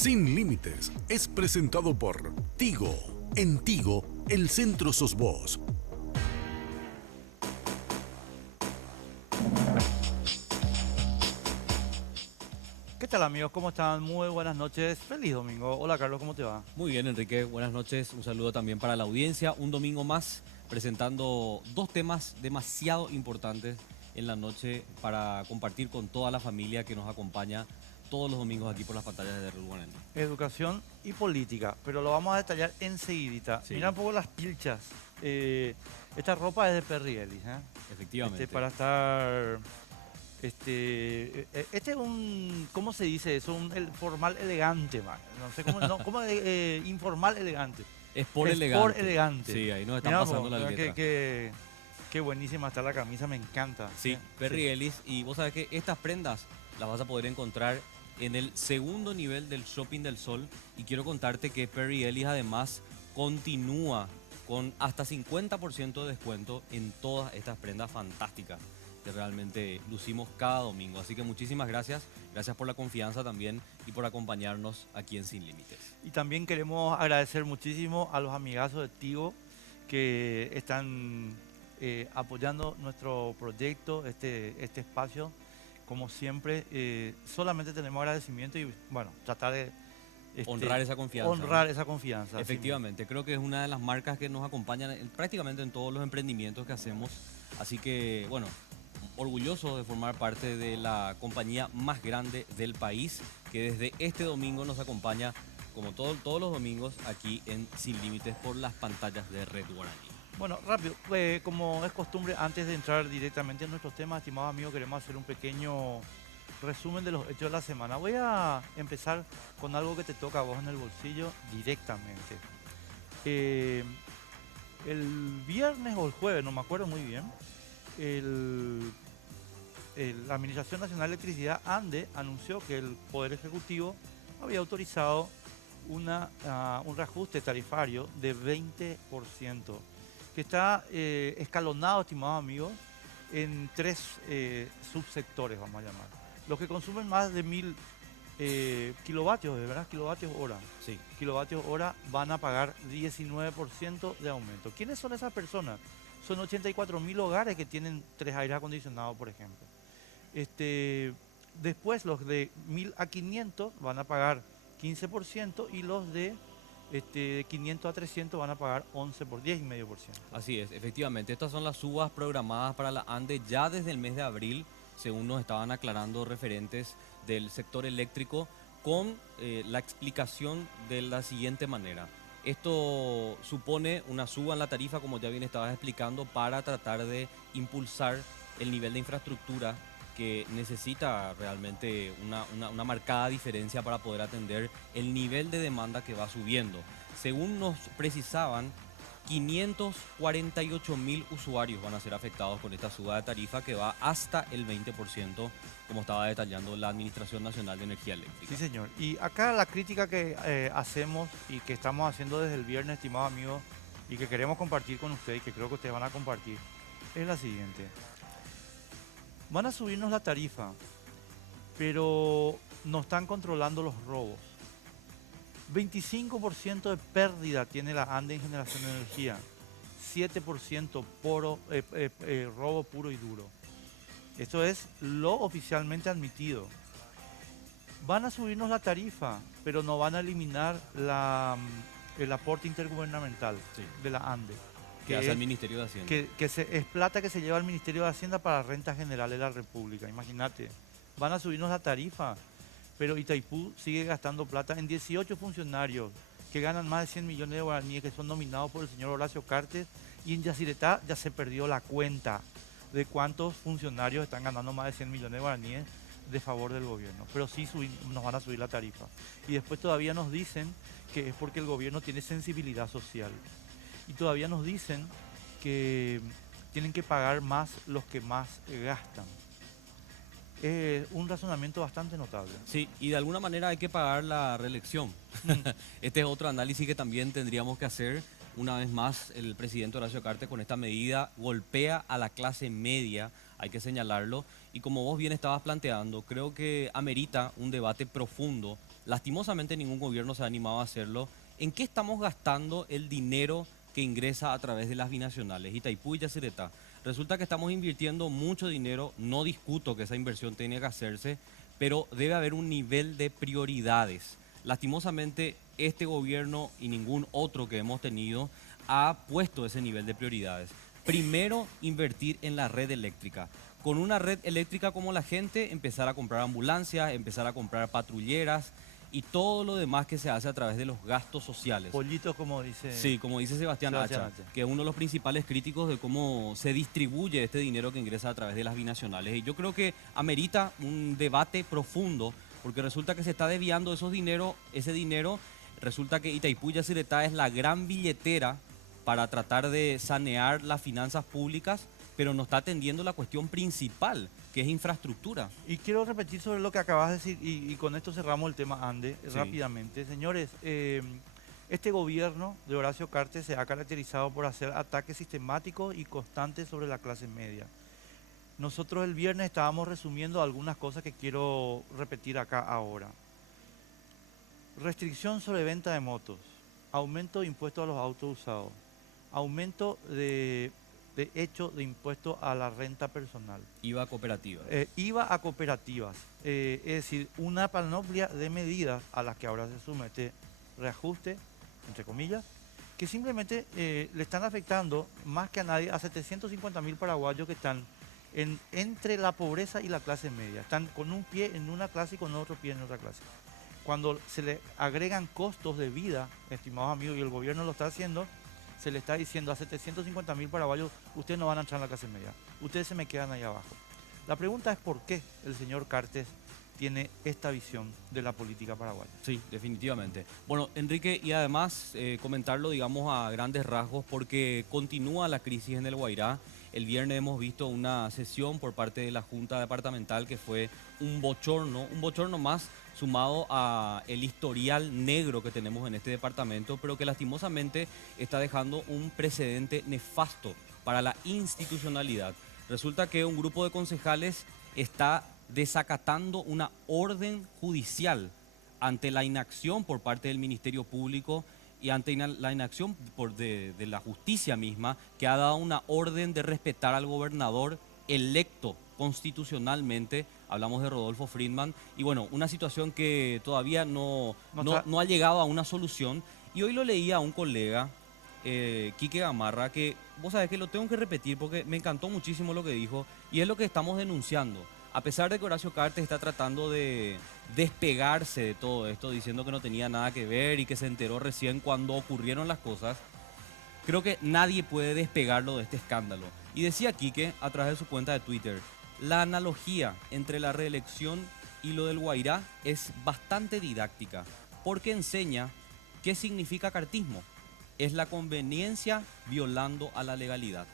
Sin Límites es presentado por Tigo. En Tigo, el centro sos vos. ¿Qué tal amigos? ¿Cómo están? Muy buenas noches. Feliz domingo. Hola Carlos, ¿cómo te va? Muy bien, Enrique. Buenas noches. Un saludo también para la audiencia. Un domingo más presentando dos temas demasiado importantes en la noche para compartir con toda la familia que nos acompaña todos los domingos aquí por las pantallas de Red Guaraní. Educación y política, pero lo vamos a detallar enseguidita. Sí. Mira un poco las pilchas. Esta ropa es de Perry Ellis, ¿eh? Efectivamente. Para estar... este es un, ¿cómo se dice eso? El formal elegante, man. No sé cómo, no, ¿cómo informal elegante? Sport Sport elegante. elegante. Sí, ahí nos están Mirá, pasando la letra. Qué buenísima está la camisa, me encanta. Sí, Perry Ellis. Y vos sabés que estas prendas las vas a poder encontrar en el segundo nivel del Shopping del Sol. Y quiero contarte que Perry Ellis además continúa con hasta 50% de descuento en todas estas prendas fantásticas que realmente lucimos cada domingo. Así que muchísimas gracias. Gracias por la confianza también y por acompañarnos aquí en Sin Límites. Y también queremos agradecer muchísimo a los amigazos de Tigo que están apoyando nuestro proyecto, este espacio. Como siempre, solamente tenemos agradecimiento y bueno, tratar de honrar esa confianza. Honrar esa confianza. Efectivamente, creo que es una de las marcas que nos acompañan prácticamente en todos los emprendimientos que hacemos. Así que, bueno, orgulloso de formar parte de la compañía más grande del país, que desde este domingo nos acompaña, como todos los domingos, aquí en Sin Límites por las pantallas de Red Guaraní. Bueno, rápido, como es costumbre, antes de entrar directamente en nuestros temas, estimados amigos, queremos hacer un pequeño resumen de los hechos de la semana. Voy a empezar con algo que te toca a vos en el bolsillo directamente. El viernes o el jueves, no me acuerdo muy bien, la Administración Nacional de Electricidad, ANDE, anunció que el Poder Ejecutivo había autorizado un reajuste tarifario de 20%, que está escalonado, estimados amigos, en tres subsectores, vamos a llamar. Los que consumen más de 1000 kilovatios, ¿verdad? Kilovatios hora. Sí. Kilovatios hora van a pagar 19% de aumento. ¿Quiénes son esas personas? Son 84.000 hogares que tienen 3 aires acondicionados, por ejemplo. Después los de 1000 a 500 van a pagar 15% y los de 500 a 300 van a pagar 10,5%. Así es, efectivamente. Estas son las subas programadas para la ANDE ya desde el mes de abril, según nos estaban aclarando referentes del sector eléctrico, con la explicación de la siguiente manera. Esto supone una suba en la tarifa, como ya bien estabas explicando, para tratar de impulsar el nivel de infraestructura que necesita realmente una marcada diferencia para poder atender el nivel de demanda que va subiendo. Según nos precisaban, 548.000 usuarios van a ser afectados con esta suba de tarifa que va hasta el 20%, como estaba detallando la Administración Nacional de Energía Eléctrica. Sí, señor. Y acá la crítica que hacemos y que estamos haciendo desde el viernes, estimados amigos, y que queremos compartir con ustedes y que creo que ustedes van a compartir, es la siguiente. Van a subirnos la tarifa, pero no están controlando los robos. 25% de pérdida tiene la ANDE en generación de energía. 7% robo puro y duro. Esto es lo oficialmente admitido. Van a subirnos la tarifa, pero no van a eliminar el aporte intergubernamental de la ANDE. Que hace el Ministerio de Hacienda. Es plata que se lleva al Ministerio de Hacienda para rentas generales de la República. Imagínate, van a subirnos la tarifa, pero Itaipú sigue gastando plata en 18 funcionarios que ganan más de 100 millones de guaraníes, que son nominados por el señor Horacio Cartes, y en Yacyretá ya se perdió la cuenta de cuántos funcionarios están ganando más de 100 millones de guaraníes de favor del gobierno. Pero sí nos van a subir la tarifa. Y después todavía nos dicen que es porque el gobierno tiene sensibilidad social. Y todavía nos dicen que tienen que pagar más los que más gastan. Un razonamiento bastante notable. Sí, y de alguna manera hay que pagar la reelección. Este es otro análisis que también tendríamos que hacer. Una vez más, el presidente Horacio Cartes con esta medida golpea a la clase media, hay que señalarlo. Y como vos bien estabas planteando, creo que amerita un debate profundo. Lastimosamente ningún gobierno se ha animado a hacerlo. ¿En qué estamos gastando el dinero que ingresa a través de las binacionales, Itaipú y Yacyretá? Resulta que estamos invirtiendo mucho dinero, no discuto que esa inversión tiene que hacerse, pero debe haber un nivel de prioridades. Lastimosamente, este gobierno y ningún otro que hemos tenido ha puesto ese nivel de prioridades. Primero, invertir en la red eléctrica. Con una red eléctrica como la gente, empezar a comprar ambulancias, empezar a comprar patrulleras y todo lo demás que se hace a través de los gastos sociales. Pollitos, como dice... Sí, como dice Sebastián Hacha, que es uno de los principales críticos de cómo se distribuye este dinero que ingresa a través de las binacionales. Y yo creo que amerita un debate profundo, porque resulta que se está desviando ese dinero, resulta que Itaipú y Yacyretá es la gran billetera para tratar de sanear las finanzas públicas, pero no está atendiendo la cuestión principal, que es infraestructura. Y quiero repetir sobre lo que acabas de decir, y con esto cerramos el tema, Ande, rápidamente. Señores, este gobierno de Horacio Cartes se ha caracterizado por hacer ataques sistemáticos y constantes sobre la clase media. Nosotros el viernes estábamos resumiendo algunas cosas que quiero repetir acá ahora. Restricción sobre venta de motos, aumento de impuestos a los autos usados, aumento de hecho de impuesto a la renta personal. IVA a cooperativas. IVA a cooperativas. Es decir, una panoplia de medidas a las que ahora se suma este reajuste, entre comillas, que simplemente le están afectando más que a nadie a 750.000 paraguayos que están entre la pobreza y la clase media. Están con un pie en una clase y con otro pie en otra clase. Cuando se le agregan costos de vida, estimados amigos, y el gobierno lo está haciendo, se le está diciendo a 750.000 paraguayos, ustedes no van a entrar en la clase media, ustedes se me quedan ahí abajo. La pregunta es por qué el señor Cartes tiene esta visión de la política paraguaya. Sí, definitivamente. Bueno, Enrique, y además comentarlo, digamos, a grandes rasgos, porque continúa la crisis en el Guairá. El viernes hemos visto una sesión por parte de la Junta Departamental que fue un bochorno más sumado a el historial negro que tenemos en este departamento, pero que lastimosamente está dejando un precedente nefasto para la institucionalidad. Resulta que un grupo de concejales está desacatando una orden judicial ante la inacción por parte del Ministerio Público y ante la inacción de la justicia misma, que ha dado una orden de respetar al gobernador electo constitucionalmente. Hablamos de Rodolfo Friedman, y bueno, una situación que todavía no ha llegado a una solución. Y hoy lo leía a un colega, Quique Gamarra, que vos sabés que lo tengo que repetir porque me encantó muchísimo lo que dijo, y es lo que estamos denunciando. A pesar de que Horacio Cartes está tratando de despegarse de todo esto, diciendo que no tenía nada que ver y que se enteró recién cuando ocurrieron las cosas, creo que nadie puede despegarlo de este escándalo. Y decía Quique a través de su cuenta de Twitter, la analogía entre la reelección y lo del Guairá es bastante didáctica, porque enseña qué significa cartismo. Es la conveniencia violando a la legalidad.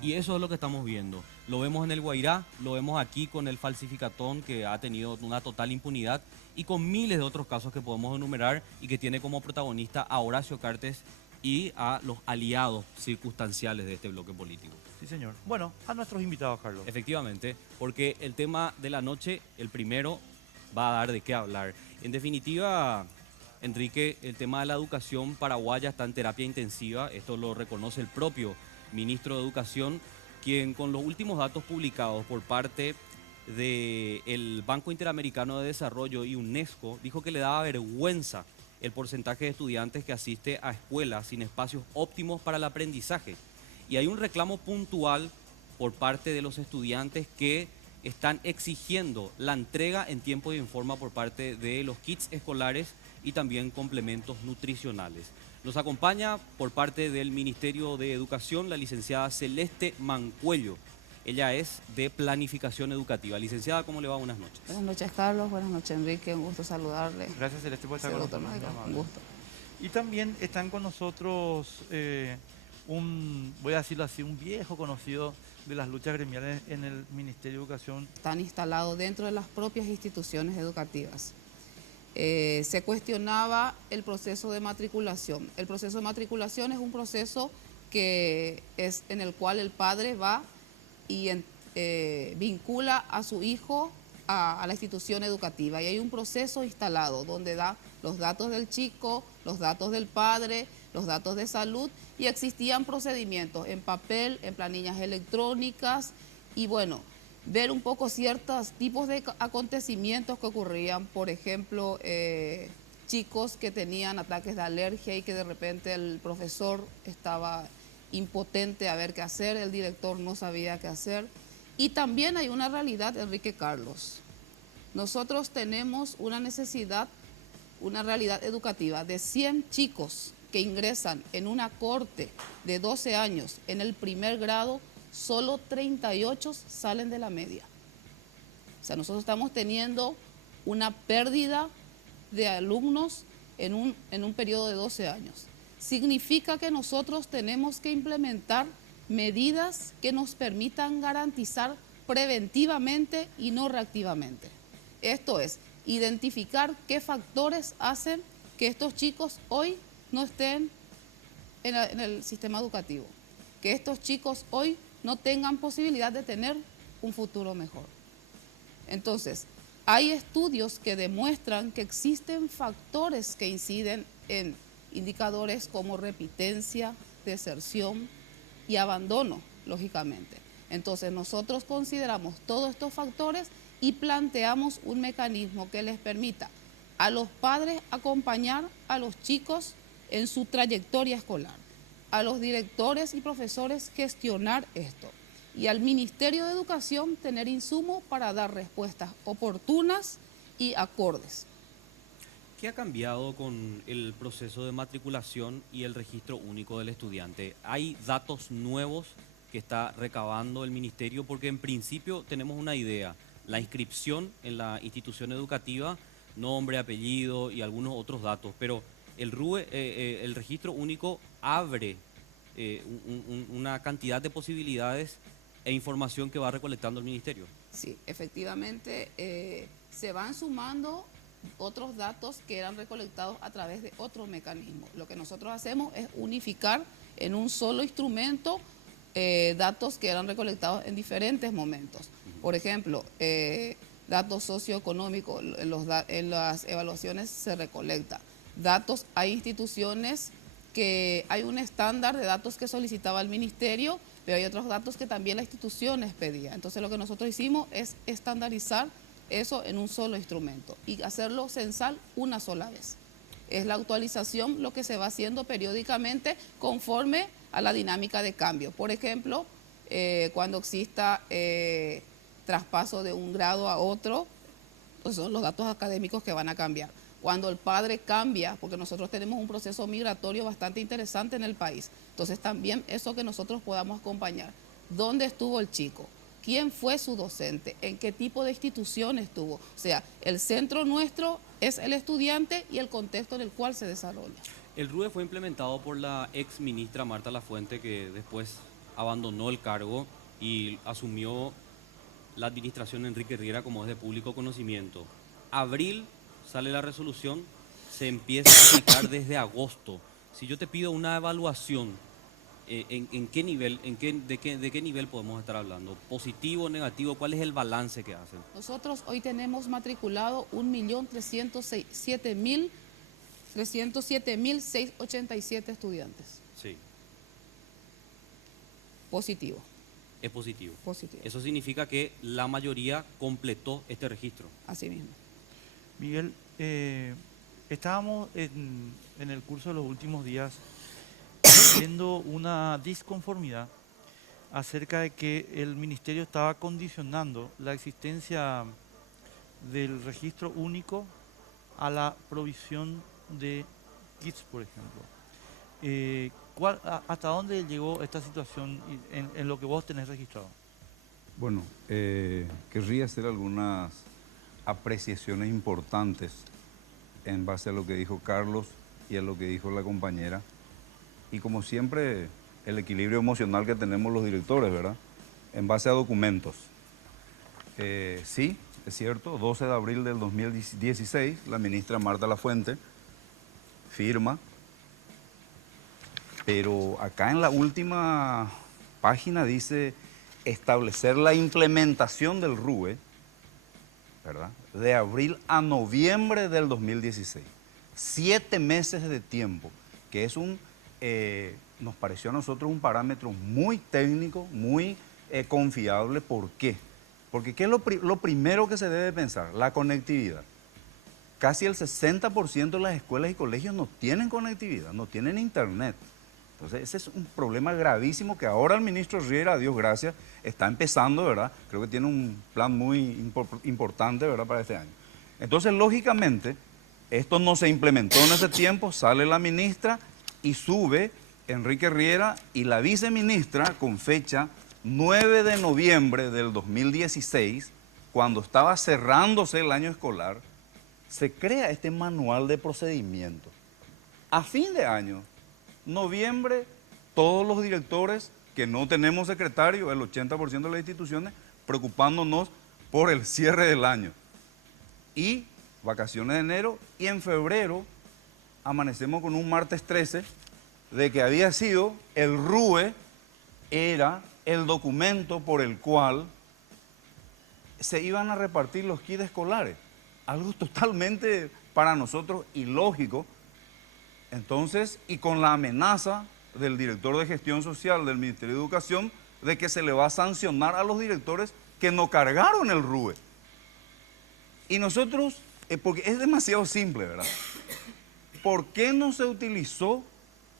Y eso es lo que estamos viendo. Lo vemos en el Guairá, lo vemos aquí con el falsificatón, que ha tenido una total impunidad, y con miles de otros casos que podemos enumerar y que tiene como protagonista a Horacio Cartes y a los aliados circunstanciales de este bloque político. Sí, señor. Bueno, a nuestros invitados, Carlos. Efectivamente, porque el tema de la noche, el primero, va a dar de qué hablar. En definitiva, Enrique, el tema de la educación paraguaya está en terapia intensiva. Esto lo reconoce el propio ministro de Educación, quien con los últimos datos publicados por parte del Banco Interamericano de Desarrollo y UNESCO, dijo que le daba vergüenza el porcentaje de estudiantes que asiste a escuelas sin espacios óptimos para el aprendizaje. Y hay un reclamo puntual por parte de los estudiantes que están exigiendo la entrega en tiempo y en forma por parte de los kits escolares y también complementos nutricionales. Nos acompaña por parte del Ministerio de Educación la licenciada Celeste Mancuello. Ella es de Planificación Educativa. Licenciada, ¿cómo le va? Buenas noches. Buenas noches, Carlos. Buenas noches, Enrique. Un gusto saludarle. Gracias, Celeste, por estar con nosotros. Un gusto. Y también están con nosotros voy a decirlo así, un viejo conocido de las luchas gremiales en el Ministerio de Educación. Están instalados dentro de las propias instituciones educativas. Se cuestionaba el proceso de matriculación. El proceso de matriculación es un proceso que es en el cual el padre va y vincula a su hijo a la institución educativa y hay un proceso instalado donde da los datos del chico, los datos del padre, los datos de salud y existían procedimientos en papel, en planillas electrónicas y bueno, ver un poco ciertos tipos de acontecimientos que ocurrían, por ejemplo, chicos que tenían ataques de alergia y que de repente el profesor estaba impotente a ver qué hacer, el director no sabía qué hacer. Y también hay una realidad, Enrique Carlos. Nosotros tenemos una necesidad, una realidad educativa de 100 chicos que ingresan en una corte de 12 años en el primer grado, solo 38 salen de la media. O sea, nosotros estamos teniendo una pérdida de alumnos en un periodo de 12 años. Significa que nosotros tenemos que implementar medidas que nos permitan garantizar preventivamente y no reactivamente. Esto es, identificar qué factores hacen que estos chicos hoy no estén en el sistema educativo, que estos chicos hoy no tengan posibilidad de tener un futuro mejor. Entonces, hay estudios que demuestran que existen factores que inciden en indicadores como repitencia, deserción y abandono, lógicamente. Entonces, nosotros consideramos todos estos factores y planteamos un mecanismo que les permita a los padres acompañar a los chicos en su trayectoria escolar, a los directores y profesores gestionar esto y al Ministerio de Educación tener insumos para dar respuestas oportunas y acordes. ¿Qué ha cambiado con el proceso de matriculación y el registro único del estudiante? ¿Hay datos nuevos que está recabando el ministerio? Porque en principio tenemos una idea, la inscripción en la institución educativa, nombre, apellido y algunos otros datos, pero el RUE, el registro único abre una cantidad de posibilidades e información que va recolectando el ministerio. Sí, efectivamente se van sumando otros datos que eran recolectados a través de otro mecanismo. Lo que nosotros hacemos es unificar en un solo instrumento datos que eran recolectados en diferentes momentos. Por ejemplo, datos socioeconómicos, en las evaluaciones se recolecta. Datos, hay instituciones que hay un estándar de datos que solicitaba el ministerio, pero hay otros datos que también las instituciones pedían. Entonces lo que nosotros hicimos es estandarizar eso en un solo instrumento y hacerlo censal una sola vez. Es la actualización lo que se va haciendo periódicamente conforme a la dinámica de cambio. Por ejemplo, cuando exista traspaso de un grado a otro, pues son los datos académicos que van a cambiar. Cuando el padre cambia, porque nosotros tenemos un proceso migratorio bastante interesante en el país, entonces también eso que nosotros podamos acompañar. ¿Dónde estuvo el chico? ¿Quién fue su docente? ¿En qué tipo de institución estuvo? O sea, el centro nuestro es el estudiante y el contexto en el cual se desarrolla. El RUE fue implementado por la ex ministra Marta Lafuente, que después abandonó el cargo y asumió la administración de Enrique Riera, como es de público conocimiento. Abril sale la resolución, se empieza a aplicar desde agosto. Si yo te pido una evaluación, ¿en qué nivel, de qué nivel podemos estar hablando? ¿Positivo, negativo? ¿Cuál es el balance que hacen? Nosotros hoy tenemos matriculado 1.307.687 estudiantes. Sí. Positivo. Es positivo. Positivo. Eso significa que la mayoría completó este registro. Así mismo. Miguel, estábamos en el curso de los últimos días viendo una disconformidad acerca de que el ministerio estaba condicionando la existencia del registro único a la provisión de kits, por ejemplo. ¿Hasta dónde llegó esta situación en lo que vos tenés registrado? Bueno, querría hacer algunas apreciaciones importantes en base a lo que dijo Carlos y a lo que dijo la compañera. Y como siempre, el equilibrio emocional que tenemos los directores, ¿verdad? En base a documentos. Sí, es cierto, 12 de abril del 2016, la ministra Marta Lafuente firma, pero acá en la última página dice establecer la implementación del RUE, ¿verdad?, de abril a noviembre del 2016. 7 meses de tiempo, que es nos pareció a nosotros un parámetro muy técnico, muy confiable. ¿Por qué? Porque ¿qué es lo primero que se debe pensar? La conectividad. Casi el 60% de las escuelas y colegios no tienen conectividad, no tienen internet. Entonces, ese es un problema gravísimo que ahora el ministro Riera, a Dios gracias, está empezando, ¿verdad? Creo que tiene un plan muy importante, ¿verdad?, para este año. Entonces, lógicamente, esto no se implementó en ese tiempo, sale la ministra y sube Enrique Riera y la viceministra con fecha 9 de noviembre del 2016, cuando estaba cerrándose el año escolar, se crea este manual de procedimientos. A fin de año, noviembre, todos los directores que no tenemos secretario, el 80% de las instituciones, preocupándonos por el cierre del año. Y vacaciones de enero, y en febrero amanecemos con un martes 13 de que había sido el RUE, era el documento por el cual se iban a repartir los kits escolares. Algo totalmente para nosotros ilógico. Entonces, y con la amenaza del director de gestión social del Ministerio de Educación de que se le va a sancionar a los directores que no cargaron el RUE. Y nosotros, porque es demasiado simple, ¿verdad? ¿Por qué no se utilizó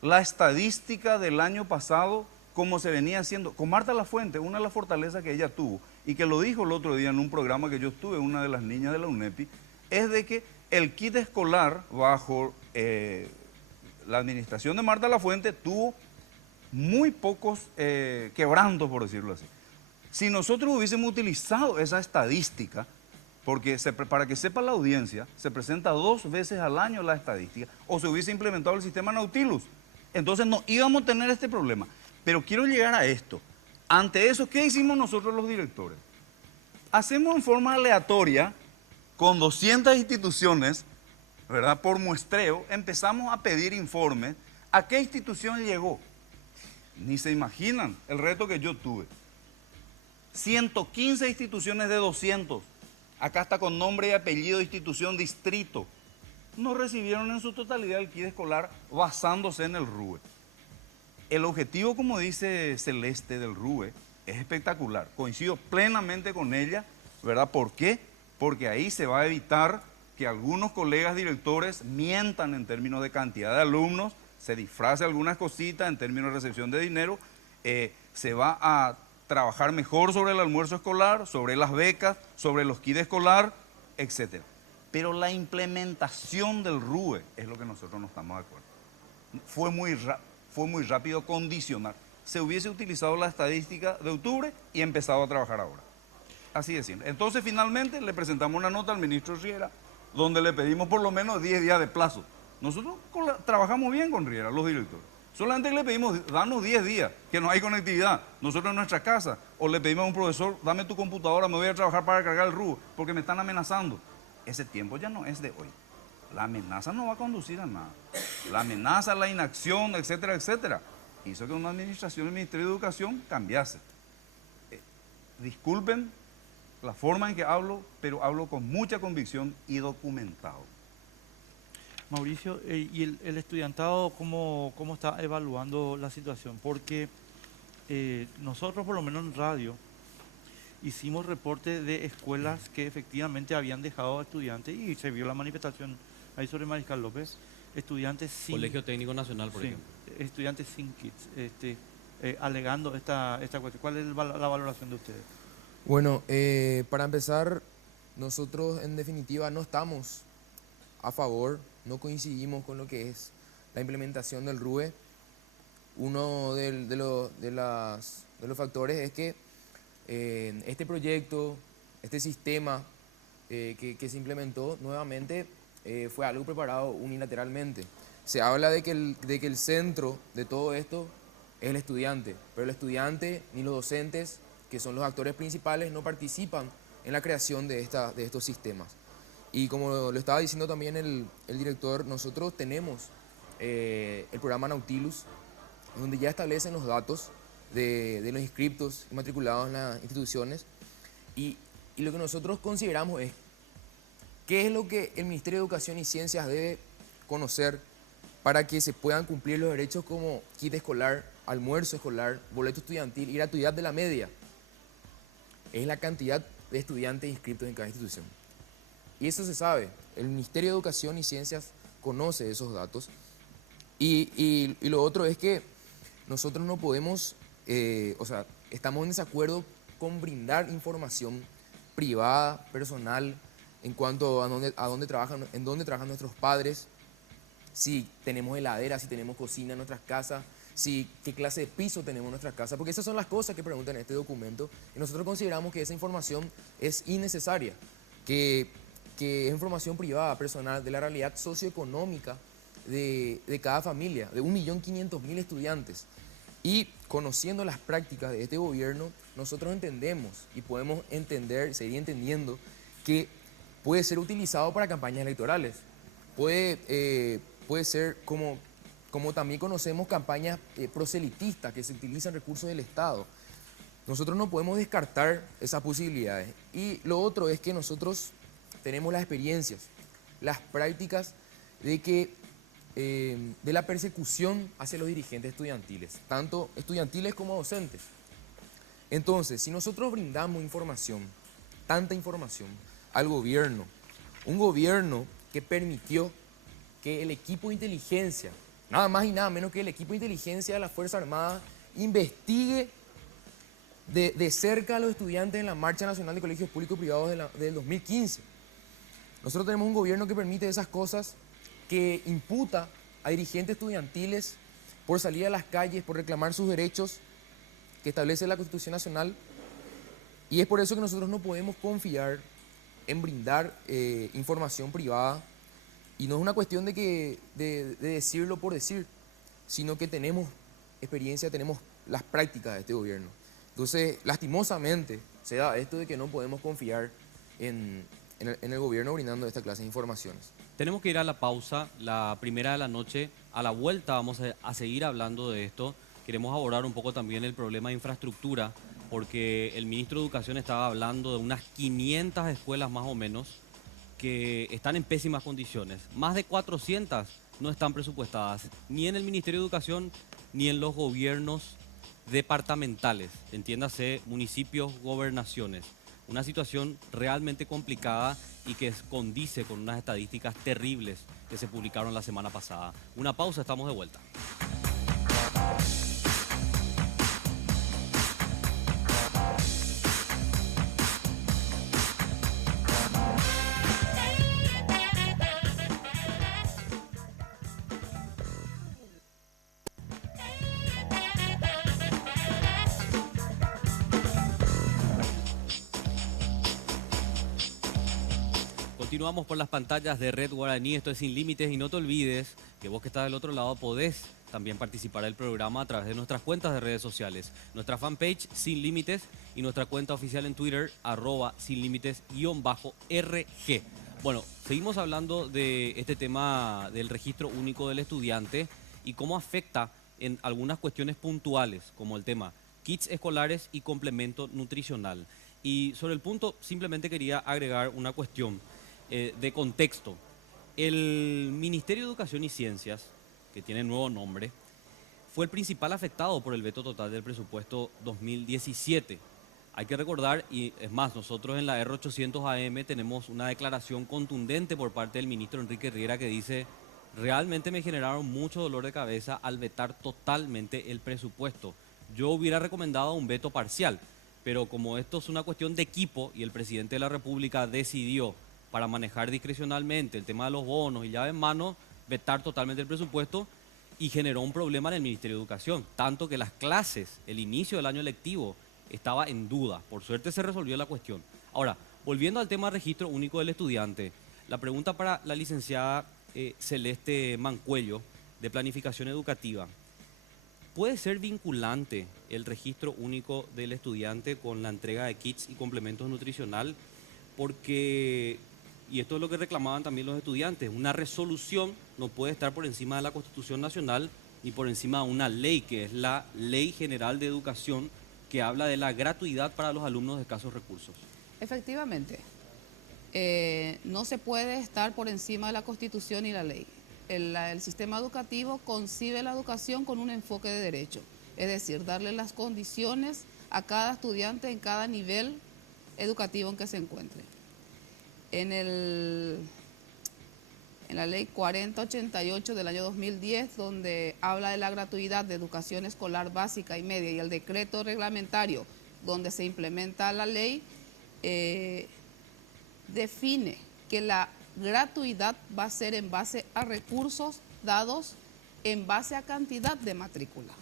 la estadística del año pasado como se venía haciendo? Con Marta Lafuente, una de las fortalezas que ella tuvo, y que lo dijo el otro día en un programa que yo estuve, una de las niñas de la UNEPI, es de que el kit escolar bajo la administración de Marta Lafuente tuvo muy pocos quebrantos, por decirlo así. Si nosotros hubiésemos utilizado esa estadística, porque para que sepa la audiencia, se presenta 2 veces al año la estadística, o se hubiese implementado el sistema Nautilus, entonces no íbamos a tener este problema. Pero quiero llegar a esto. Ante eso, ¿qué hicimos nosotros los directores? Hacemos en forma aleatoria, con 200 instituciones, ¿verdad?, por muestreo, empezamos a pedir informes. ¿A qué institución llegó? Ni se imaginan el reto que yo tuve. 115 instituciones de 200. Acá está con nombre y apellido, institución, distrito. No recibieron en su totalidad el kit escolar basándose en el RUE. El objetivo, como dice Celeste, del RUE es espectacular. Coincido plenamente con ella, ¿verdad? ¿Por qué? Porque ahí se va a evitar que algunos colegas directores mientan en términos de cantidad de alumnos, se disfrace algunas cositas en términos de recepción de dinero, se va a trabajar mejor sobre el almuerzo escolar, sobre las becas, sobre los kits escolar, etc. Pero la implementación del RUE es lo que nosotros no estamos de acuerdo. Fue muy rápido condicionar. Se hubiese utilizado la estadística de octubre y empezado a trabajar ahora. Así de simple. Entonces, finalmente, le presentamos una nota al ministro Riera, donde le pedimos por lo menos 10 días de plazo. Nosotros trabajamos bien con Riera, los directores. Solamente le pedimos, danos 10 días, que no hay conectividad. Nosotros en nuestra casa, o le pedimos a un profesor, dame tu computadora, me voy a trabajar para cargar el RUE, porque me están amenazando. Ese tiempo ya no es de hoy. La amenaza no va a conducir a nada. La amenaza, la inacción, etcétera, etcétera, hizo que una administración del Ministerio de Educación cambiase. Disculpen la forma en que hablo, pero hablo con mucha convicción y documentado. Mauricio, ¿y el estudiantado cómo está evaluando la situación? Porque nosotros, por lo menos en radio, hicimos reporte de escuelas que efectivamente habían dejado a estudiantes, y se vio la manifestación ahí sobre Mariscal López, estudiantes sin... Colegio Técnico Nacional, por ejemplo. Estudiantes sin kits, alegando esta cuestión. ¿Cuál es la valoración de ustedes? Bueno, para empezar, nosotros en definitiva no estamos a favor, no coincidimos con lo que es la implementación del RUE. Uno de los factores es que este proyecto, este sistema que se implementó nuevamente fue algo preparado unilateralmente. Se habla de que el centro de todo esto es el estudiante, pero el estudiante ni los docentes, que son los actores principales, no participan en la creación de estos sistemas. Y como lo estaba diciendo también el director, nosotros tenemos el programa Nautilus, donde ya establecen los datos de los inscriptos y matriculados en las instituciones. Y lo que nosotros consideramos es qué es lo que el Ministerio de Educación y Ciencias debe conocer para que se puedan cumplir los derechos como kit escolar, almuerzo escolar, boleto estudiantil y gratuidad de la media. Es la cantidad de estudiantes inscritos en cada institución. Y eso se sabe. El Ministerio de Educación y Ciencias conoce esos datos. Y lo otro es que nosotros no podemos, estamos en desacuerdo con brindar información privada, personal, en cuanto a dónde trabajan, en dónde trabajan nuestros padres, si tenemos heladera, si tenemos cocina en nuestras casas, qué clase de piso tenemos en nuestras casas, porque esas son las cosas que preguntan en este documento y nosotros consideramos que esa información es innecesaria, que es información privada, personal, de la realidad socioeconómica de cada familia, de 1.500.000 estudiantes. Y conociendo las prácticas de este gobierno, nosotros entendemos y podemos entender, seguir entendiendo que puede ser utilizado para campañas electorales. Puede ser como también conocemos campañas proselitistas que se utilizan recursos del Estado. Nosotros no podemos descartar esas posibilidades. Y lo otro es que nosotros tenemos las experiencias, las prácticas de la persecución hacia los dirigentes estudiantiles, tanto estudiantiles como docentes. Entonces, si nosotros brindamos información, tanta información, al gobierno, un gobierno que permitió que el equipo de inteligencia, nada más y nada menos que el equipo de inteligencia de la Fuerza Armada, investigue de cerca a los estudiantes en la Marcha Nacional de Colegios Públicos y Privados del 2015. Nosotros tenemos un gobierno que permite esas cosas, que imputa a dirigentes estudiantiles por salir a las calles, por reclamar sus derechos que establece la Constitución Nacional. Y es por eso que nosotros no podemos confiar en brindar información privada. Y no es una cuestión de decirlo por decir, sino que tenemos experiencia, tenemos las prácticas de este gobierno. Entonces, lastimosamente, se da esto de que no podemos confiar en el gobierno brindando esta clase de informaciones. Tenemos que ir a la pausa, la primera de la noche. A la vuelta vamos a seguir hablando de esto. Queremos abordar un poco también el problema de infraestructura, porque el ministro de Educación estaba hablando de unas 500 escuelas más o menos que están en pésimas condiciones. Más de 400 no están presupuestadas, ni en el Ministerio de Educación, ni en los gobiernos departamentales, entiéndase municipios, gobernaciones. Una situación realmente complicada y que condice con unas estadísticas terribles que se publicaron la semana pasada. Una pausa, estamos de vuelta. Continuamos por las pantallas de Red Guaraní, esto es Sin Límites, y no te olvides que vos que estás del otro lado podés también participar del programa a través de nuestras cuentas de redes sociales. Nuestra fanpage Sin Límites y nuestra cuenta oficial en Twitter, @sinlímites_RG. Bueno, seguimos hablando de este tema del registro único del estudiante y cómo afecta en algunas cuestiones puntuales, como el tema kits escolares y complemento nutricional. Y sobre el punto simplemente quería agregar una cuestión de contexto. El Ministerio de Educación y Ciencias, que tiene nuevo nombre, fue el principal afectado por el veto total del presupuesto 2017. Hay que recordar, y es más, nosotros en la R800 AM tenemos una declaración contundente por parte del ministro Enrique Riera que dice: realmente me generaron mucho dolor de cabeza al vetar totalmente el presupuesto. Yo hubiera recomendado un veto parcial, pero como esto es una cuestión de equipo y el presidente de la República decidió, para manejar discrecionalmente el tema de los bonos y llave en mano, vetar totalmente el presupuesto, y generó un problema en el Ministerio de Educación, tanto que las clases, el inicio del año lectivo, estaba en duda. Por suerte se resolvió la cuestión. Ahora, volviendo al tema del registro único del estudiante, la pregunta para la licenciada Celeste Mancuello, de Planificación Educativa: ¿puede ser vinculante el registro único del estudiante con la entrega de kits y complementos nutricional? Porque, y esto es lo que reclamaban también los estudiantes, una resolución no puede estar por encima de la Constitución Nacional, y por encima de una ley que es la Ley General de Educación, que habla de la gratuidad para los alumnos de escasos recursos. Efectivamente, no se puede estar por encima de la Constitución y la ley. El sistema educativo concibe la educación con un enfoque de derecho, es decir, darle las condiciones a cada estudiante en cada nivel educativo en que se encuentre. En la ley 4088 del año 2010, donde habla de la gratuidad de educación escolar básica y media, y el decreto reglamentario donde se implementa la ley, define que la gratuidad va a ser en base a recursos dados en base a cantidad de matrícula.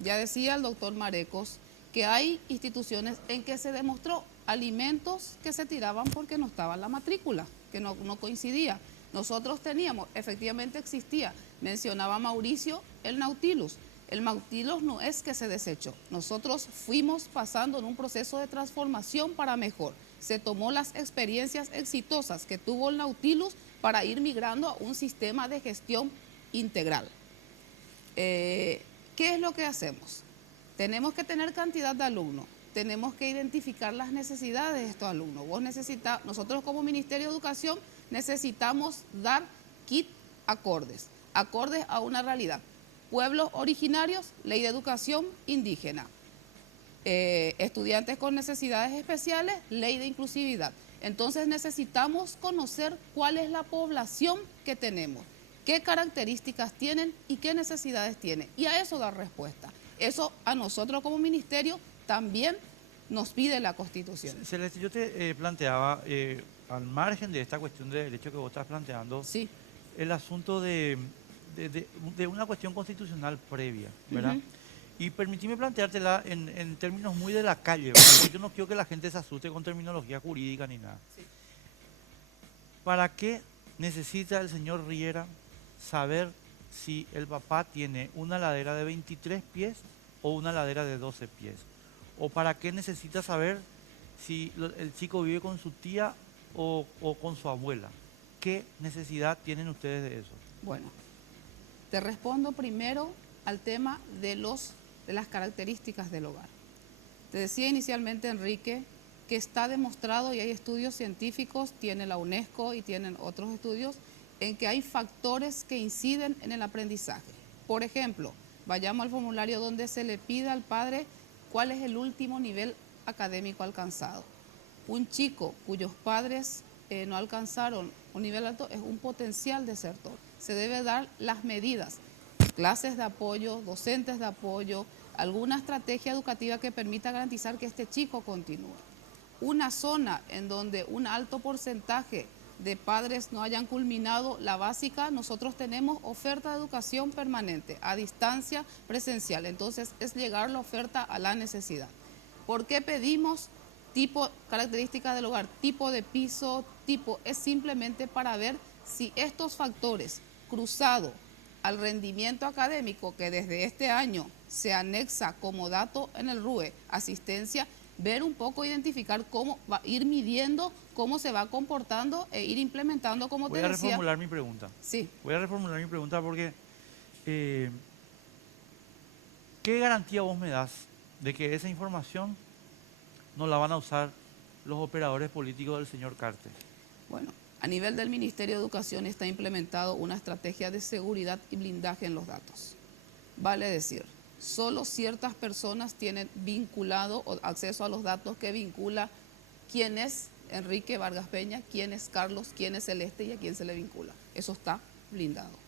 Ya decía el doctor Marecos que hay instituciones en que se demostró alimentos que se tiraban porque no estaba en la matrícula, que no coincidía. Nosotros teníamos, efectivamente existía, mencionaba Mauricio, el Nautilus. El Nautilus no es que se desechó, nosotros fuimos pasando en un proceso de transformación para mejor. Se tomó las experiencias exitosas que tuvo el Nautilus para ir migrando a un sistema de gestión integral. ¿Qué es lo que hacemos? Tenemos que tener cantidad de alumnos, tenemos que identificar las necesidades de estos alumnos. Nosotros como Ministerio de Educación necesitamos dar kit acordes a una realidad. Pueblos originarios, ley de educación indígena. Estudiantes con necesidades especiales, ley de inclusividad. Entonces necesitamos conocer cuál es la población que tenemos, qué características tienen y qué necesidades tienen, y a eso dar respuesta. Eso a nosotros como ministerio también nos pide la Constitución. Celeste, yo te planteaba, al margen de esta cuestión de derecho que vos estás planteando, Sí. el asunto de una cuestión constitucional previa, ¿verdad? Y permitime planteártela en términos muy de la calle, ¿verdad? Porque yo no quiero que la gente se asuste con terminología jurídica ni nada. Sí. ¿Para qué necesita el señor Riera saber si el papá tiene una ladera de 23 pies o una ladera de 12 pies? ¿O para qué necesita saber si el chico vive con su tía o con su abuela? ¿Qué necesidad tienen ustedes de eso? Bueno, te respondo primero al tema de las características del hogar. Te decía inicialmente, Enrique, que está demostrado y hay estudios científicos, tiene la UNESCO y tienen otros estudios, en que hay factores que inciden en el aprendizaje. Por ejemplo, vayamos al formulario donde se le pide al padre cuál es el último nivel académico alcanzado. Un chico cuyos padres no alcanzaron un nivel alto es un potencial desertor. Se debe dar las medidas, clases de apoyo, docentes de apoyo, alguna estrategia educativa que permita garantizar que este chico continúe. Una zona en donde un alto porcentaje de padres no hayan culminado la básica, nosotros tenemos oferta de educación permanente, a distancia presencial. Entonces es llegar la oferta a la necesidad. ¿Por qué pedimos características del hogar, tipo de piso, es simplemente para ver si estos factores cruzados al rendimiento académico que desde este año se anexa como dato en el RUE, asistencia, ver un poco, identificar cómo va a ir midiendo, cómo se va comportando e ir implementando, como te decía. Voy a reformular mi pregunta. Sí. Voy a reformular mi pregunta porque ¿qué garantía vos me das de que esa información no la van a usar los operadores políticos del señor Cartes? Bueno, a nivel del Ministerio de Educación está implementado una estrategia de seguridad y blindaje en los datos. Vale decir, solo ciertas personas tienen vinculado o acceso a los datos que vincula quién es Enrique Vargas Peña, quién es Carlos, quién es Celeste y a quién se le vincula. Eso está blindado.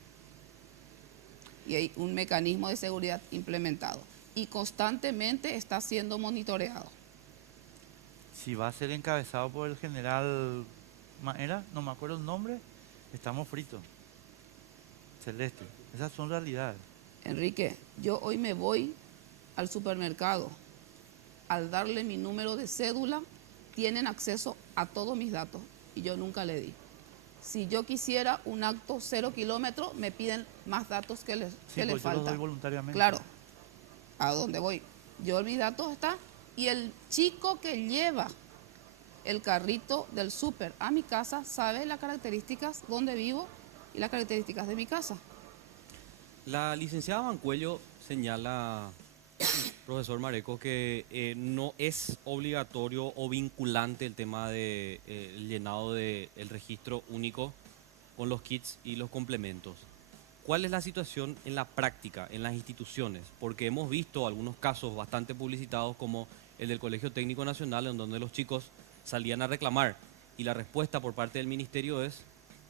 Y hay un mecanismo de seguridad implementado. Y constantemente está siendo monitoreado. Si va a ser encabezado por el general Maera, no me acuerdo el nombre, estamos fritos. Celeste, esas son realidades. Enrique, yo hoy me voy al supermercado. Al darle mi número de cédula, tienen acceso a todos mis datos y yo nunca le di. Si yo quisiera un acto 0 kilómetros, me piden más datos que les Yo los falta. doy voluntariamente. Claro, ¿a dónde voy? Yo mis datos están. Y el chico que lleva el carrito del súper a mi casa sabe las características donde vivo y las características de mi casa. La licenciada Mancuello señala, profesor Mareco, que no es obligatorio o vinculante el tema de el llenado del registro único con los kits y los complementos. ¿Cuál es la situación en la práctica, en las instituciones? Porque hemos visto algunos casos bastante publicitados como el del Colegio Técnico Nacional, en donde los chicos salían a reclamar y la respuesta por parte del ministerio es: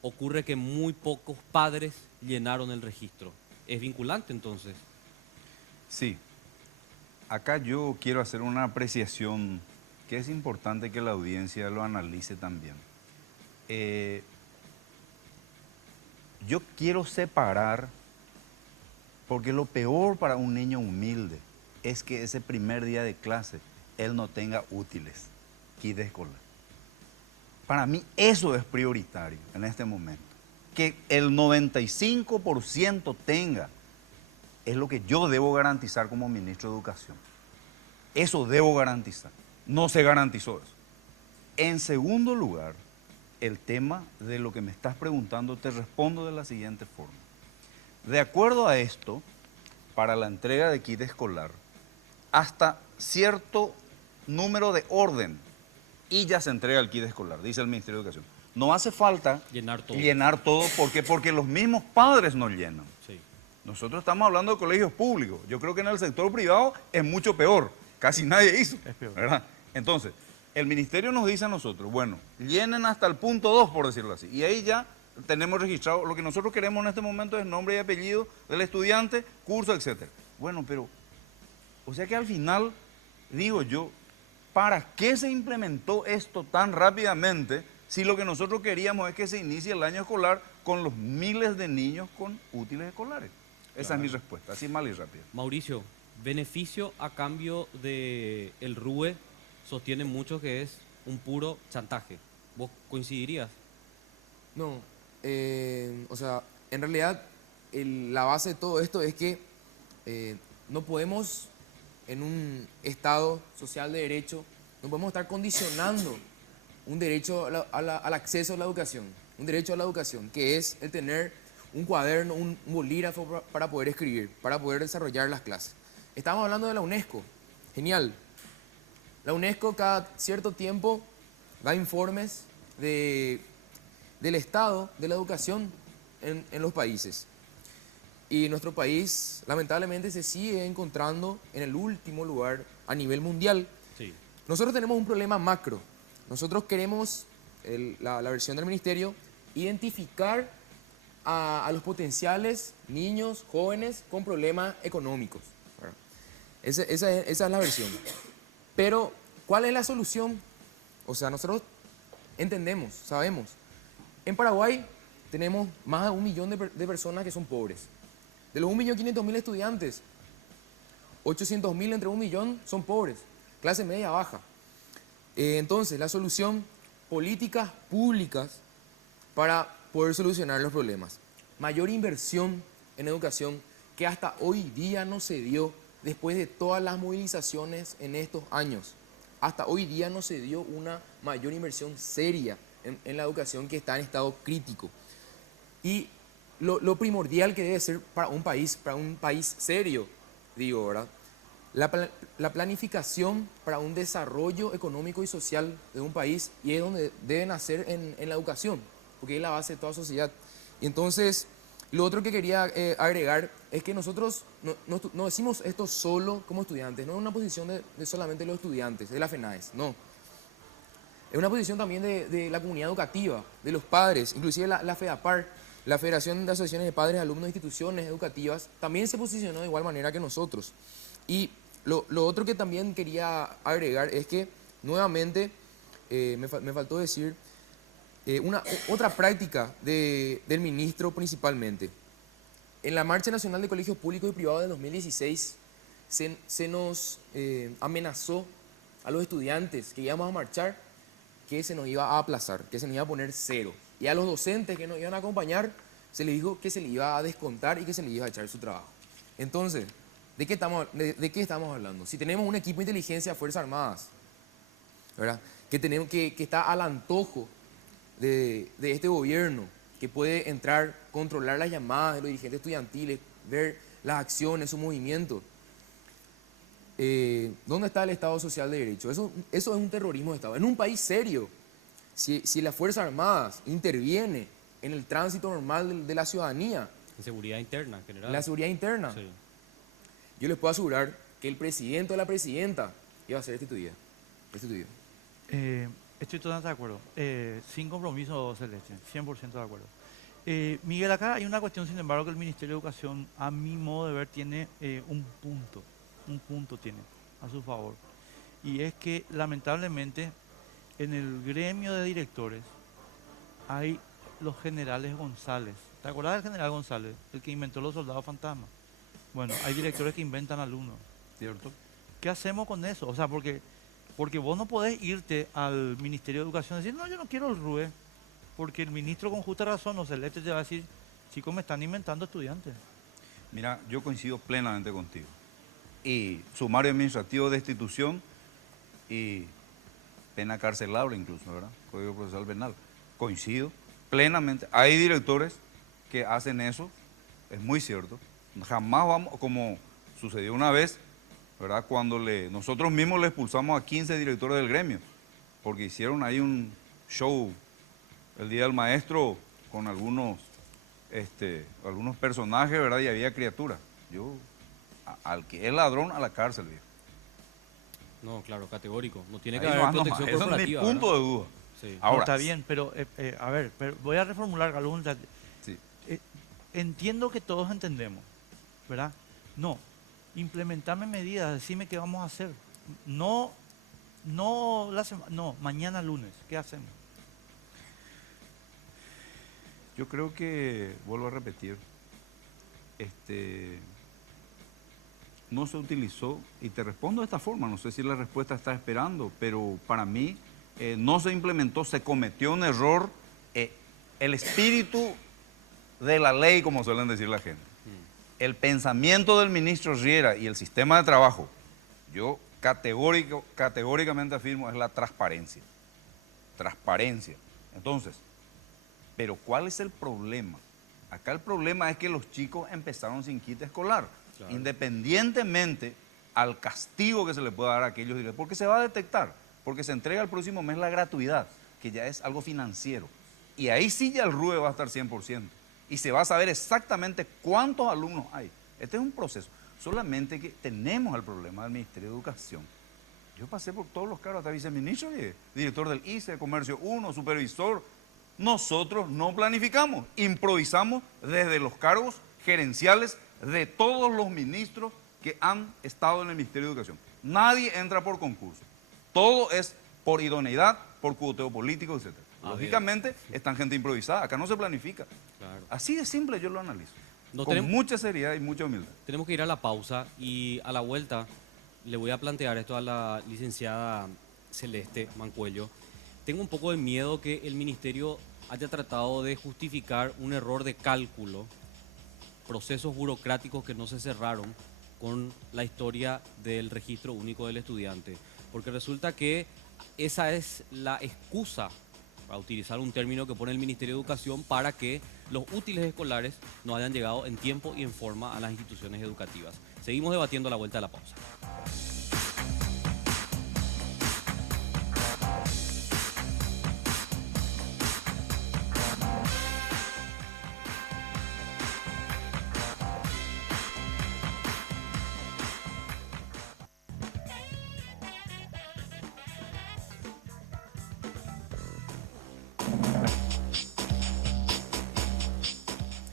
ocurre que muy pocos padres llenaron el registro. ¿Es vinculante entonces? Sí, acá yo quiero hacer una apreciación que es importante que la audiencia lo analice también. Yo quiero separar, porque lo peor para un niño humilde es que ese primer día de clase él no tenga útiles, kit escolar. Para mí eso es prioritario en este momento. Que el 95% tenga, es lo que yo debo garantizar como ministro de Educación. Eso debo garantizar. No se garantizó eso. En segundo lugar, el tema de lo que me estás preguntando, te respondo de la siguiente forma. De acuerdo a esto, para la entrega de kit escolar, hasta cierto número de orden y ya se entrega el kit escolar, dice el Ministerio de Educación. No hace falta llenar todo. ¿Por qué? Porque los mismos padres no llenan. Sí. Nosotros estamos hablando de colegios públicos. Yo creo que en el sector privado es mucho peor. Casi nadie hizo. Es peor. ¿Verdad? Entonces, el ministerio nos dice a nosotros, bueno, llenen hasta el punto 2, por decirlo así. Y ahí ya tenemos registrado, lo que nosotros queremos en este momento es nombre y apellido del estudiante, curso, etc. Bueno, pero, o sea que al final, digo yo, ¿para qué se implementó esto tan rápidamente si lo que nosotros queríamos es que se inicie el año escolar con los miles de niños con útiles escolares? Esa es mi respuesta, así mal y rápido. Mauricio, beneficio a cambio de el RUE sostienen mucho que es un puro chantaje. ¿Vos coincidirías? No, o sea, en realidad la base de todo esto es que no podemos, en un Estado social de derecho, no podemos estar condicionando un derecho al acceso a la educación, un derecho a la educación, que es el tener un cuaderno, un bolígrafo para poder escribir, para poder desarrollar las clases. Estamos hablando de la UNESCO, genial. La UNESCO cada cierto tiempo da informes del estado de la educación en los países. Y nuestro país, lamentablemente, se sigue encontrando en el último lugar a nivel mundial. Sí. Nosotros tenemos un problema macro. Nosotros queremos, la versión del ministerio, identificar a los potenciales niños, jóvenes con problemas económicos. Esa es la versión. Pero, ¿cuál es la solución? O sea, nosotros entendemos, sabemos. En Paraguay tenemos más de 1 millón de personas que son pobres. De los 1.500.000 estudiantes, 800.000 entre 1 millón son pobres, clase media baja. Entonces, la solución, políticas públicas para poder solucionar los problemas. Mayor inversión en educación que hasta hoy día no se dio después de todas las movilizaciones en estos años. Hasta hoy día no se dio una mayor inversión seria en la educación que está en estado crítico. Y lo primordial que debe ser para un país serio, digo, ¿verdad? La planificación para un desarrollo económico y social de un país, y es donde debe nacer en la educación, porque es la base de toda sociedad. Y entonces, lo otro que quería agregar es que nosotros no decimos esto solo como estudiantes, no es una posición de solamente los estudiantes, de la FENAES, no. Es una posición también de la comunidad educativa, de los padres, inclusive la FEDAPAR, la Federación de Asociaciones de Padres, Alumnos de Instituciones Educativas, también se posicionó de igual manera que nosotros. Y lo otro que también quería agregar es que, nuevamente, me faltó decir, otra práctica del ministro principalmente. En la Marcha Nacional de Colegios Públicos y Privados de 2016 se nos amenazó a los estudiantes que íbamos a marchar que se nos iba a aplazar, que se nos iba a poner 0. Y a los docentes que nos iban a acompañar se les dijo que se les iba a descontar y que se les iba a echar su trabajo. Entonces, ¿de qué estamos hablando? Si tenemos un equipo de inteligencia de Fuerzas Armadas, ¿verdad? Que está al antojo de este gobierno, que puede entrar, controlar las llamadas de los dirigentes estudiantiles, ver las acciones, sus movimientos. ¿Dónde está el Estado Social de Derecho? Eso es un terrorismo de Estado. En un país serio, si las Fuerzas Armadas interviene en el tránsito normal de la ciudadanía, En seguridad interna, en general. en la seguridad interna, Sí. yo les puedo asegurar que el presidente o la presidenta iba a ser destituido. Estoy totalmente de acuerdo. Sin compromiso, Celeste, 100% de acuerdo. Miguel, acá hay una cuestión, sin embargo, que el Ministerio de Educación, a mi modo de ver, tiene un punto tiene a su favor. Y es que, lamentablemente, en el gremio de directores hay los generales González. ¿Te acuerdas del general González? El que inventó los soldados fantasmas. Bueno, hay directores que inventan alumnos. ¿Cierto? ¿Qué hacemos con eso? O sea, porque vos no podés irte al Ministerio de Educación y decir, no, yo no quiero el RUE, porque el ministro con justa razón o Celeste te va a decir, chicos, me están inventando estudiantes. Mira, yo coincido plenamente contigo. Y sumario administrativo de destitución y pena carcelable incluso, ¿verdad? Código Procesal Penal. Coincido plenamente. Hay directores que hacen eso, es muy cierto. Jamás vamos, como sucedió una vez, ¿verdad? Cuando nosotros mismos le expulsamos a 15 directores del gremio, porque hicieron ahí un show el Día del Maestro con algunos personajes, ¿verdad? Y había criaturas. Al que es ladrón, a la cárcel, viejo. No, claro, categórico. No tiene que Ahí haber no, protección ese es mi corporativa. punto ¿verdad? de duda. Sí. No, Ahora, está bien, pero a ver, pero voy a reformular algún. sí. Entiendo que todos entendemos, ¿verdad? No, implementame medidas, decime qué vamos a hacer. No, mañana lunes, ¿qué hacemos? Yo creo que, vuelvo a repetir, no se utilizó, y te respondo de esta forma, no sé si la respuesta está esperando, pero para mí no se implementó, se cometió un error, el espíritu de la ley, como suelen decir la gente. El pensamiento del ministro Riera y el sistema de trabajo, yo categóricamente afirmo, es la transparencia. Transparencia. Entonces, pero ¿cuál es el problema? Acá el problema es que los chicos empezaron sin kit escolar, claro, independientemente al castigo que se le pueda dar a aquellos directores, porque se va a detectar, porque se entrega el próximo mes la gratuidad, que ya es algo financiero, y ahí sí ya el RUE va a estar 100%, y se va a saber exactamente cuántos alumnos hay. Este es un proceso, solamente que tenemos el problema del Ministerio de Educación. Yo pasé por todos los cargos, hasta viceministro, director del ICE, Comercio 1, supervisor. Nosotros no planificamos, improvisamos desde los cargos gerenciales de todos los ministros que han estado en el Ministerio de Educación. Nadie entra por concurso, todo es por idoneidad, por cuoteo político, etc. Lógicamente, están gente improvisada, acá no se planifica. Claro. Así de simple yo lo analizo, No con tenemos- mucha seriedad y mucha humildad. Tenemos que ir a la pausa y a la vuelta le voy a plantear esto a la licenciada Celeste Mancuello. Tengo un poco de miedo que el ministerio haya tratado de justificar un error de cálculo, procesos burocráticos que no se cerraron con la historia del registro único del estudiante. Porque resulta que esa es la excusa, para utilizar un término que pone el Ministerio de Educación, para que los útiles escolares no hayan llegado en tiempo y en forma a las instituciones educativas. Seguimos debatiendo a la vuelta de la pausa.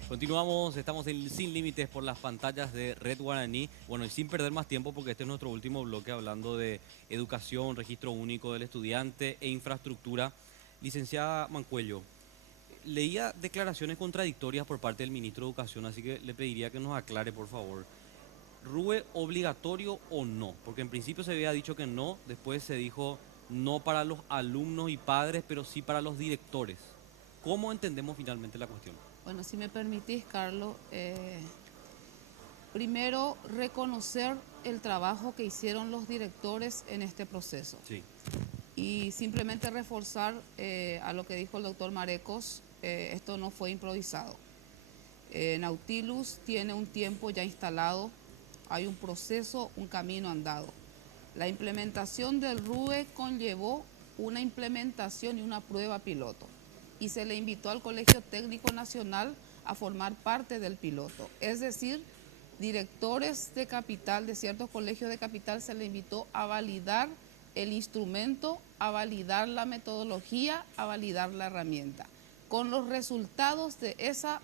Continuamos, estamos en Sin Límites por las pantallas de Red Guaraní. Bueno, y sin perder más tiempo, porque este es nuestro último bloque hablando de educación, registro único del estudiante e infraestructura. Licenciada Mancuello, leía declaraciones contradictorias por parte del ministro de Educación, así que le pediría que nos aclare, por favor. ¿RUE obligatorio o no? Porque en principio se había dicho que no, después se dijo no para los alumnos y padres, pero sí para los directores. ¿Cómo entendemos finalmente la cuestión? Bueno, si me permitís, Carlos, primero reconocer el trabajo que hicieron los directores en este proceso. Sí. Y simplemente reforzar a lo que dijo el doctor Marecos, esto no fue improvisado. Nautilus tiene un tiempo ya instalado, hay un proceso, un camino andado. La implementación del RUE conllevó una implementación y una prueba piloto y se le invitó al Colegio Técnico Nacional a formar parte del piloto. Es decir, directores de capital, de ciertos colegios de capital, se le invitó a validar el instrumento, a validar la metodología, a validar la herramienta. Con los resultados de esa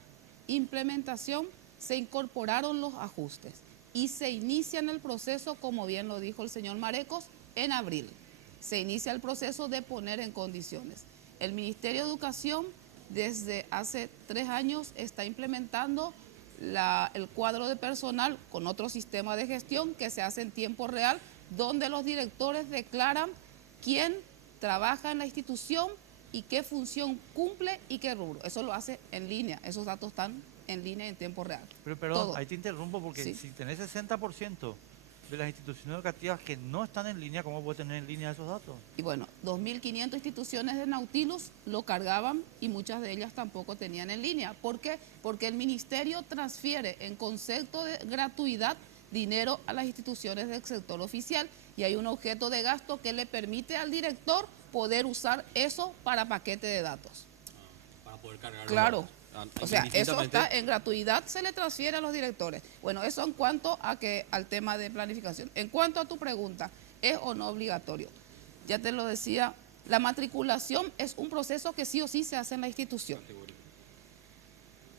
implementación se incorporaron los ajustes y se inicia en el proceso, como bien lo dijo el señor Marecos, en abril. Se inicia el proceso de poner en condiciones. El Ministerio de Educación desde hace 3 años está implementando el cuadro de personal con otro sistema de gestión que se hace en tiempo real, donde los directores declaran quién trabaja en la institución y qué función cumple y qué rubro. Eso lo hace en línea, esos datos están en línea en tiempo real. Pero perdón, Todo. ahí te interrumpo porque Sí. si tenés 60% de las instituciones educativas que no están en línea, ¿cómo puedes tener en línea esos datos? Y bueno, 2.500 instituciones de Nautilus lo cargaban y muchas de ellas tampoco tenían en línea. ¿Por qué? Porque el ministerio transfiere en concepto de gratuidad dinero a las instituciones del sector oficial y hay un objeto de gasto que le permite al director poder usar eso para paquete de datos. Para poder cargar. Claro. O sea, eso Indistintamente, está en gratuidad, se le transfiere a los directores. Bueno, eso en cuanto al tema de planificación. En cuanto a tu pregunta, ¿es o no obligatorio? Ya te lo decía, la matriculación es un proceso que sí o sí se hace en la institución.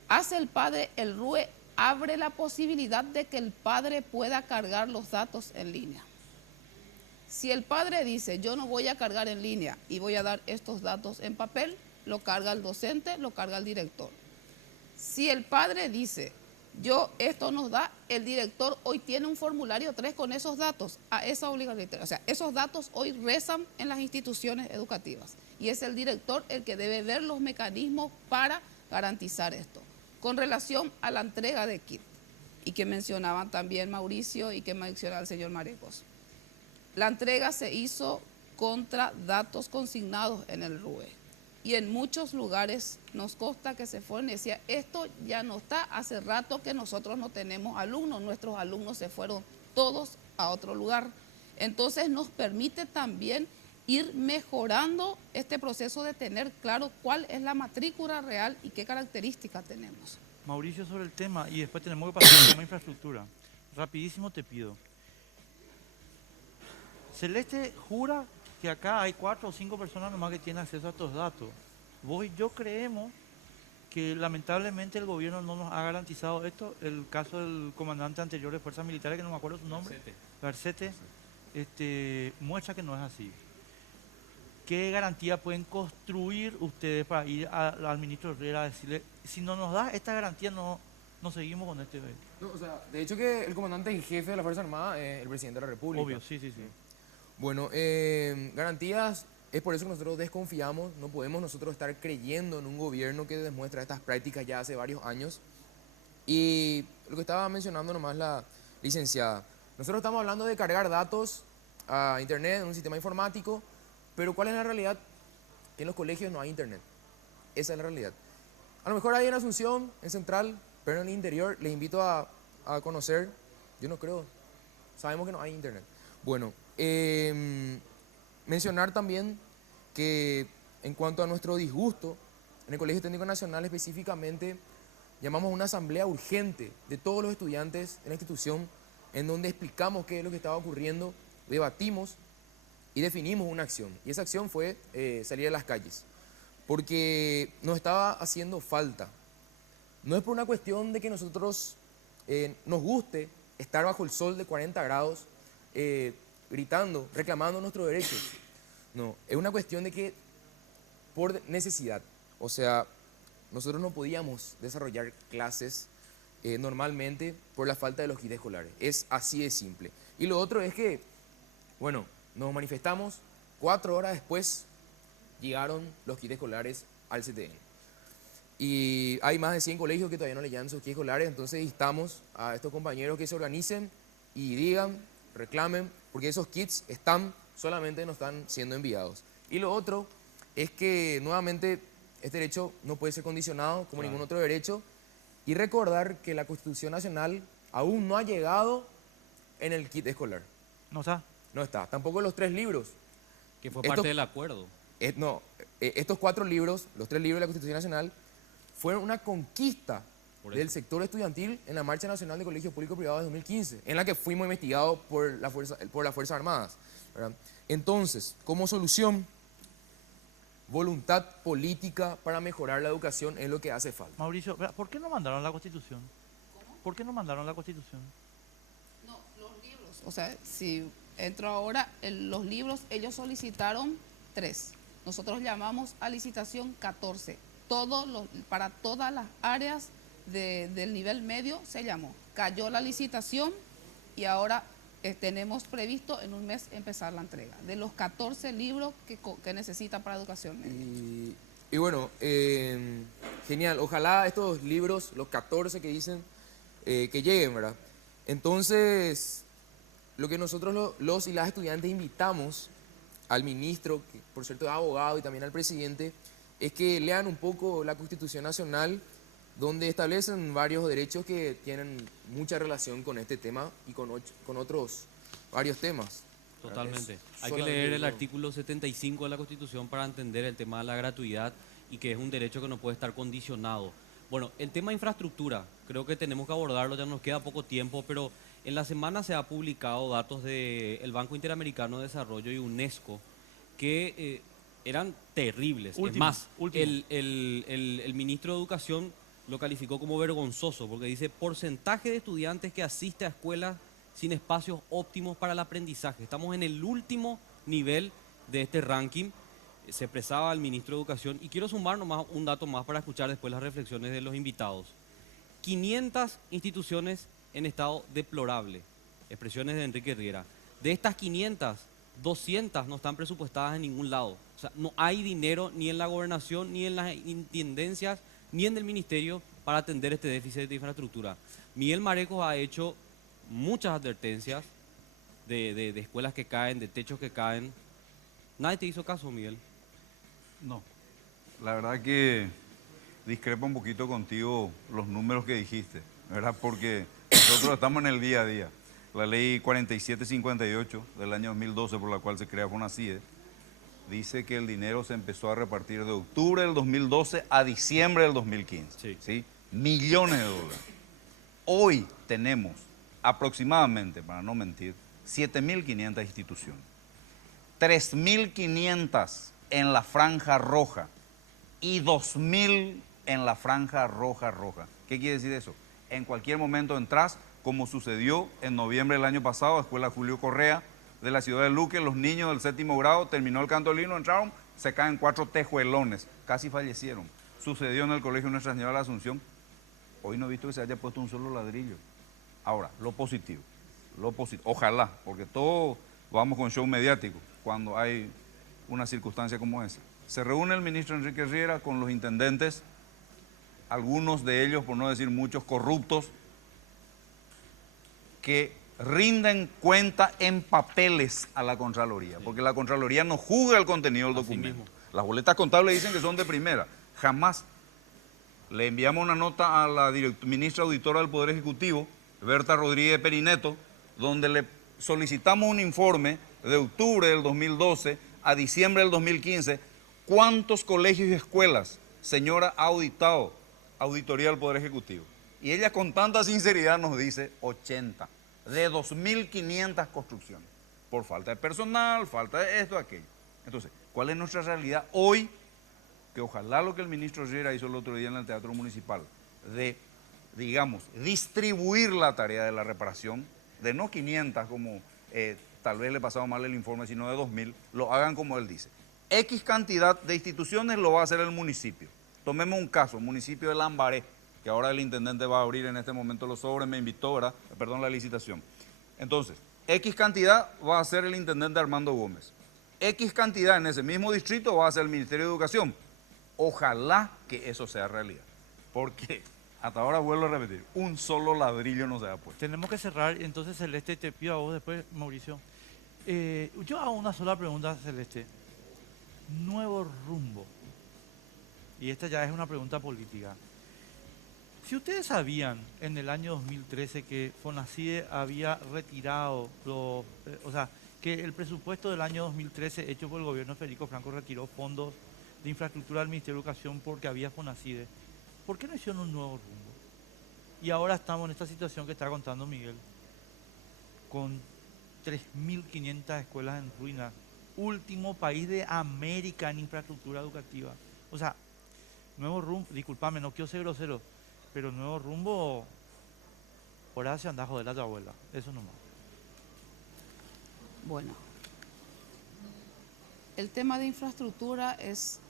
Hace el padre, el RUE abre la posibilidad de que el padre pueda cargar los datos en línea. Si el padre dice, yo no voy a cargar en línea y voy a dar estos datos en papel, lo carga el docente, lo carga el director. Si el padre dice, esto nos da, el director hoy tiene un formulario 3 con esos datos, a esa obligatoriedad. O sea, esos datos hoy rezan en las instituciones educativas y es el director el que debe ver los mecanismos para garantizar esto. Con relación a la entrega de kit, y que mencionaban también Mauricio y que mencionaba el señor Marecos, la entrega se hizo contra datos consignados en el RUE. Y en muchos lugares nos consta que se fueron y decía, esto ya no está, hace rato que nosotros no tenemos alumnos, nuestros alumnos se fueron todos a otro lugar. Entonces nos permite también ir mejorando este proceso de tener claro cuál es la matrícula real y qué características tenemos. Mauricio, sobre el tema, y después tenemos que pasar al tema de infraestructura. Rapidísimo te pido. Celeste jura que acá hay 4 o 5 personas nomás que tienen acceso a estos datos. Vos y yo creemos que lamentablemente el gobierno no nos ha garantizado esto. El caso del comandante anterior de Fuerzas Militares, que no me acuerdo su nombre, Garcete, muestra que no es así. ¿Qué garantía pueden construir ustedes para ir al ministro Herrera a decirle, si no nos da esta garantía, no seguimos con este evento? No, o sea, de hecho que el comandante en jefe de la Fuerza Armada es el presidente de la República. Obvio, sí. Bueno, garantías, es por eso que nosotros desconfiamos, no podemos nosotros estar creyendo en un gobierno que demuestra estas prácticas ya hace varios años. Y lo que estaba mencionando nomás la licenciada, nosotros estamos hablando de cargar datos a internet en un sistema informático, pero ¿cuál es la realidad? Que en los colegios no hay internet, esa es la realidad. A lo mejor hay en Asunción, en Central, pero en el interior les invito a conocer, yo no creo, sabemos que no hay internet. Bueno, mencionar también que en cuanto a nuestro disgusto, en el Colegio Técnico Nacional específicamente, llamamos a una asamblea urgente de todos los estudiantes en la institución, en donde explicamos qué es lo que estaba ocurriendo, debatimos y definimos una acción. Y esa acción fue salir a las calles, porque nos estaba haciendo falta. No es por una cuestión de que nosotros nos guste estar bajo el sol de 40 grados, gritando, reclamando nuestros derechos. No, es una cuestión de que por necesidad, o sea, nosotros no podíamos desarrollar clases normalmente por la falta de los kits escolares. Es así de simple. Y lo otro es que, bueno, nos manifestamos, 4 horas después llegaron los kits escolares al CTN. Y hay más de 100 colegios que todavía no le llegan sus kits escolares, entonces instamos a estos compañeros que se organicen y digan, reclamen, porque esos kits solamente no están siendo enviados. Y lo otro es que nuevamente este derecho no puede ser condicionado como ningún otro derecho Y recordar que la Constitución Nacional aún no ha llegado en el kit escolar. ¿No está? No está. Tampoco los 3 libros. Que fue Esto- parte del acuerdo. Estos 4 libros, los 3 libros de la Constitución Nacional, fueron una conquista Por del eso. sector estudiantil en la Marcha Nacional de Colegios Públicos Privados de 2015, en la que fuimos investigados por las Fuerzas Armadas, ¿verdad? Entonces, como solución, voluntad política para mejorar la educación es lo que hace falta. Mauricio, ¿por qué no mandaron la Constitución? ¿Por qué no mandaron la Constitución? No, los libros. O sea, si entro ahora, los libros, ellos solicitaron 3. Nosotros llamamos a licitación 14. Para todas las áreas del nivel medio se llamó. Cayó la licitación y ahora tenemos previsto en un mes empezar la entrega de los 14 libros que necesita para educación media. Y bueno, genial. Ojalá estos libros, los 14 que dicen, que lleguen, ¿verdad? Entonces, lo que nosotros los y las estudiantes invitamos al ministro, que por cierto es abogado, y también al presidente, es que lean un poco la Constitución Nacional, donde establecen varios derechos que tienen mucha relación con este tema y con otros varios temas. Totalmente. Es Hay que solamente leer el eso. artículo 75 de la Constitución para entender el tema de la gratuidad y que es un derecho que no puede estar condicionado. Bueno, el tema de infraestructura, creo que tenemos que abordarlo, ya nos queda poco tiempo, pero en la semana se ha publicado datos del Banco Interamericano de Desarrollo y UNESCO que eran terribles. Último, Es más, último. el ministro de Educación lo calificó como vergonzoso porque dice porcentaje de estudiantes que asiste a escuelas sin espacios óptimos para el aprendizaje. Estamos en el último nivel de este ranking. Se expresaba el ministro de Educación y quiero sumar nomás un dato más para escuchar después las reflexiones de los invitados. 500 instituciones en estado deplorable, expresiones de Enrique Riera. De estas 500, 200 no están presupuestadas en ningún lado. O sea, no hay dinero ni en la gobernación, ni en las intendencias, ni en el ministerio para atender este déficit de infraestructura. Miguel Marecos ha hecho muchas advertencias de escuelas que caen, de techos que caen. Nadie te hizo caso, Miguel. No. La verdad que discrepo un poquito contigo los números que dijiste, ¿verdad? Porque nosotros estamos en el día a día. La ley 4758 del año 2012, por la cual se crea FONACIDE, dice que el dinero se empezó a repartir de octubre del 2012 a diciembre del 2015. Sí. Millones de dólares. Hoy tenemos aproximadamente, para no mentir, 7.500 instituciones. 3.500 en la franja roja y 2.000 en la franja roja. ¿Qué quiere decir eso? En cualquier momento entras, como sucedió en noviembre del año pasado, Escuela Julio Correa de la ciudad de Luque, los niños del 7º grado, terminó el canto del himno, entraron, se caen 4 tejuelones, casi fallecieron. Sucedió en el Colegio Nuestra Señora de la Asunción. Hoy no he visto que se haya puesto un solo ladrillo. Ahora, lo positivo, ojalá, porque todos vamos con show mediático cuando hay una circunstancia como esa. Se reúne el ministro Enrique Riera con los intendentes, algunos de ellos, por no decir muchos, corruptos, que rinden cuenta en papeles a la Contraloría, porque la Contraloría no juzga el contenido del Así documento. mismo. Las boletas contables dicen que son de primera, jamás. Le enviamos una nota a la ministra auditora del Poder Ejecutivo, Berta Rodríguez Perineto, donde le solicitamos un informe de octubre del 2012 a diciembre del 2015, cuántos colegios y escuelas, señora, ha auditado Auditoría del Poder Ejecutivo. Y ella con tanta sinceridad nos dice 80, de 2.500 construcciones, por falta de personal, falta de esto, aquello. Entonces, ¿cuál es nuestra realidad hoy? Que ojalá lo que el ministro Riera hizo el otro día en el Teatro Municipal, de, digamos, distribuir la tarea de la reparación, de no 500 como tal vez le pasaba mal el informe, sino de 2.000, lo hagan como él dice. X cantidad de instituciones lo va a hacer el municipio. Tomemos un caso, municipio de Lambaré, que ahora el intendente va a abrir en este momento los sobres, me invitó, ¿verdad? Perdón, la licitación. Entonces, X cantidad va a hacer el intendente Armando Gómez. X cantidad en ese mismo distrito va a ser el Ministerio de Educación. Ojalá que eso sea realidad, porque hasta ahora vuelvo a repetir, un solo ladrillo no se ha puesto. Tenemos que cerrar, entonces Celeste, te pido a vos después, Mauricio. Yo hago una sola pregunta, Celeste. Nuevo rumbo. Y esta ya es una pregunta política. Si ustedes sabían en el año 2013 que FONACIDE había retirado, o sea, que el presupuesto del año 2013 hecho por el gobierno de Federico Franco retiró fondos de infraestructura del Ministerio de Educación porque había FONACIDE, ¿por qué no hicieron un nuevo rumbo? Y ahora estamos en esta situación que está contando Miguel, con 3.500 escuelas en ruinas, último país de América en infraestructura educativa. O sea, nuevo rumbo, discúlpame, no quiero ser grosero, pero nuevo rumbo, Horacio anda a joder a tu abuela, eso nomás. Bueno, el tema de infraestructura es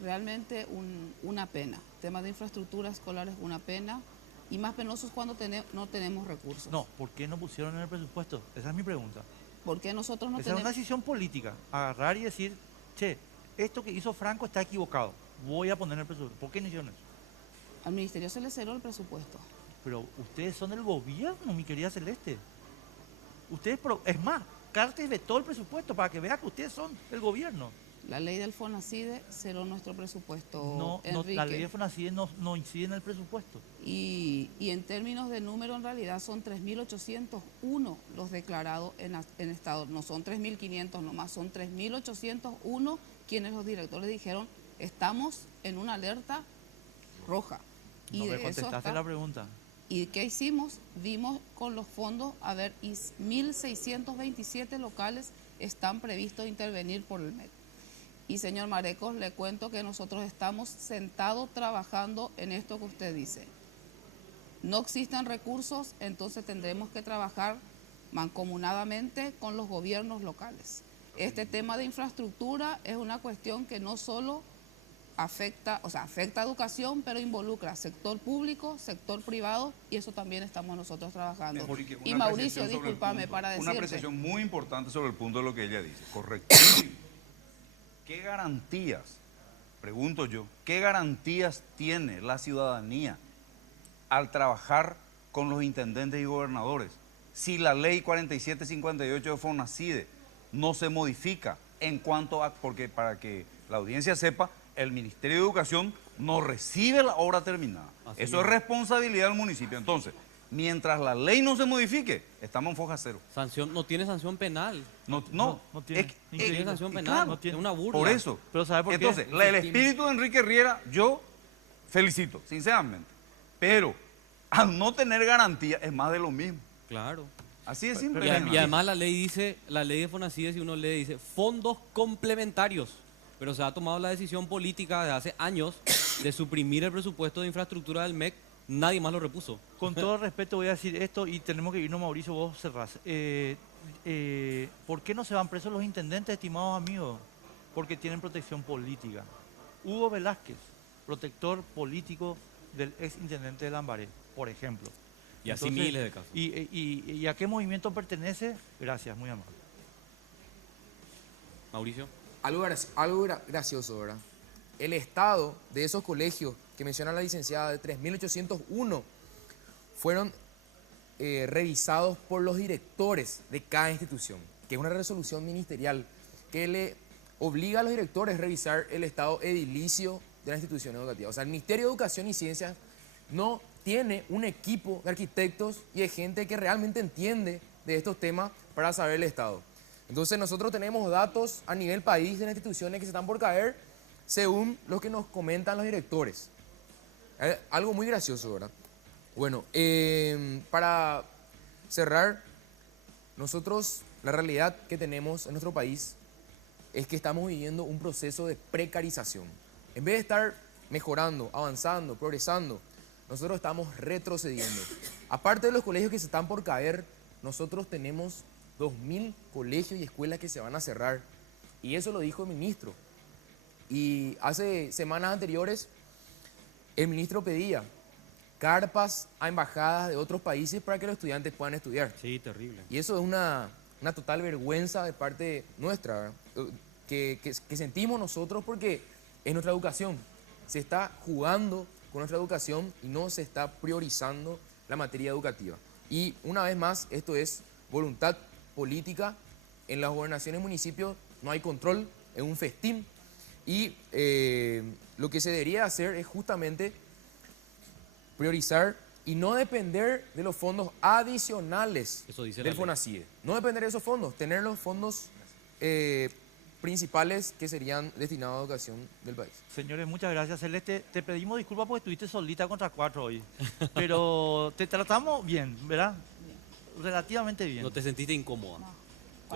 realmente una pena. El tema de infraestructura escolar es una pena y más penoso es cuando no tenemos recursos. No, ¿por qué no pusieron en el presupuesto? Esa es mi pregunta. ¿Por qué nosotros no Esa es tenemos? una decisión política, agarrar y decir, che, esto que hizo Franco está equivocado, voy a poner en el presupuesto. ¿Por qué no hicieron eso? Al ministerio se le cerró el presupuesto. Pero ustedes son el gobierno, mi querida Celeste. Ustedes, es más, Cartes vetó el presupuesto para que vea que ustedes son el gobierno. La ley del FONACIDE cerró nuestro presupuesto, No, Enrique. la ley de FONACIDE no incide en el presupuesto. Y en términos de número, en realidad son 3.801 los declarados en estado. No son 3.500 nomás, son 3.801 quienes los directores dijeron, estamos en una alerta roja. No Y me de contestaste la pregunta. ¿Y qué hicimos? Vimos con los fondos, 1.627 locales están previstos intervenir por el MEC. Y señor Marecos, le cuento que nosotros estamos sentados trabajando en esto que usted dice. No existen recursos, entonces tendremos que trabajar mancomunadamente con los gobiernos locales. Este tema de infraestructura es una cuestión que no solo afecta a educación, pero involucra sector público, sector privado, y eso también estamos nosotros trabajando. Y Mauricio, discúlpame para decirte. Una apreciación muy importante sobre el punto de lo que ella dice, correcto. ¿Qué garantías, pregunto yo, qué garantías tiene la ciudadanía al trabajar con los intendentes y gobernadores si la ley 4758 de FONACIDE no se modifica en cuanto a, porque para que la audiencia sepa, el Ministerio de Educación no recibe la obra terminada. Así Eso es responsabilidad del municipio. Entonces, mientras la ley no se modifique, estamos en foja cero. No tiene sanción penal. No tiene. No tiene sanción penal. claro, No tiene una burla. Por eso. Pero ¿sabe por qué? Entonces, el espíritu de Enrique Riera, yo felicito, sinceramente. Pero al no tener garantía, es más de lo mismo. Claro. Así de simple. Y además la ley dice, la ley de FONACIDE, si uno lee, dice fondos complementarios. Pero se ha tomado la decisión política de hace años de suprimir el presupuesto de infraestructura del MEC. Nadie más lo repuso. Con todo respeto voy a decir esto y tenemos que irnos, Mauricio, vos cerrás. ¿Por qué no se van presos los intendentes, estimados amigos? Porque tienen protección política. Hugo Velázquez, protector político del ex intendente de Lambaré, por ejemplo. Y así miles de casos. ¿Y a qué movimiento pertenece? Gracias, muy amable. Mauricio. Algo gracioso, ¿verdad? El estado de esos colegios que menciona la licenciada, de 3.801, fueron revisados por los directores de cada institución, que es una resolución ministerial que le obliga a los directores a revisar el estado edilicio de la institución educativa. O sea, el Ministerio de Educación y Ciencias no tiene un equipo de arquitectos y de gente que realmente entiende de estos temas para saber el estado. Entonces nosotros tenemos datos a nivel país de las instituciones que se están por caer según lo que nos comentan los directores. Algo muy gracioso, ¿verdad? Bueno, para cerrar, nosotros la realidad que tenemos en nuestro país es que estamos viviendo un proceso de precarización. En vez de estar mejorando, avanzando, progresando, nosotros estamos retrocediendo. Aparte de los colegios que se están por caer, nosotros tenemos 2.000 colegios y escuelas que se van a cerrar. Y eso lo dijo el ministro. Y hace semanas anteriores, el ministro pedía carpas a embajadas de otros países para que los estudiantes puedan estudiar. Sí, terrible. Y eso es una total vergüenza de parte nuestra, que sentimos nosotros porque es nuestra educación. Se está jugando con nuestra educación y no se está priorizando la materia educativa. Y una vez más, esto es voluntad política. En las gobernaciones y municipios no hay control, es un festín. Y lo que se debería hacer es justamente priorizar y no depender de los fondos adicionales Eso dice la del ley. FONACIDE. No depender de esos fondos, tener los fondos principales que serían destinados a educación del país. Señores, muchas gracias. Celeste, te pedimos disculpas porque estuviste solita contra 4 hoy. Pero te tratamos bien, ¿verdad? Relativamente bien. No te sentiste incómoda. Para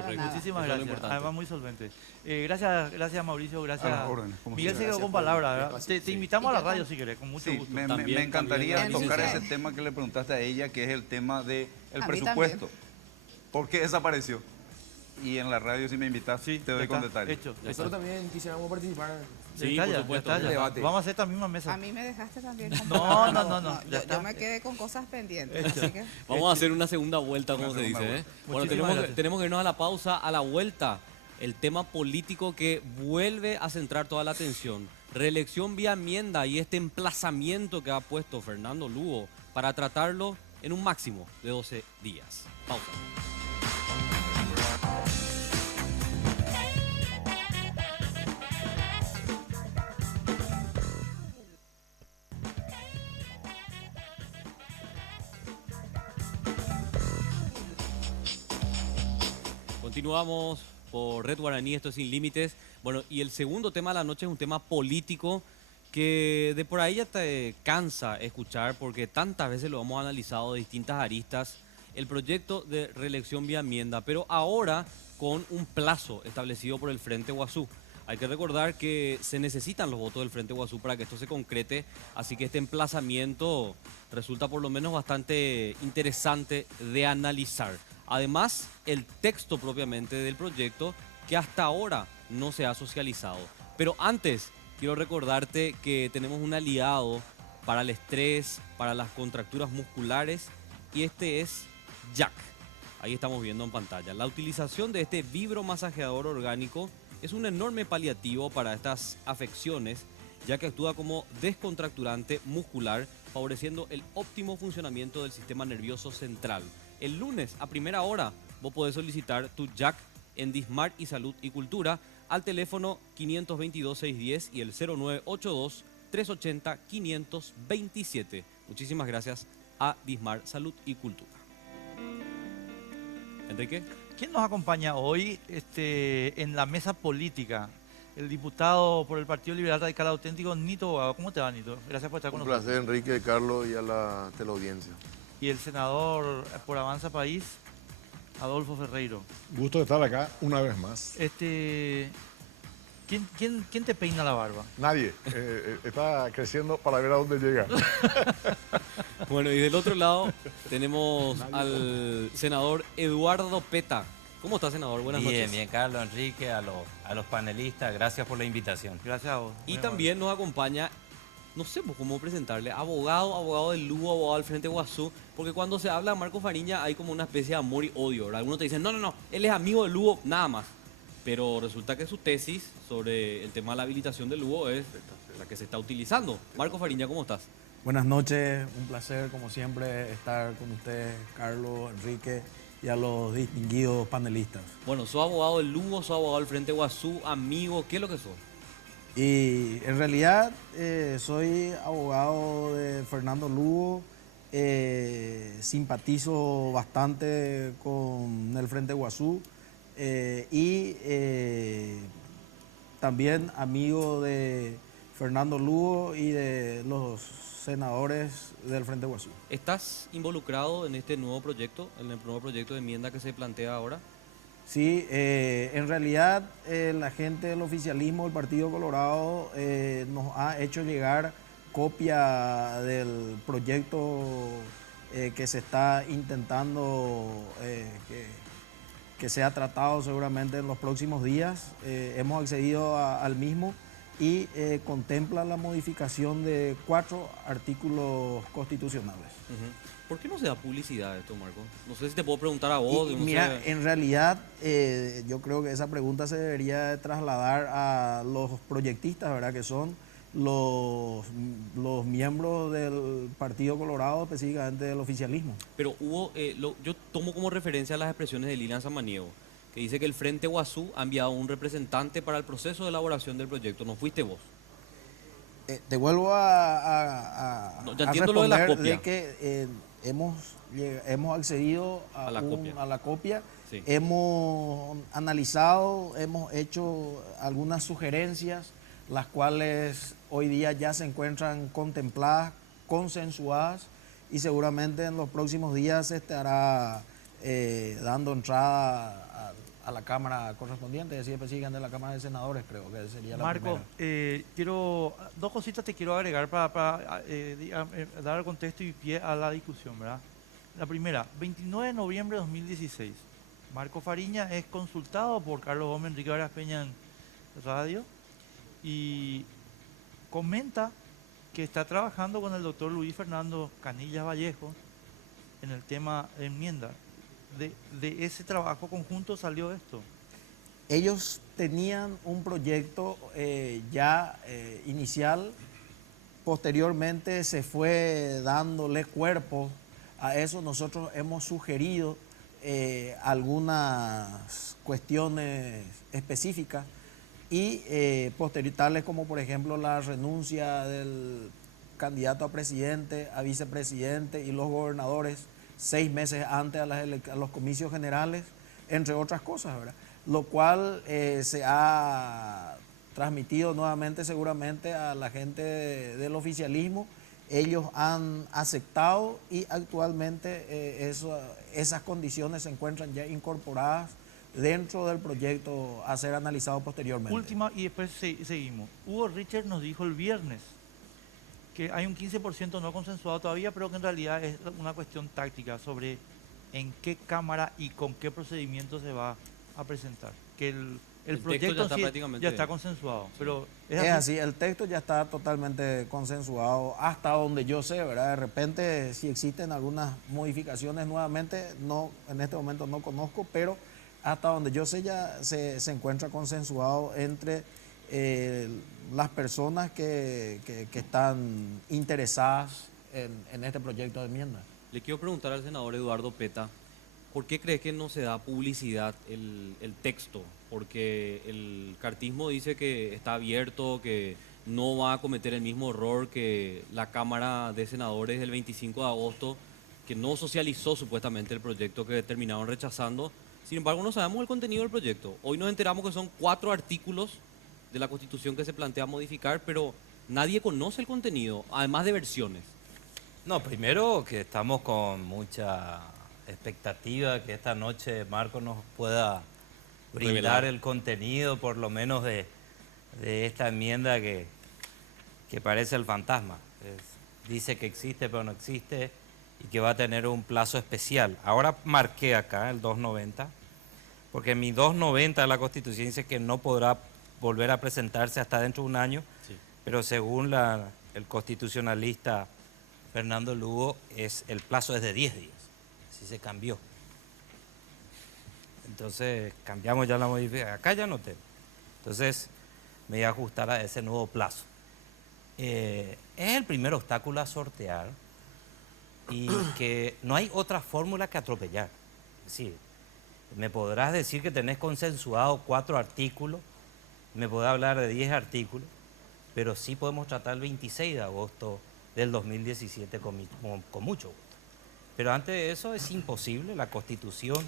Correcto. nada. Muchísimas Eso es lo gracias. importante. Además, muy solvente. Gracias Mauricio, gracias. A las órdenes, como Miguel se siempre. quedó con palabras, ¿verdad? Te invitamos a la radio si querés, con mucho Sí, gusto. También, me encantaría también, tocar licenciado. ese tema que le preguntaste a ella, que es el tema del A mí presupuesto. ¿Por qué desapareció? Y en la radio, si me invitas, Sí, te doy ya con está, detalles. Hecho. Nosotros también quisiéramos participar. Sí, Ya por está, supuesto. ya está, ya está. Debate. Vamos a hacer esta misma mesa. A mí me dejaste también con No, palabras. no, ya yo, está. yo me quedé con cosas pendientes, Hecho. así que... Vamos a hacer una segunda vuelta, como Una se dice. segunda ¿eh? vuelta. Bueno, Muchísimas gracias. tenemos que irnos a la pausa. A la vuelta, el tema político que vuelve a centrar toda la atención. Reelección vía enmienda y este emplazamiento que ha puesto Fernando Lugo para tratarlo en un máximo de 12 días. Pausa. Continuamos por Red Guaraní, esto es Sin Límites. Bueno, y el segundo tema de la noche es un tema político que de por ahí ya te cansa escuchar porque tantas veces lo hemos analizado de distintas aristas, el proyecto de reelección vía enmienda, pero ahora con un plazo establecido por el Frente Guazú. Hay que recordar que se necesitan los votos del Frente Guazú para que esto se concrete, así que este emplazamiento resulta por lo menos bastante interesante de analizar. Además, el texto propiamente del proyecto que hasta ahora no se ha socializado. Pero antes, quiero recordarte que tenemos un aliado para el estrés, para las contracturas musculares, y este es Jack. Ahí estamos viendo en pantalla. La utilización de este vibromasajeador orgánico es un enorme paliativo para estas afecciones, ya que actúa como descontracturante muscular, favoreciendo el óptimo funcionamiento del sistema nervioso central. El lunes a primera hora vos podés solicitar tu Jack en Dismart y Salud y Cultura al teléfono 522-610 y el 0982-380-527. Muchísimas gracias a Dismart Salud y Cultura. Enrique. ¿Quién nos acompaña hoy en la mesa política? El diputado por el Partido Liberal Radical Auténtico, Nito Bogado. ¿Cómo te va, Nito? Gracias por estar con Un nosotros. placer, Enrique, Carlos y a la teleaudiencia. Y el senador por Avanza País, Adolfo Ferreiro. Gusto de estar acá una vez más. ¿Quién te peina la barba? Nadie está creciendo para ver a dónde llega. Bueno, y del otro lado tenemos al senador Eduardo Peta. ¿Cómo está, senador? Buenas Bien, noches. bien, Carlos, Enrique, a los panelistas, gracias por la invitación. Gracias a vos. Y Muy también nos acompaña, no sé cómo presentarle, abogado del Lugo, abogado del Frente Guazú, porque cuando se habla de Marco Fariña hay como una especie de amor y odio, ¿verdad? Algunos te dicen, no, él es amigo del Lugo, nada más. Pero resulta que su tesis sobre el tema de la habilitación del Lugo es la que se está utilizando. Marco Fariña, ¿cómo estás? Buenas noches, un placer como siempre estar con ustedes, Carlos, Enrique y a los distinguidos panelistas. Bueno, sos abogado del Lugo, sos abogado del Frente Guazú, amigo, ¿qué es lo que sos? Y en realidad soy abogado de Fernando Lugo, simpatizo bastante con el Frente Guazú y también amigo de Fernando Lugo y de los senadores del Frente Guazú. ¿Estás involucrado en este nuevo proyecto, en el nuevo proyecto de enmienda que se plantea ahora? Sí, en realidad la gente del oficialismo del Partido Colorado nos ha hecho llegar copia del proyecto que se está intentando que sea tratado seguramente en los próximos días. Hemos accedido al mismo y contempla la modificación de 4 artículos constitucionales. ¿Por qué no se da publicidad a esto, Marco? No sé si te puedo preguntar a vos. Y no mira, sé. en realidad yo creo que esa pregunta se debería trasladar a los proyectistas, ¿verdad? Que son los miembros del Partido Colorado, específicamente del oficialismo. Pero hubo, yo tomo como referencia las expresiones de Lilian Samaniego, que dice que el Frente Guazú ha enviado un representante para el proceso de elaboración del proyecto. ¿No fuiste vos? Te vuelvo No, ya a entiendo lo de la responder copia. que hemos accedido A la copia. a la copia, Sí. hemos analizado, hemos hecho algunas sugerencias, las cuales hoy día ya se encuentran contempladas, consensuadas, y seguramente en los próximos días se estará dando entrada a la Cámara correspondiente, es decir, específicamente de la Cámara de Senadores, creo que sería la Marco, primera. dos cositas te quiero agregar para dar contexto y pie a la discusión, ¿verdad? La primera, 29 de noviembre de 2016, Marco Fariña es consultado por Carlos Gómez Enrique Vargas Peña en radio y comenta que está trabajando con el doctor Luis Fernando Canillas Vallejo en el tema de enmienda. De ese trabajo conjunto salió esto. Ellos tenían un proyecto inicial, posteriormente se fue dándole cuerpo a eso. Nosotros hemos sugerido algunas cuestiones específicas y tales como por ejemplo la renuncia del candidato a presidente, a vicepresidente y los gobernadores 6 meses antes a los comicios generales, entre otras cosas, ¿verdad? Lo cual se ha transmitido nuevamente seguramente a la gente del oficialismo. Ellos han aceptado y actualmente esas condiciones se encuentran ya incorporadas dentro del proyecto a ser analizado posteriormente. Última y después seguimos. Hugo Richard nos dijo el viernes que hay un 15% no consensuado todavía, pero que en realidad es una cuestión táctica sobre en qué cámara y con qué procedimiento se va a presentar. Que el proyecto ya está consensuado. Pero es así, el texto ya está totalmente consensuado hasta donde yo sé, ¿verdad? De repente si existen algunas modificaciones nuevamente, no, en este momento no conozco, pero hasta donde yo sé ya se encuentra consensuado entre las personas que están interesadas en este proyecto de enmienda. Le quiero preguntar al senador Eduardo Peta, ¿por qué cree que no se da publicidad el texto? Porque el cartismo dice que está abierto, que no va a cometer el mismo error que la Cámara de Senadores del 25 de agosto, que no socializó supuestamente el proyecto que terminaron rechazando. Sin embargo, no sabemos el contenido del proyecto. Hoy nos enteramos que son 4 artículos de la Constitución que se plantea modificar, pero nadie conoce el contenido, además de versiones. No, primero que estamos con mucha expectativa que esta noche Marco nos pueda brindar el contenido, por lo menos de esta enmienda que parece el fantasma. Dice que existe pero no existe y que va a tener un plazo especial. Ahora marqué acá el 290, porque mi 290 de la Constitución dice que no podrá volver a presentarse hasta dentro de un año, sí. Pero según el constitucionalista Fernando Lugo, el plazo es de 10 días, así se cambió. Entonces cambiamos ya la modificación, acá ya no tengo. Entonces me voy a ajustar a ese nuevo plazo. Es el primer obstáculo a sortear y que no hay otra fórmula que atropellar. Es decir, me podrás decir que tenés consensuado 4 artículos, me podés hablar de 10 artículos, pero sí podemos tratar el 26 de agosto del 2017 con mucho gusto. Pero antes de eso es imposible, la Constitución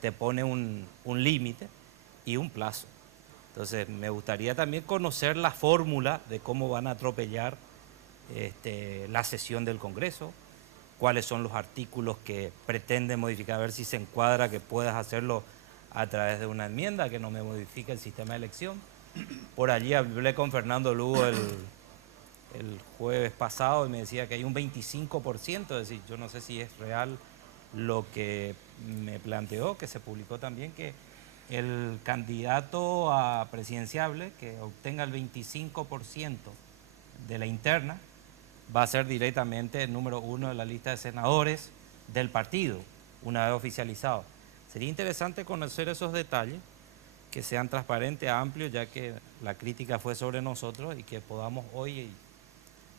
te pone un límite y un plazo. Entonces me gustaría también conocer la fórmula de cómo van a atropellar la sesión del Congreso, cuáles son los artículos que pretenden modificar, a ver si se encuadra que puedas hacerlo a través de una enmienda que no me modifique el sistema de elección. Por allí hablé con Fernando Lugo el jueves pasado y me decía que hay un 25%, es decir, yo no sé si es real lo que me planteó, que se publicó también, que el candidato a presidenciable que obtenga el 25% de la interna va a ser directamente el número 1 de la lista de senadores del partido, una vez oficializado. Sería interesante conocer esos detalles, que sean transparentes, amplios, ya que la crítica fue sobre nosotros y que podamos hoy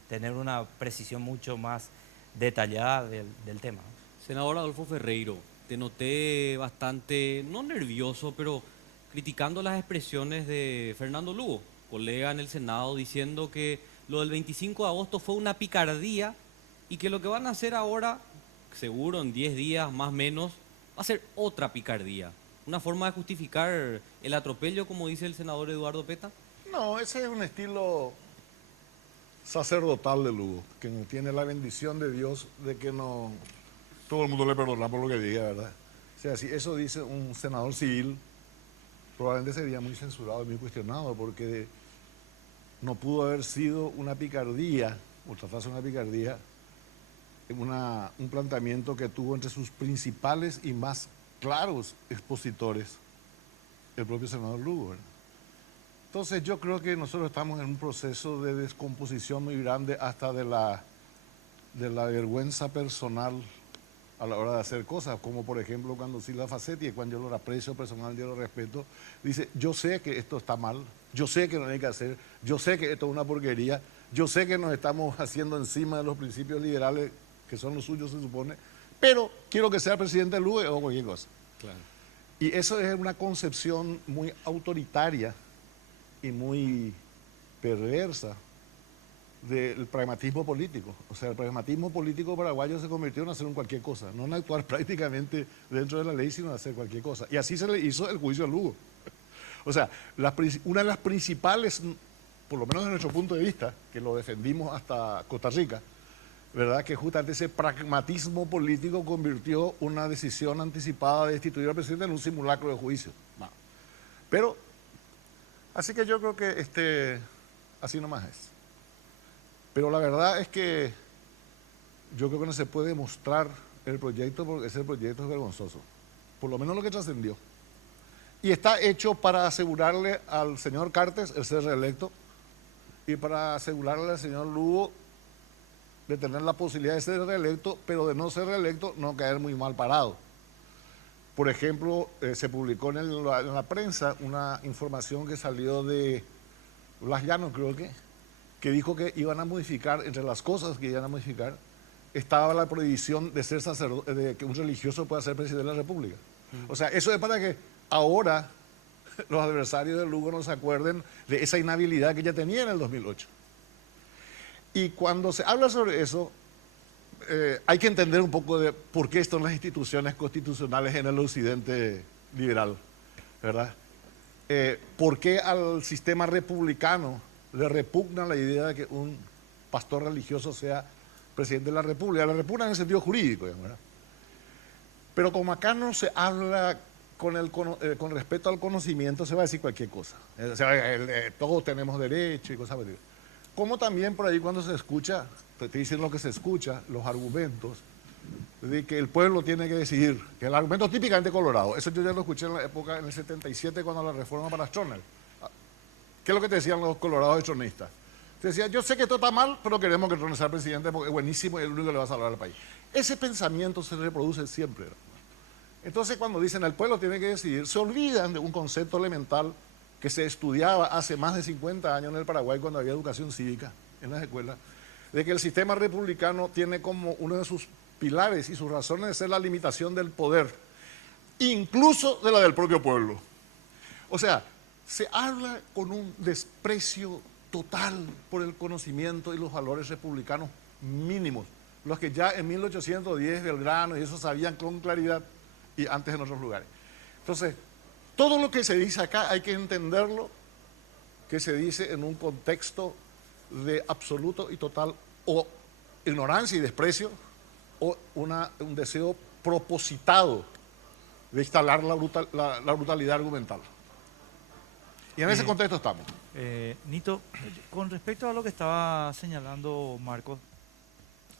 tener una precisión mucho más detallada del tema. Senador Adolfo Ferreiro, te noté bastante, no nervioso, pero criticando las expresiones de Fernando Lugo, colega en el Senado, diciendo que lo del 25 de agosto fue una picardía y que lo que van a hacer ahora, seguro en 10 días más o menos, va a ser otra picardía. Una forma de justificar el atropello, como dice el senador Eduardo Peta. No, ese es un estilo sacerdotal de Lugo, que tiene la bendición de Dios de que no todo el mundo le perdona por lo que diga, ¿verdad? O sea, si eso dice un senador civil, probablemente sería muy censurado y muy cuestionado, porque no pudo haber sido una picardía, o tratarse de una picardía, un planteamiento que tuvo entre sus principales y más claros expositores el propio senador Lugo, ¿verdad? Entonces yo creo que nosotros estamos en un proceso de descomposición muy grande hasta de la vergüenza personal a la hora de hacer cosas, como por ejemplo cuando Silva Facetti, cuando yo lo aprecio personal, yo lo respeto, dice, yo sé que esto está mal, yo sé que no hay que hacer, yo sé que esto es una porquería, yo sé que nos estamos haciendo encima de los principios liberales que son los suyos se supone, pero quiero que sea presidente Lugo o cualquier cosa. Claro. Y eso es una concepción muy autoritaria y muy perversa del pragmatismo político. O sea, el pragmatismo político paraguayo se convirtió en hacer cualquier cosa, no en actuar prácticamente dentro de la ley, sino en hacer cualquier cosa. Y así se le hizo el juicio a Lugo. O sea, una de las principales, por lo menos desde nuestro punto de vista, que lo defendimos hasta Costa Rica, ¿verdad? Que justamente ese pragmatismo político convirtió una decisión anticipada de destituir al presidente en un simulacro de juicio. No. Pero, así que yo creo que así nomás es. Pero la verdad es que yo creo que no se puede mostrar el proyecto porque ese proyecto es vergonzoso. Por lo menos lo que trascendió. Y está hecho para asegurarle al señor Cartes el ser reelecto y para asegurarle al señor Lugo de tener la posibilidad de ser reelecto, pero de no ser reelecto no caer muy mal parado. Por ejemplo, se publicó en la prensa una información que salió de Blas Llanos, creo que dijo que iban a modificar, entre las cosas que iban a modificar, estaba la prohibición de ser sacerdote, de que un religioso pueda ser presidente de la República. O sea, eso es para que ahora los adversarios de Lugo no se acuerden de esa inhabilidad que ya tenía en el 2008. Y cuando se habla sobre eso, hay que entender un poco de por qué están las instituciones constitucionales en el occidente liberal, ¿verdad? ¿Por qué al sistema republicano le repugna la idea de que un pastor religioso sea presidente de la República? La República en el sentido jurídico, ¿verdad? Pero como acá no se habla con respecto al conocimiento, se va a decir cualquier cosa. O sea, todos tenemos derecho y cosas así. Como también por ahí cuando se escucha, te estoy diciendo lo que se escucha, los argumentos de que el pueblo tiene que decidir, que el argumento típicamente colorado, eso yo ya lo escuché en la época, en el 77, cuando la reforma para Stroessner. ¿Qué es lo que te decían los colorados estronistas? Te decían, yo sé que esto está mal, pero queremos que Stroessner sea presidente porque es buenísimo y es el único que le va a salvar al país. Ese pensamiento se reproduce siempre. Entonces cuando dicen el pueblo tiene que decidir, se olvidan de un concepto elemental que se estudiaba hace más de 50 años en el Paraguay cuando había educación cívica en las escuelas, de que el sistema republicano tiene como uno de sus pilares y sus razones de ser la limitación del poder, incluso de la del propio pueblo. O sea, se habla con un desprecio total por el conocimiento y los valores republicanos mínimos, los que ya en 1810 Belgrano y eso sabían con claridad y antes en otros lugares. Entonces, todo lo que se dice acá hay que entenderlo, que se dice en un contexto de absoluto y total o ignorancia y desprecio o un deseo propositado de instalar la brutalidad argumental. Y en ese contexto estamos. Nito, con respecto a lo que estaba señalando Marcos,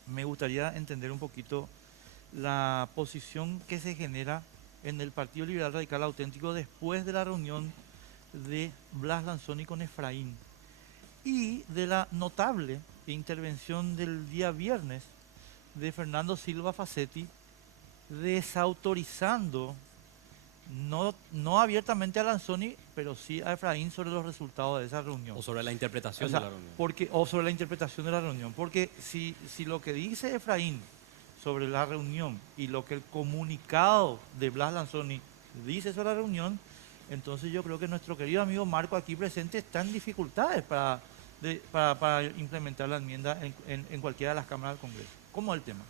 me gustaría entender un poquito la posición que se genera en el Partido Liberal Radical Auténtico después de la reunión de Blas Lanzoni con Efraín y de la notable intervención del día viernes de Fernando Silva Facetti desautorizando, no abiertamente a Lanzoni, pero sí a Efraín sobre los resultados de esa reunión. O sobre la interpretación de la reunión. O sobre la interpretación de la reunión. Porque si lo que dice Efraín sobre la reunión y lo que el comunicado de Blas Lanzoni dice sobre la reunión, entonces yo creo que nuestro querido amigo Marco aquí presente está en dificultades para para implementar la enmienda en cualquiera de las cámaras del Congreso. ¿Cómo es el tema?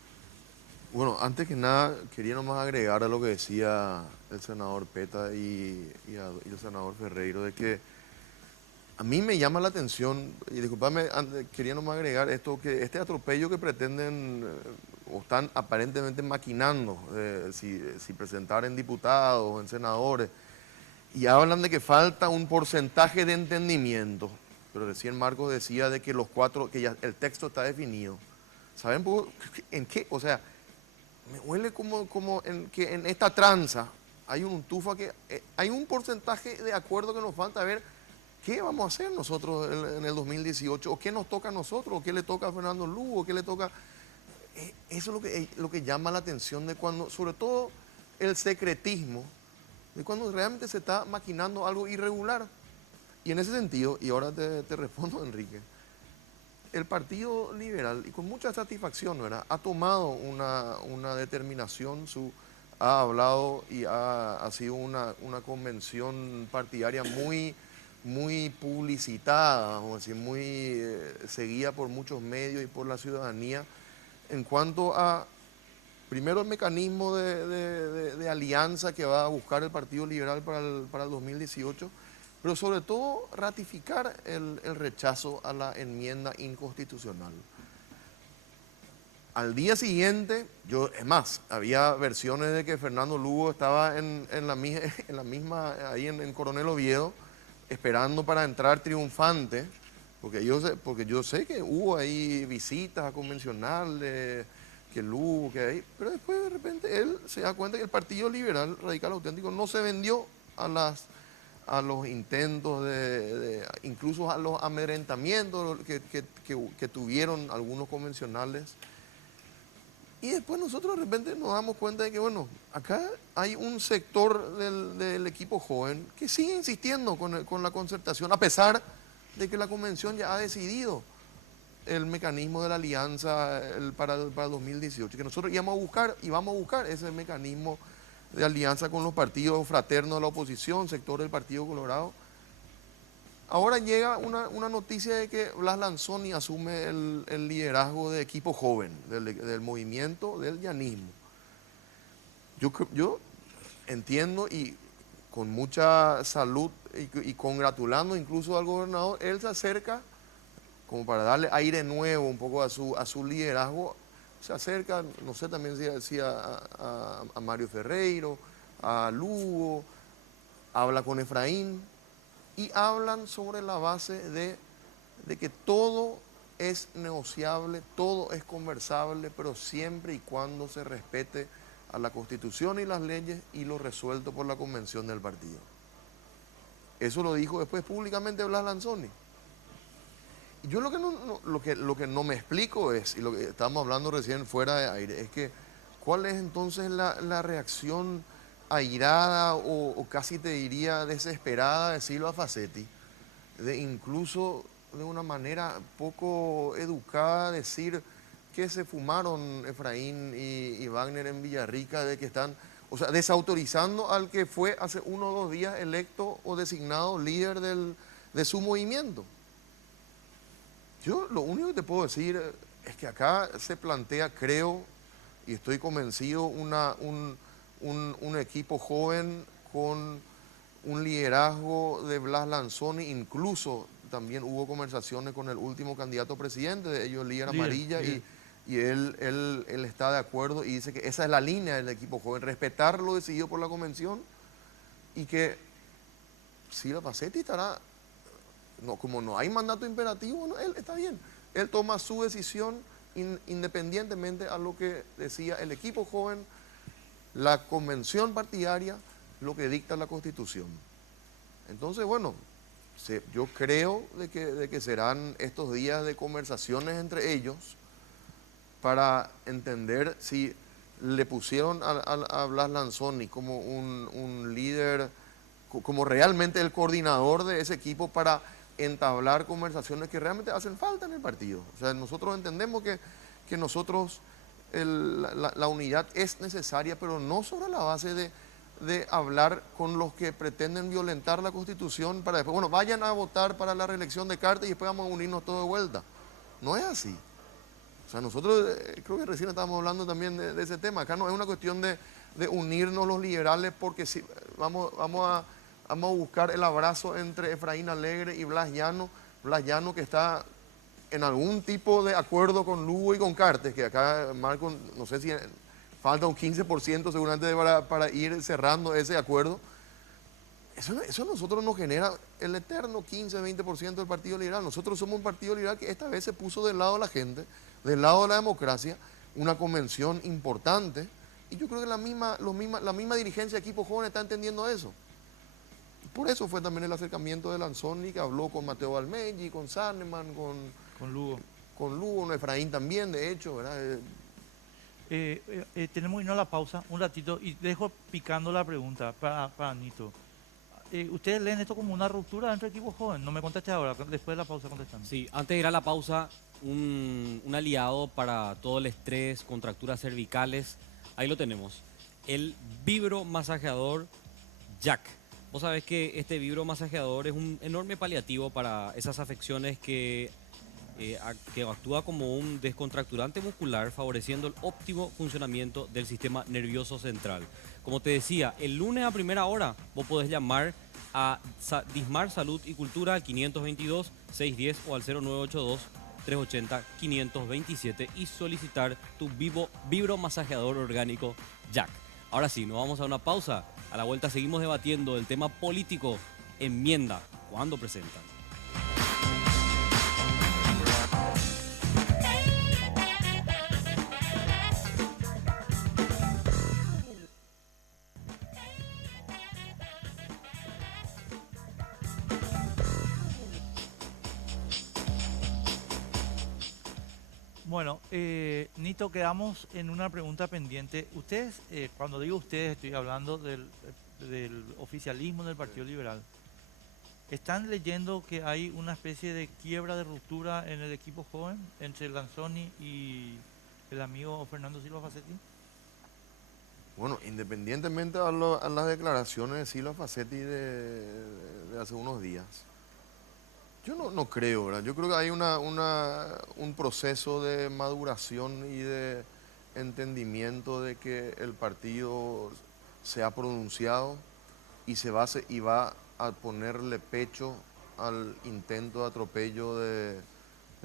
Bueno, antes que nada, quería nomás agregar a lo que decía el senador Peta y el senador Ferreiro, de que a mí me llama la atención, y disculpame, quería nomás agregar esto, que este atropello que pretenden o están aparentemente maquinando, si presentar en diputados o en senadores, y hablan de que falta un porcentaje de entendimiento, pero recién Marcos decía de que los cuatro, que ya el texto está definido. ¿Saben en qué? O sea, me huele como en que en esta tranza hay un tufa que hay un porcentaje de acuerdo que nos falta. A ver qué vamos a hacer nosotros en el 2018, o qué nos toca a nosotros, o qué le toca a Fernando Lugo, o qué le toca. Eso es lo que llama la atención de cuando, sobre todo el secretismo, de cuando realmente se está maquinando algo irregular. Y en ese sentido, y ahora te respondo, Enrique, el Partido Liberal, y con mucha satisfacción, ¿verdad?, ha tomado una determinación, ha hablado y ha sido una convención partidaria muy publicitada, vamos a decir, muy seguida por muchos medios y por la ciudadanía, en cuanto a, primero, el mecanismo de alianza que va a buscar el Partido Liberal para el 2018, pero sobre todo ratificar el rechazo a la enmienda inconstitucional. Al día siguiente, es más, había versiones de que Fernando Lugo estaba en la misma, ahí en Coronel Oviedo, esperando para entrar triunfante, porque yo sé que hubo ahí visitas a convencionales, que Lugo, que ahí, pero después de repente él se da cuenta que el Partido Liberal Radical Auténtico no se vendió a los intentos incluso a los amedrentamientos que tuvieron algunos convencionales. Y después nosotros de repente nos damos cuenta de que, bueno, acá hay un sector del equipo joven que sigue insistiendo con la concertación, a pesar de que la convención ya ha decidido el mecanismo de la alianza para el 2018, que nosotros íbamos a buscar y vamos a buscar ese mecanismo de alianza con los partidos fraternos de la oposición, sector del Partido Colorado. Ahora llega una noticia de que Blas Lanzoni asume el liderazgo de equipo joven, del movimiento del llanismo. Yo entiendo, y con mucha salud y congratulando incluso al gobernador, él se acerca como para darle aire nuevo un poco a su liderazgo. Se acerca, no sé, también si a Mario Ferreiro, a Lugo, habla con Efraín, y hablan sobre la base de que todo es negociable, todo es conversable, pero siempre y cuando se respete a la Constitución y las leyes y lo resuelto por la convención del partido. Eso lo dijo después públicamente Blas Lanzoni. Y yo lo que no me explico es, y lo que estábamos hablando recién fuera de aire, es que ¿cuál es entonces la reacción airada o casi te diría desesperada de Silva Facetti, de incluso de una manera poco educada decir que se fumaron Efraín y Wagner en Villarrica, de que están, o sea, desautorizando al que fue hace 1 o 2 días electo o designado líder de su movimiento? Yo lo único que te puedo decir es que acá se plantea, creo, y estoy convencido, un equipo joven con un liderazgo de Blas Lanzoni. Incluso también hubo conversaciones con el último candidato a presidente, de ellos líder amarilla, y él está de acuerdo y dice que esa es la línea del equipo joven, respetar lo decidido por la convención, y que Silva Facetti estará, como no hay mandato imperativo, él está bien, él toma su decisión independientemente a lo que decía el equipo joven, la convención partidaria, lo que dicta la Constitución. Entonces, bueno, yo creo de que serán estos días de conversaciones entre ellos para entender si le pusieron a Blas Lanzoni como un líder, como realmente el coordinador de ese equipo para entablar conversaciones que realmente hacen falta en el partido. O sea, nosotros entendemos que nosotros la unidad es necesaria, pero no sobre la base de de hablar con los que pretenden violentar la Constitución para después, bueno, vayan a votar para la reelección de Cartes y después vamos a unirnos todos de vuelta. No es así. O sea, nosotros creo que recién estábamos hablando también de ese tema. Acá no es una cuestión de unirnos los liberales porque si, vamos a buscar el abrazo entre Efraín Alegre y Blas Llano. Blas Llano que está en algún tipo de acuerdo con Lugo y con Cartes, que acá Marco, no sé si falta un 15% seguramente para ir cerrando ese acuerdo. Eso a nosotros nos genera el eterno 15-20% del Partido Liberal. Nosotros somos un Partido Liberal que esta vez se puso del lado de la gente, del lado de la democracia, una convención importante. Y yo creo que la misma dirigencia de Equipo Joven está entendiendo eso. Por eso fue también el acercamiento de Lanzoni, que habló con Mateo Valmeggi, con Sanneman, Con Lugo. Con Lugo, Efraín también, de hecho, ¿verdad? Tenemos que irnos a la pausa un ratito y dejo picando la pregunta para Nito. ¿Ustedes leen esto como una ruptura dentro del Equipo Joven? No me contestes ahora, después de la pausa contestando. Sí, antes de ir a la pausa, un aliado para todo el estrés, contracturas cervicales, ahí lo tenemos. El vibromasajeador Jack. Vos sabés que este vibromasajeador es un enorme paliativo para esas afecciones que actúa como un descontracturante muscular, favoreciendo el óptimo funcionamiento del sistema nervioso central. Como te decía, el lunes a primera hora vos podés llamar a Dismar Salud y Cultura al 522-610 o al 0982-380-527 y solicitar tu vibromasajeador orgánico Jack. Ahora sí, nos vamos a una pausa. A la vuelta seguimos debatiendo el tema político. Enmienda, ¿cuándo presentan? Bueno, Nito, quedamos en una pregunta pendiente. Ustedes, cuando digo ustedes, estoy hablando del oficialismo del Partido Liberal. ¿Están leyendo que hay una especie de quiebra, de ruptura en el equipo joven entre Lanzoni y el amigo Fernando Silva Facetti? Bueno, independientemente a las declaraciones de Silva Facetti de hace unos días, yo no creo, ¿verdad? Yo creo que hay un proceso de maduración y de entendimiento de que el partido se ha pronunciado y va a ponerle pecho al intento de atropello de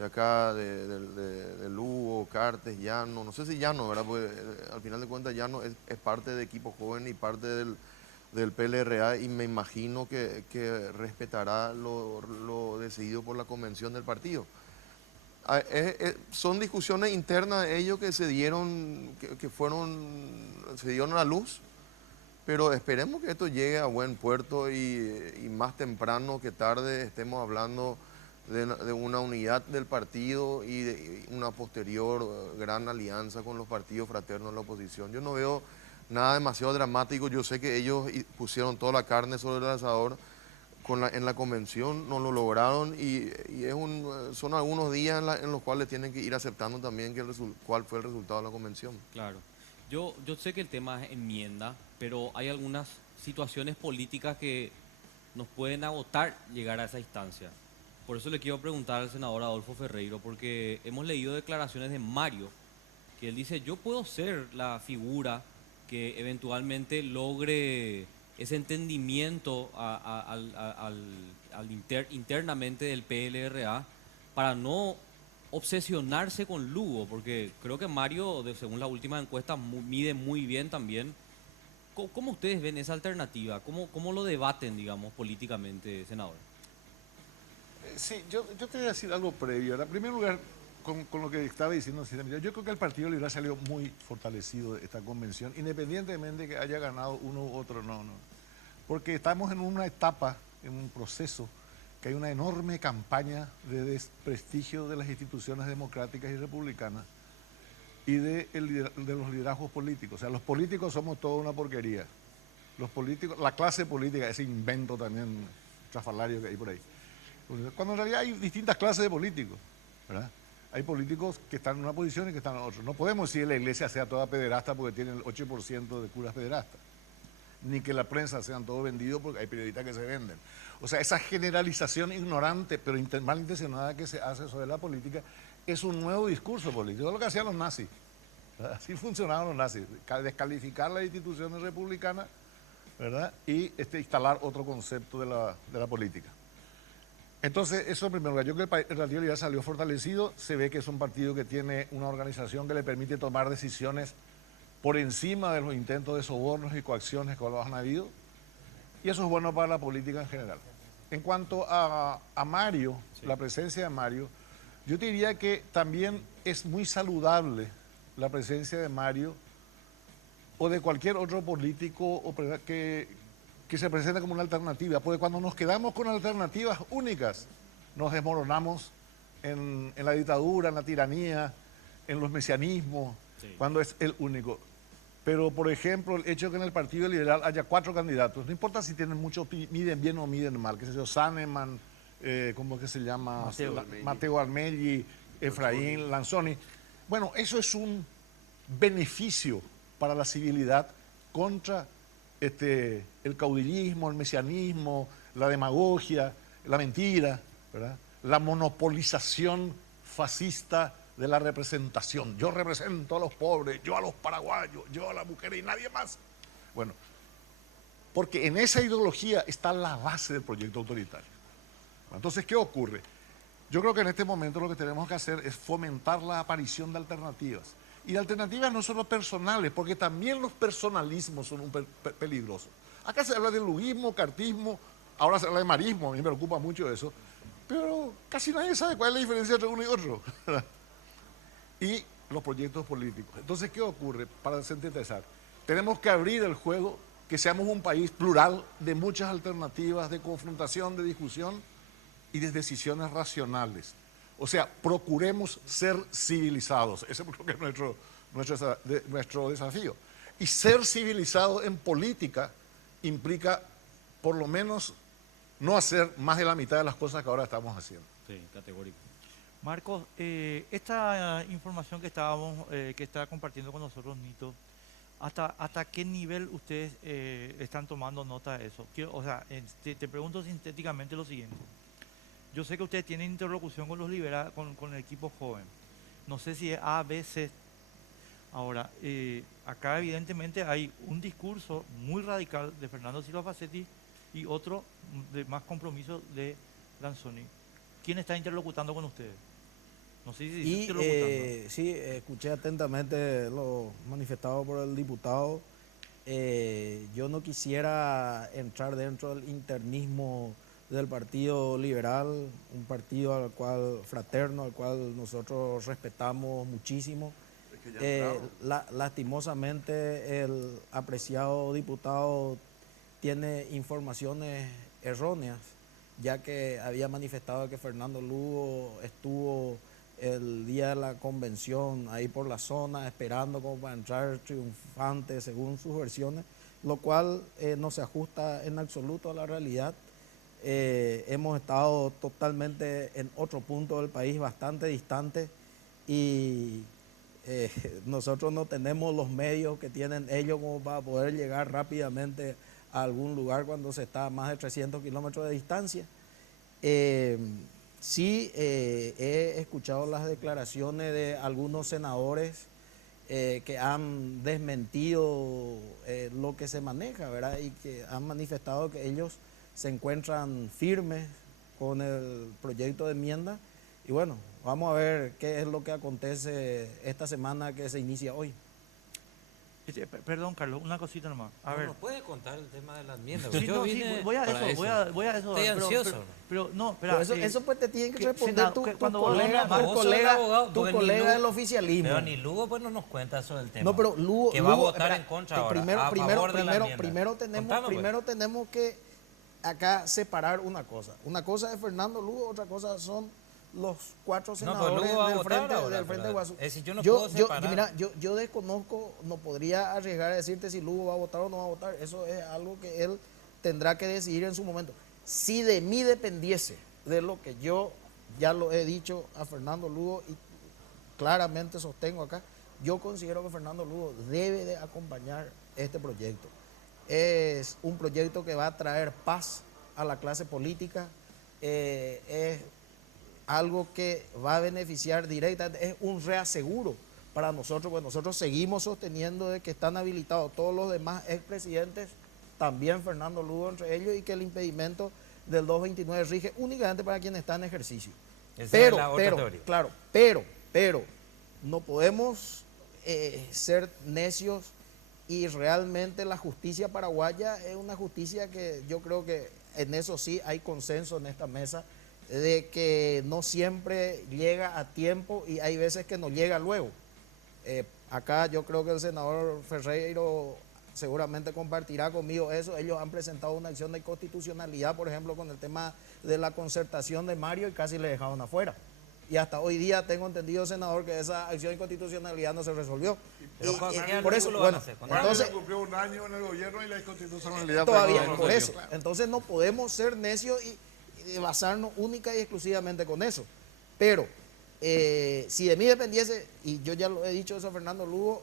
acá, de Lugo, Cartes, Llano. No sé si Llano, ¿verdad? Porque al final de cuentas Llano es parte de Equipo Joven y parte del PLRA y me imagino que respetará lo decidido por la convención del partido. Son discusiones internas de ellos que se dieron a la luz, pero esperemos que esto llegue a buen puerto y más temprano que tarde estemos hablando de una unidad del partido y de una posterior gran alianza con los partidos fraternos de la oposición. Yo no veo nada demasiado dramático. Yo sé que ellos pusieron toda la carne sobre el asador en la convención, no lo lograron y son algunos días en los cuales tienen que ir aceptando también cuál fue el resultado de la convención. Claro. Yo sé que el tema es enmienda, pero hay algunas situaciones políticas que nos pueden agotar llegar a esa instancia. Por eso le quiero preguntar al senador Adolfo Ferreiro, porque hemos leído declaraciones de Mario, que él dice, yo puedo ser la figura que eventualmente logre ese entendimiento internamente del PLRA para no obsesionarse con Lugo, porque creo que Mario, según la última encuesta, mide muy bien también. ¿Cómo ustedes ven esa alternativa? ¿Cómo lo debaten, digamos, políticamente, senador? Sí, yo te voy a decir algo previo. En primer lugar, con lo que estaba diciendo, yo creo que el Partido Liberal salió muy fortalecido de esta convención, independientemente de que haya ganado uno u otro, no. Porque estamos en una etapa, en un proceso, que hay una enorme campaña de desprestigio de las instituciones democráticas y republicanas y de los liderazgos políticos. O sea, los políticos somos toda una porquería. Los políticos, la clase política, ese invento también trafalario que hay por ahí. Cuando en realidad hay distintas clases de políticos, ¿verdad? Hay políticos que están en una posición y que están en otra. No podemos decir que la iglesia sea toda pederasta porque tiene el 8% de curas pederastas. ni que la prensa sean todo vendido porque hay periodistas que se venden. O sea, esa generalización ignorante pero malintencionada que se hace sobre la política es un nuevo discurso político, es lo que hacían los nazis. ¿Verdad? Así funcionaban los nazis, descalificar las instituciones republicanas, ¿verdad? Y instalar otro concepto de la política. Entonces, eso en primer lugar. Yo creo que el Partido Liberal salió fortalecido, se ve que es un partido que tiene una organización que le permite tomar decisiones por encima de los intentos de sobornos y coacciones que han habido, y eso es bueno para la política en general. En cuanto a Mario, sí, la presencia de Mario, yo te diría que también es muy saludable la presencia de Mario o de cualquier otro político que se presenta como una alternativa, porque cuando nos quedamos con alternativas únicas, nos desmoronamos en la dictadura, en la tiranía, en los mesianismos, sí, cuando es el único. Pero, por ejemplo, el hecho de que en el Partido Liberal haya 4 candidatos, no importa si tienen mucho, miden bien o miden mal, qué sé yo, Saneman, ¿cómo es que se llama? Mateo Armelli, Efraín Lanzoni. Bueno, eso es un beneficio para la civilidad contra el caudillismo, el mesianismo, la demagogia, la mentira, ¿verdad? La monopolización fascista de la representación. Yo represento a los pobres, yo a los paraguayos, yo a las mujeres y nadie más. Bueno, porque en esa ideología está la base del proyecto autoritario. Entonces, ¿qué ocurre? Yo creo que en este momento lo que tenemos que hacer es fomentar la aparición de alternativas. Y de alternativas no solo personales, porque también los personalismos son peligrosos. Acá se habla de luguismo, cartismo, ahora se habla de marismo, a mí me preocupa mucho eso, pero casi nadie sabe cuál es la diferencia entre uno y otro. Y los proyectos políticos. Entonces, ¿qué ocurre? Para sintetizar, tenemos que abrir el juego, que seamos un país plural de muchas alternativas, de confrontación, de discusión y de decisiones racionales. O sea, procuremos ser civilizados. Ese creo que es nuestro desafío. Y ser civilizado en política implica, por lo menos, no hacer más de la mitad de las cosas que ahora estamos haciendo. Sí, categórico. Marcos, esta información que está compartiendo con nosotros, Nito, ¿hasta qué nivel ustedes están tomando nota de eso? O sea, te pregunto sintéticamente lo siguiente. Yo sé que ustedes tienen interlocución con los liberales, con el equipo joven. No sé si es A, B, C. Ahora, acá evidentemente hay un discurso muy radical de Fernando Silva Facetti y otro de más compromiso de Lanzoni. ¿Quién está interlocutando con ustedes? No sé si interlocutando. Sí, escuché atentamente lo manifestado por el diputado. Yo no quisiera entrar dentro del internismo del Partido Liberal, un partido al cual fraterno, al cual nosotros respetamos muchísimo. Lastimosamente el apreciado diputado tiene informaciones erróneas, ya que había manifestado que Fernando Lugo estuvo el día de la convención ahí por la zona esperando como para entrar triunfante según sus versiones, lo cual no se ajusta en absoluto a la realidad. Hemos estado totalmente en otro punto del país, bastante distante, y nosotros no tenemos los medios que tienen ellos como para poder llegar rápidamente a algún lugar cuando se está a más de 300 kilómetros de distancia. Sí, he escuchado las declaraciones de algunos senadores que han desmentido lo que se maneja, ¿verdad? Y que han manifestado que ellos se encuentran firmes con el proyecto de enmienda. Y bueno, vamos a ver qué es lo que acontece esta semana que se inicia hoy. Perdón, Carlos, una cosita nomás. A ver. ¿No puede contar el tema de la enmienda? Sí, Yo no, vine sí, voy a eso. Estoy ansioso. Pero no, espera. Eso pues te tiene que responder tu colega colega del oficialismo. Pero ni Lugo pues no nos cuenta eso del tema. No, pero Lugo, que va a votar en contra ahora, primero tenemos que acá separar una cosa. Una cosa es Fernando Lugo, otra cosa son los 4 senadores del Frente de Guasú. Yo desconozco, no podría arriesgar a decirte si Lugo va a votar o no va a votar. Eso es algo que él tendrá que decidir en su momento. Si de mí dependiese, de lo que yo ya lo he dicho a Fernando Lugo y claramente sostengo acá, yo considero que Fernando Lugo debe de acompañar este proyecto. es un proyecto que va a traer paz a la clase política, es algo que va a beneficiar directamente, es un reaseguro para nosotros, pues nosotros seguimos sosteniendo de que están habilitados todos los demás expresidentes, también Fernando Lugo entre ellos, y que el impedimento del 229 rige únicamente para quienes están en ejercicio. Esa es la otra teoría. Claro, pero no podemos ser necios, y realmente la justicia paraguaya es una justicia que yo creo que en eso sí hay consenso en esta mesa, de que no siempre llega a tiempo y hay veces que no llega luego. Acá yo creo que el senador Ferreiro seguramente compartirá conmigo eso. Ellos han presentado una acción de inconstitucionalidad, por ejemplo, con el tema de la concertación de Mario, y casi le dejaron afuera. Y hasta hoy día tengo entendido, senador, que esa acción de inconstitucionalidad no se resolvió. Por eso, bueno, entonces cumplió un año en el gobierno y la inconstitucionalidad todavía, por eso. Entonces no podemos ser necios y basarnos única y exclusivamente con eso. Pero si de mí dependiese, y yo ya lo he dicho eso a Fernando Lugo,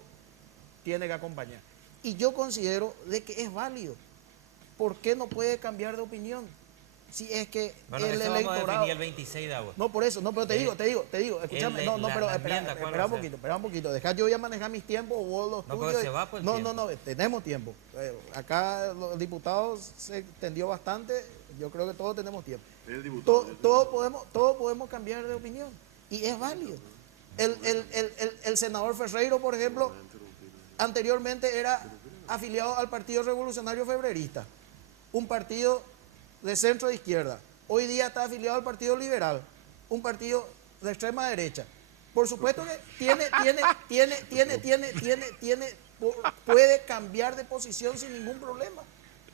tiene que acompañar. Y yo considero de que es válido. ¿Por qué no puede cambiar de opinión? Si es que bueno, el eso electorado... vamos a definir el 26 de agosto. No, por eso, no, pero te digo, escúchame, pero espera un poquito, deja, yo voy a manejar mis tiempos, vos los tuyos. Pero se va por el tiempo. No, tenemos tiempo. Acá los diputados se extendió bastante, yo creo que todos tenemos tiempo. Todos podemos cambiar de opinión, y es válido. El senador Ferreiro, por ejemplo, anteriormente era afiliado al Partido Revolucionario Febrerista, un partido de centro de izquierda. Hoy día está afiliado al Partido Liberal, un partido de extrema derecha. Por supuesto que puede cambiar de posición sin ningún problema.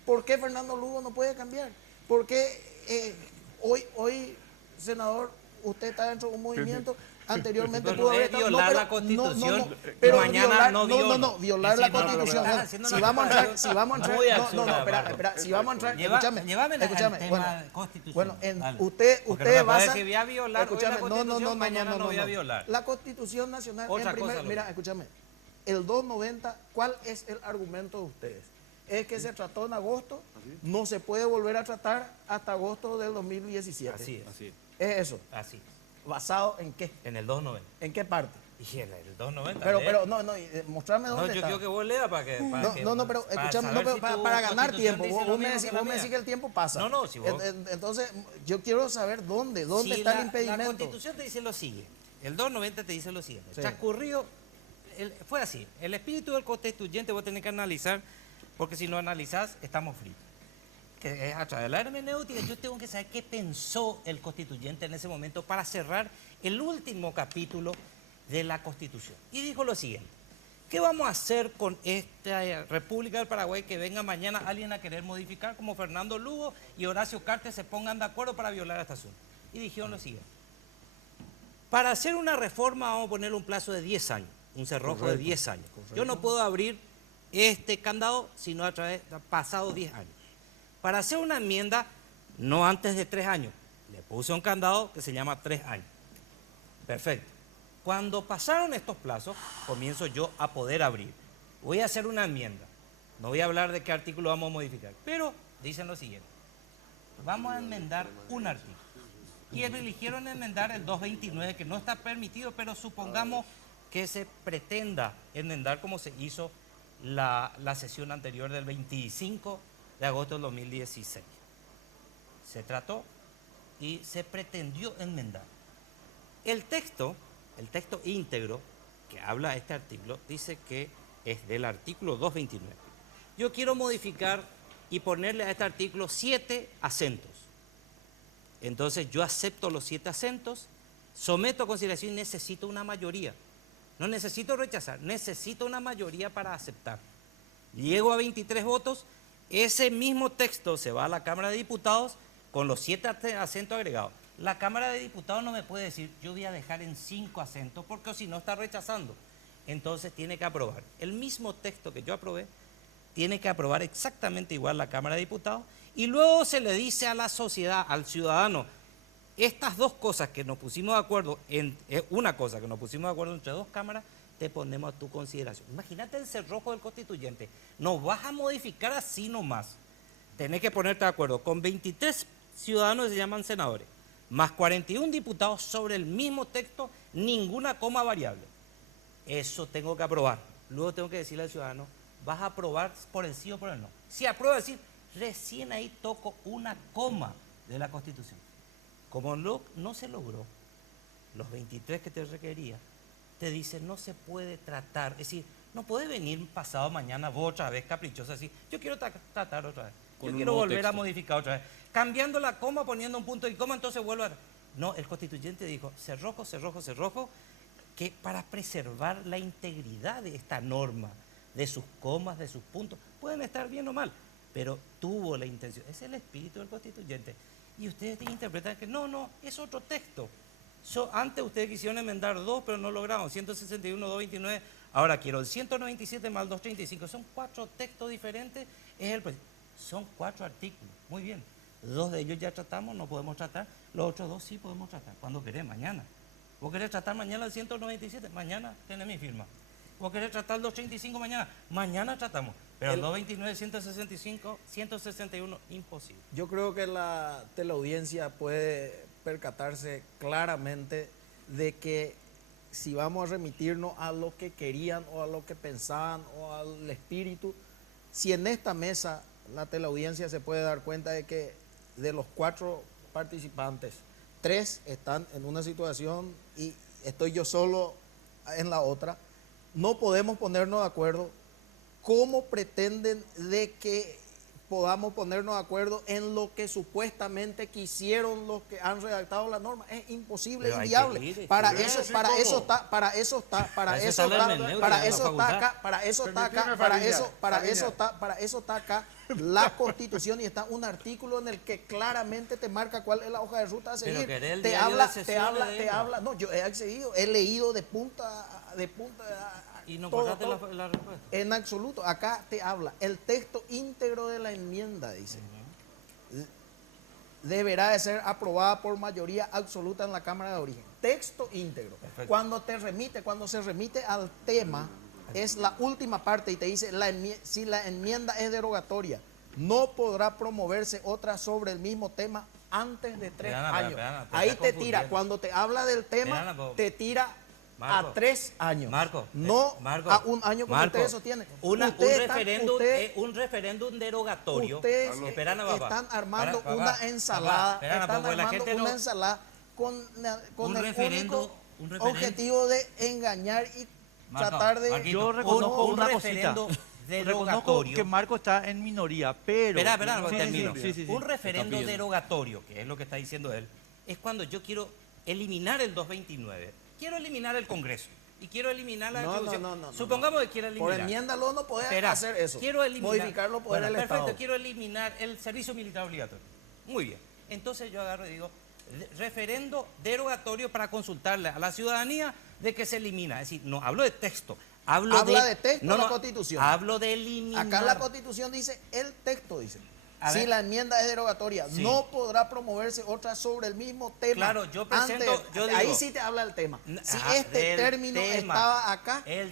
¿Por qué Fernando Lugo no puede cambiar? Porque hoy, senador, usted está dentro de un movimiento. Anteriormente pero pudo haber estado violar la Constitución y mañana violar la Constitución. Si vamos a entrar, si vamos a entrar, escúchame, bueno, usted va a violar, escúchame, mañana no voy a violar. La Constitución Nacional, mira, escúchame, el 290, ¿cuál es el argumento de ustedes? Es que se trató en agosto, no se puede volver a tratar hasta agosto del 2017. Así es. ¿Es eso? Así. ¿Basado en qué? En el 290. ¿En qué parte? Y en el 290. Pero mostrame dónde yo está. quiero que vos leas para que... pero escúchame, para ganar tiempo. Vos me decís que el tiempo pasa. Si vos... Entonces, yo quiero saber dónde está el impedimento. La Constitución te dice lo siguiente. El 290 te dice lo siguiente. Sí. Transcurrido, fue así. El espíritu del constituyente vos tenés que analizar, porque si no analizás, estamos fritos. Que es a través de la hermenéutica, yo tengo que saber qué pensó el constituyente en ese momento para cerrar el último capítulo de la Constitución. Y dijo lo siguiente: ¿qué vamos a hacer con esta República del Paraguay que venga mañana alguien a querer modificar, como Fernando Lugo y Horacio Cartes se pongan de acuerdo para violar este asunto? Y dijeron lo siguiente: para hacer una reforma vamos a ponerle un plazo de 10 años, un cerrojo de 10 años. Correcto. Yo no puedo abrir este candado sino a través de pasados 10 años. Para hacer una enmienda, no antes de 3 años. Le puse un candado que se llama 3 años. Perfecto. Cuando pasaron estos plazos, comienzo yo a poder abrir. Voy a hacer una enmienda. No voy a hablar de qué artículo vamos a modificar, pero dicen lo siguiente: vamos a enmendar un artículo. Y eligieron enmendar el 229, que no está permitido, pero supongamos que se pretenda enmendar como se hizo la sesión anterior del 25 de agosto del 2016. Se trató y se pretendió enmendar. El texto íntegro que habla este artículo dice que es del artículo 229. Yo quiero modificar y ponerle a este artículo 7 acentos. Entonces yo acepto los 7 acentos, someto a consideración y necesito una mayoría. No necesito rechazar, necesito una mayoría para aceptar. Llego a 23 votos. Ese mismo texto se va a la Cámara de Diputados con los 7 acentos agregados. La Cámara de Diputados no me puede decir, yo voy a dejar en 5 acentos, porque si no está rechazando. Entonces tiene que aprobar. El mismo texto que yo aprobé, tiene que aprobar exactamente igual la Cámara de Diputados, y luego se le dice a la sociedad, al ciudadano, estas dos cosas que nos pusimos de acuerdo, una cosa que nos pusimos de acuerdo entre dos cámaras, te ponemos a tu consideración. Imagínate el cerrojo del constituyente. No vas a modificar así nomás. Tenés que ponerte de acuerdo con 23 ciudadanos que se llaman senadores, más 41 diputados sobre el mismo texto, ninguna coma variable. Eso tengo que aprobar. Luego tengo que decirle al ciudadano, vas a aprobar por el sí o por el no. Si aprueba, decir, recién ahí toco una coma de la Constitución. Como no se logró, los 23 que te requería, te dicen no se puede tratar. Es decir, no puede venir pasado mañana vos otra vez caprichosa así. Yo quiero tratar otra vez. Yo quiero volver a modificar otra vez. Cambiando la coma, poniendo un punto y coma, entonces vuelvo a... No, el constituyente dijo cerrojo, cerrojo, cerrojo, que para preservar la integridad de esta norma, de sus comas, de sus puntos, pueden estar bien o mal, pero tuvo la intención. Es el espíritu del constituyente. Y ustedes interpretan que no, es otro texto. Antes ustedes quisieron enmendar 2, pero no lograron. 161, 229. Ahora quiero el 197 más 235. Son 4 textos diferentes. Son 4 artículos. Muy bien. 2 de ellos ya tratamos, no podemos tratar. Los otros 2 sí podemos tratar. Cuando querés, mañana. ¿Vos querés tratar mañana el 197? Mañana tenés mi firma. ¿Vos querés tratar el 235 mañana? Mañana tratamos. Pero el 229, 165, 161, imposible. Yo creo que la teleaudiencia puede percatarse claramente de que si vamos a remitirnos a lo que querían o a lo que pensaban o al espíritu, si en esta mesa la teleaudiencia se puede dar cuenta de que de los 4 participantes, 3 están en una situación y estoy yo solo en la otra, no podemos ponernos de acuerdo. ¿Cómo pretenden de que podamos ponernos de acuerdo en lo que supuestamente quisieron los que han redactado la norma? Es imposible, es inviable. Para eso está acá la Constitución, y está un artículo en el que claramente te marca cuál es la hoja de ruta a seguir. Te habla. No, yo he accedido, he leído de punta ¿Y no guardaste la respuesta? En absoluto. Acá te habla el texto íntegro de la enmienda, dice. Deberá de ser aprobada por mayoría absoluta en la Cámara de Origen. Texto íntegro. Perfecto. Cuando se remite al tema, es la última parte y te dice, si la enmienda es derogatoria, no podrá promoverse otra sobre el mismo tema antes de 3 años. Ahí te tira, cuando te habla del tema, te tira a 3 años, no a 1 año como ustedes sostienen. Un referéndum derogatorio. Ustedes están armando una ensalada, con el único objetivo de engañar y tratar de... Yo reconozco una cosita. Reconozco que Marco está en minoría, pero... Espera, no termino. Un referendo derogatorio, que es lo que está diciendo él, es cuando yo quiero eliminar el 229. Quiero eliminar el Congreso y quiero eliminar la Constitución. Supongamos que quiero eliminar. Por enmiéndalo no podés hacer eso. Quiero eliminar. Modificarlo por el Estado. Perfecto, quiero eliminar el servicio militar obligatorio. Muy bien. Entonces yo agarro y digo, referendo derogatorio para consultarle a la ciudadanía de que se elimina. Es decir, no hablo de texto. Habla de texto la Constitución. Hablo de eliminar. Acá la Constitución dice, el texto dice. Si la enmienda es derogatoria, no podrá promoverse otra sobre el mismo tema. Claro, yo presento, ahí sí te habla el tema. Si este término estaba acá, el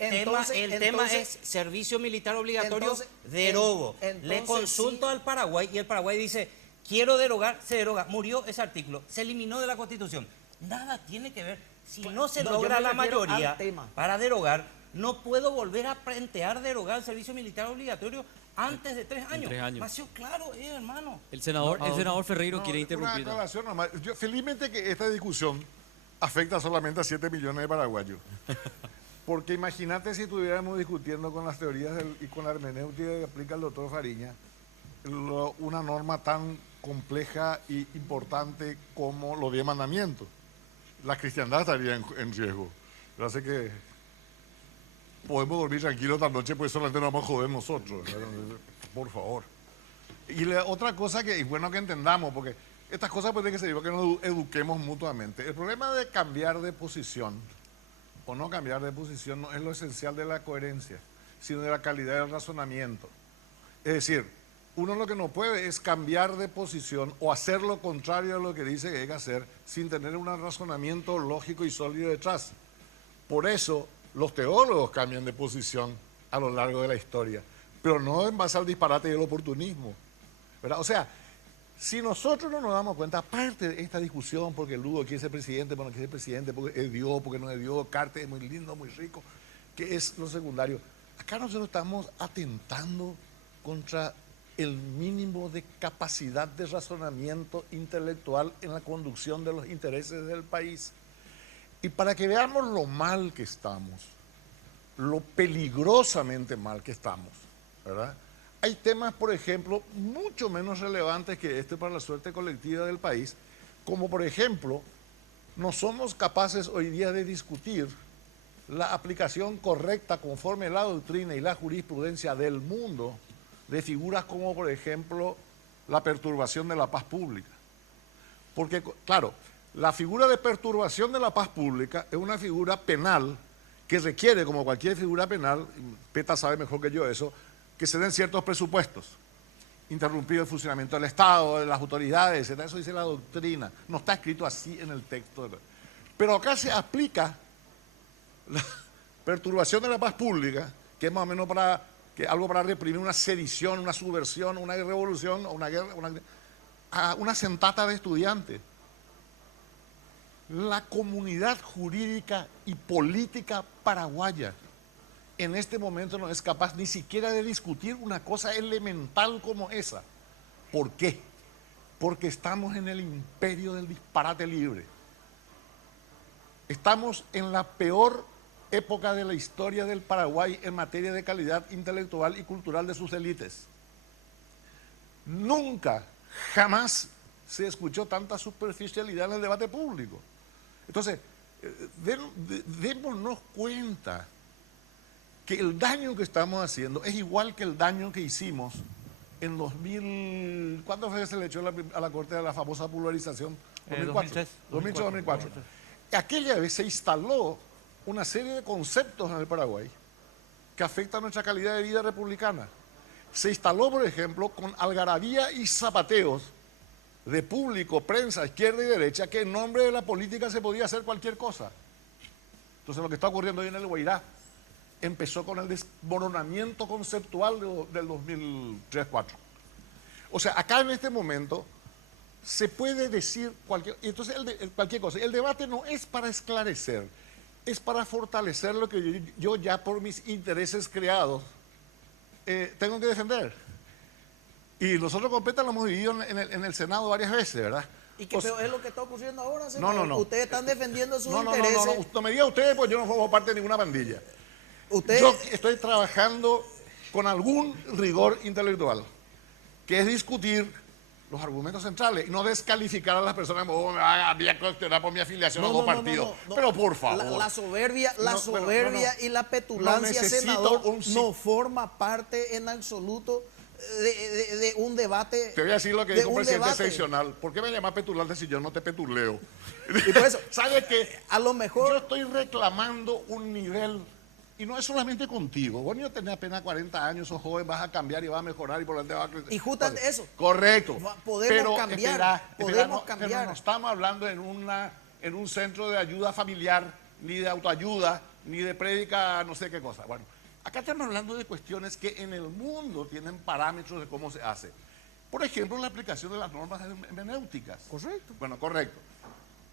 tema es servicio militar obligatorio, derogo. Le consulto al Paraguay y el Paraguay dice, quiero derogar, se deroga. Murió ese artículo, se eliminó de la Constitución. Nada tiene que ver. Si no se logra la mayoría para derogar, no puedo volver a plantear derogar el servicio militar obligatorio antes de 3 años. Demasiado claro, hermano. El senador Ferreiro quiere interrumpir. Una aclaración nomás. Felizmente que esta discusión afecta solamente a 7 millones de paraguayos. Porque imagínate si estuviéramos discutiendo con las teorías y con la hermenéutica que aplica el doctor Fariña, una norma tan compleja y importante como los 10 mandamientos. La cristiandad estaría en riesgo. Así que podemos dormir tranquilos esta noche, pues solamente nos vamos a joder nosotros. Por favor. Y otra cosa que es bueno que entendamos, porque estas cosas pueden que se diga que nos eduquemos mutuamente. El problema de cambiar de posición o no cambiar de posición no es lo esencial de la coherencia, sino de la calidad del razonamiento. Es decir, uno lo que no puede es cambiar de posición o hacer lo contrario a lo que dice que hay que hacer sin tener un razonamiento lógico y sólido detrás. Por eso los teólogos cambian de posición a lo largo de la historia, pero no en base al disparate y el oportunismo, ¿verdad? O sea, si nosotros no nos damos cuenta, aparte de esta discusión, porque Lugo quiere ser presidente, bueno, quiere ser presidente, porque es Dios, porque no es Dios, Cartes es muy lindo, muy rico, que es lo secundario. Acá nosotros estamos atentando contra el mínimo de capacidad de razonamiento intelectual en la conducción de los intereses del país. Y para que veamos lo mal que estamos, lo peligrosamente mal que estamos, ¿verdad? Hay temas, por ejemplo, mucho menos relevantes que este para la suerte colectiva del país, como por ejemplo, no somos capaces hoy día de discutir la aplicación correcta conforme la doctrina y la jurisprudencia del mundo de figuras como, por ejemplo, la perturbación de la paz pública. Porque, claro, la figura de perturbación de la paz pública es una figura penal que requiere, como cualquier figura penal, Peta sabe mejor que yo eso, que se den ciertos presupuestos. Interrumpir el funcionamiento del Estado, de las autoridades, etc. Eso dice la doctrina. No está escrito así en el texto. Pero acá se aplica la perturbación de la paz pública, que es más o menos algo para reprimir una sedición, una subversión, una revolución, una guerra, una sentata de estudiantes. La comunidad jurídica y política paraguaya en este momento no es capaz ni siquiera de discutir una cosa elemental como esa. ¿Por qué? Porque estamos en el imperio del disparate libre. Estamos en la peor época de la historia del Paraguay en materia de calidad intelectual y cultural de sus élites. Nunca, jamás se escuchó tanta superficialidad en el debate público. Entonces, démonos cuenta que el daño que estamos haciendo es igual que el daño que hicimos en 2000... ¿Cuándo fue que se le echó a la Corte de la famosa pulverización? 2004. 2003-2004. Aquella vez se instaló una serie de conceptos en el Paraguay que afectan nuestra calidad de vida republicana. Se instaló, por ejemplo, con algarabía y zapateos de público, prensa, izquierda y derecha, que en nombre de la política se podía hacer cualquier cosa. Entonces lo que está ocurriendo hoy en el Guairá empezó con el desmoronamiento conceptual del 2003-2004. O sea, acá en este momento se puede decir cualquier cosa. El debate no es para esclarecer, es para fortalecer lo que yo ya por mis intereses creados tengo que defender. Y nosotros con Peta lo hemos vivido en el Senado varias veces, ¿verdad? ¿Y qué es lo que está ocurriendo ahora, senador? No. Ustedes están defendiendo sus intereses. No me diga ustedes, pues yo no formo parte de ninguna pandilla. Yo estoy trabajando con algún rigor intelectual, que es discutir los argumentos centrales y no descalificar a las personas, me voy a cuestionar por mi afiliación a dos partidos. Pero por favor. La soberbia y la petulancia, senador, no forma parte en absoluto de un debate. Te voy a decir lo que dijo un presidente seccional. ¿Por qué me llamas petulante si yo no te petuleo? Y por eso, ¿sabes qué? A lo mejor yo estoy reclamando un nivel, y no es solamente contigo. Vos ni tenés apenas 40 años, sos joven, vas a cambiar y vas a mejorar y por lo tanto vas a crecer. Y justamente eso. Correcto. Podemos cambiar. Pero no estamos hablando en un centro de ayuda familiar, ni de autoayuda, ni de prédica, no sé qué cosa. Bueno, acá estamos hablando de cuestiones que en el mundo tienen parámetros de cómo se hace. Por ejemplo, la aplicación de las normas hermenéuticas. Correcto. Bueno, correcto.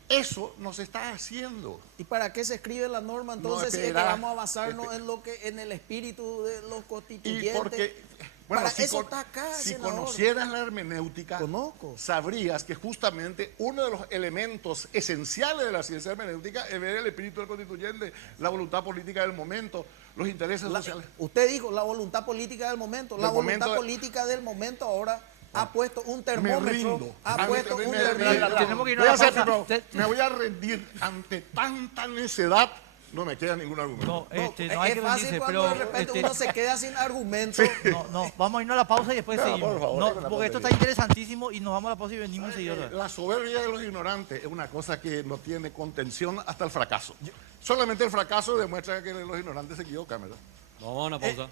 Eso no se está haciendo. ¿Y para qué se escribe la norma entonces? Es que vamos a basarnos en el espíritu de los constituyentes. Y porque, bueno, para eso está acá, si senador. conocieras la hermenéutica, sabrías que justamente uno de los elementos esenciales de la ciencia hermenéutica es ver el espíritu del constituyente, la voluntad política del momento, los intereses sociales. Usted dijo la voluntad política del momento. La voluntad política del momento ahora ha puesto un termómetro, ha puesto un termómetro. Me voy a rendir ante tanta necedad. No me queda ningún argumento. No hay que fácil rendirse, cuando de repente uno se queda sin argumento. No, vamos a irnos a la pausa y después seguimos. Por favor, porque esto está interesantísimo y nos vamos a la pausa y venimos enseguida. La soberbia de los ignorantes es una cosa que no tiene contención hasta el fracaso. Solamente el fracaso demuestra que los ignorantes se equivocan, ¿verdad? Vamos a una pausa.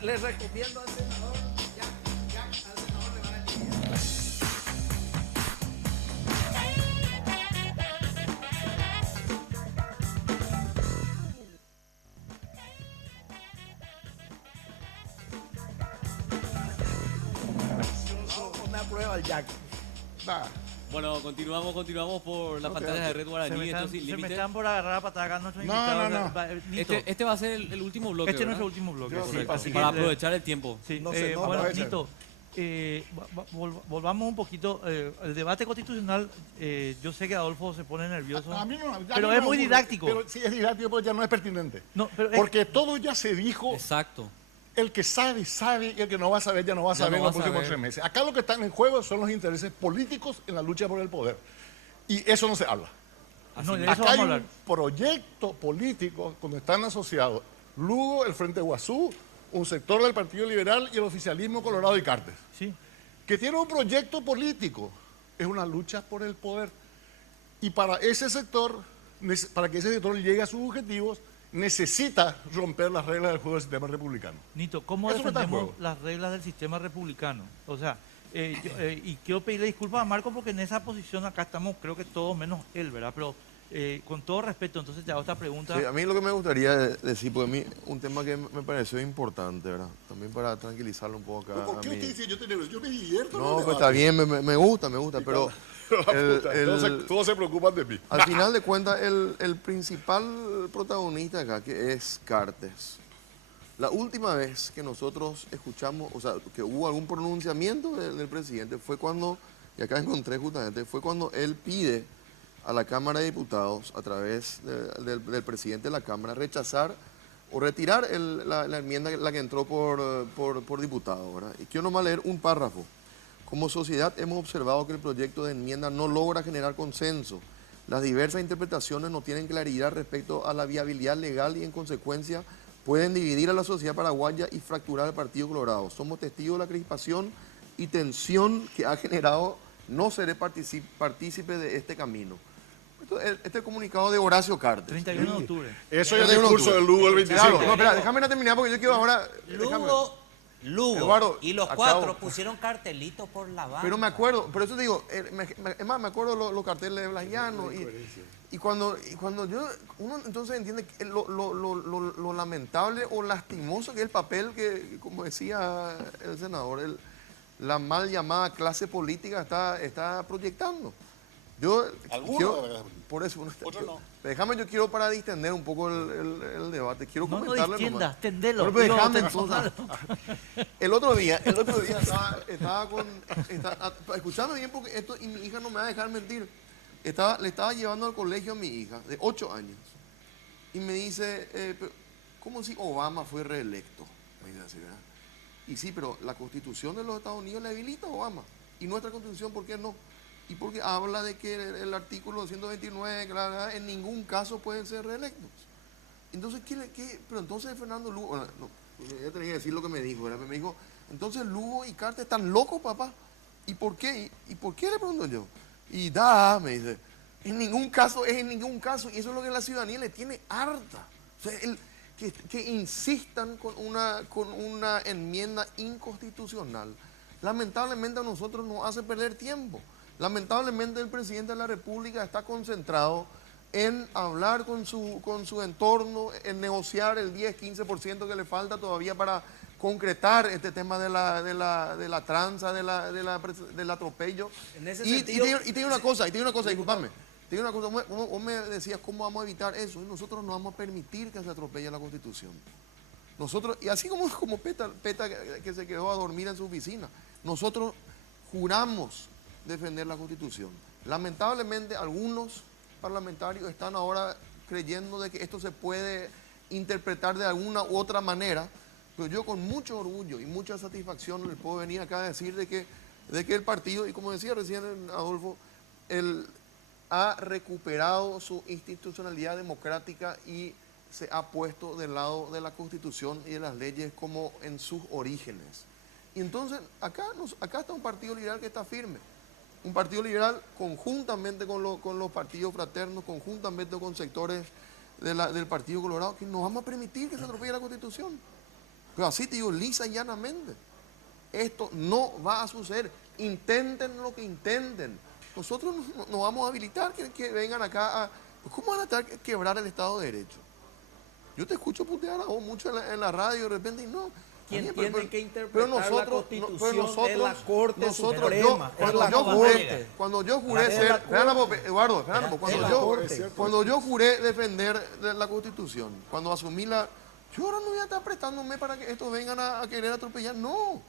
Les recomiendo al senador, al senador le van a decir. al Jack. Nah. Bueno, continuamos por las pantallas de Red Guaraní, esto sin se me límite. están por agarrar a patada acá nuestros No, invitados. no, no. Nito, Este va a ser el último bloque, este es ¿verdad? nuestro último bloque. Yo sí, correcto. así Para que, aprovechar el tiempo. Sí, No sé, no, bueno, aprovechen. Nito, volvamos un poquito. El debate constitucional, yo sé que Adolfo se pone nervioso. A mí no, ya Pero no es me muy ocurre. didáctico. Pero sí es didáctico, pero ya no es pertinente. No, pero Porque todo ya se dijo. Exacto. El que sabe, sabe, y el que no va a saber, ya no va a Ya saber no en va los a próximos saber. 3 meses. Acá lo que están en juego son los intereses políticos en la lucha por el poder. Y eso no se habla. no, de eso Acá hay vamos a hablar. un proyecto político donde están asociados Lugo, el Frente Guazú, un sector del Partido Liberal y el oficialismo Colorado y Cartes, Sí. que tiene un proyecto político, es una lucha por el poder. Y para ese sector, para que ese sector llegue a sus objetivos, necesita romper las reglas del juego del sistema republicano. Nito, ¿cómo Eso no está en defendemos juego. las reglas del sistema republicano? O sea, y quiero pedirle disculpas a Marco porque en esa posición acá estamos, creo que todos menos él, ¿verdad? Pero con todo respeto, entonces te hago esta pregunta. Sí, a mí lo que me gustaría decir, porque a mí un tema que me pareció importante, ¿verdad? También para tranquilizarlo un poco acá. ¿Por a qué mí. usted dice yo te nervioso? Yo me divierto. No, pues está bien, me gusta, pero Todos se preocupan de mí. al final de cuentas el principal protagonista acá, que es Cartes. La última vez que nosotros escuchamos, o sea, que hubo algún pronunciamiento del presidente fue cuando, y acá encontré justamente, fue cuando él pide a la Cámara de Diputados, a través del presidente de la Cámara, rechazar o retirar la enmienda, la que entró por diputado, ¿verdad? Y quiero nomás leer un párrafo. Como sociedad hemos observado que el proyecto de enmienda no logra generar consenso. Las diversas interpretaciones no tienen claridad respecto a la viabilidad legal y en consecuencia pueden dividir a la sociedad paraguaya y fracturar al Partido Colorado. Somos testigos de la crispación y tensión que ha generado. No seré partícipe de este camino. Este comunicado de Horacio Cartes. 31 de octubre. Eso es el discurso del Lugo el 25. Claro, no, espera, déjame terminar porque yo quiero ahora... déjame. Lugo Eduardo, y los acabo. 4 pusieron cartelitos por la banda. Pero me acuerdo, por eso te digo, es más, me acuerdo los carteles de Blasillano y cuando uno entonces entiende que lo lamentable o lastimoso que es el papel que, como decía el senador, la mal llamada clase política está proyectando. Por eso, déjame, yo quiero para distender un poco el debate, quiero No comentarle distiendas, nomás. tendelo. Pero Digo, déjame, tensónalo. el otro día escuchame bien porque esto, y mi hija no me va a dejar mentir. Le estaba llevando al colegio a mi hija de 8 años y me dice, ¿cómo si Obama fue reelecto? Me dice así, ¿verdad? Y sí, pero la Constitución de los Estados Unidos le habilita a Obama. ¿Y nuestra Constitución por qué no? Y porque habla de que el artículo 129, en ningún caso pueden ser reelectos. Entonces, pero entonces Fernando Lugo, bueno, no, yo tenía que decir lo que me dijo, ¿verdad? Me dijo, entonces Lugo y Cartes están locos, papá. ¿Y por qué? ¿Y por qué? Le pregunto yo. Y me dice, en ningún caso, y eso es lo que la ciudadanía le tiene harta. O sea, que insistan con una enmienda inconstitucional, lamentablemente a nosotros nos hace perder tiempo. Lamentablemente el presidente de la República está concentrado en hablar con su entorno, en negociar el 10-15% que le falta todavía para concretar este tema de la tranza, del atropello. En ese Y sentido- te digo una cosa, discúlpame. Te digo una cosa, vos me decías cómo vamos a evitar eso, y nosotros no vamos a permitir que se atropelle la Constitución. Nosotros, y así como Peta que se quedó a dormir en su oficina, nosotros juramos defender la Constitución. Lamentablemente algunos parlamentarios están ahora creyendo de que esto se puede interpretar de alguna u otra manera, pero yo con mucho orgullo y mucha satisfacción les puedo venir acá a decir de que el partido, y como decía recién Adolfo, ha recuperado su institucionalidad democrática y se ha puesto del lado de la Constitución y de las leyes como en sus orígenes. Y entonces acá está un partido liberal que está firme. Un partido liberal conjuntamente con los partidos fraternos, conjuntamente con sectores del Partido Colorado, que no vamos a permitir que se atropelle la Constitución. Pero así te digo, lisa y llanamente. Esto no va a suceder. Intenten lo que intenten. Nosotros no vamos a habilitar que vengan acá a... ¿Cómo van a tratar que quebrar el Estado de Derecho? Yo te escucho putear a vos mucho en la radio y de repente, y no, quien Está bien, tiene que pero interpretar la nosotros, Constitución es la Corte nosotros, Suprema, es cuando la yo Corte. juré, cuando yo juré Es ser, la espera un poco, Corte. Eduardo, espera un poco, Es la Corte. cuando yo juré defender la Constitución, cuando asumí yo ahora no voy a estar prestándome para que estos vengan a querer atropellar, no.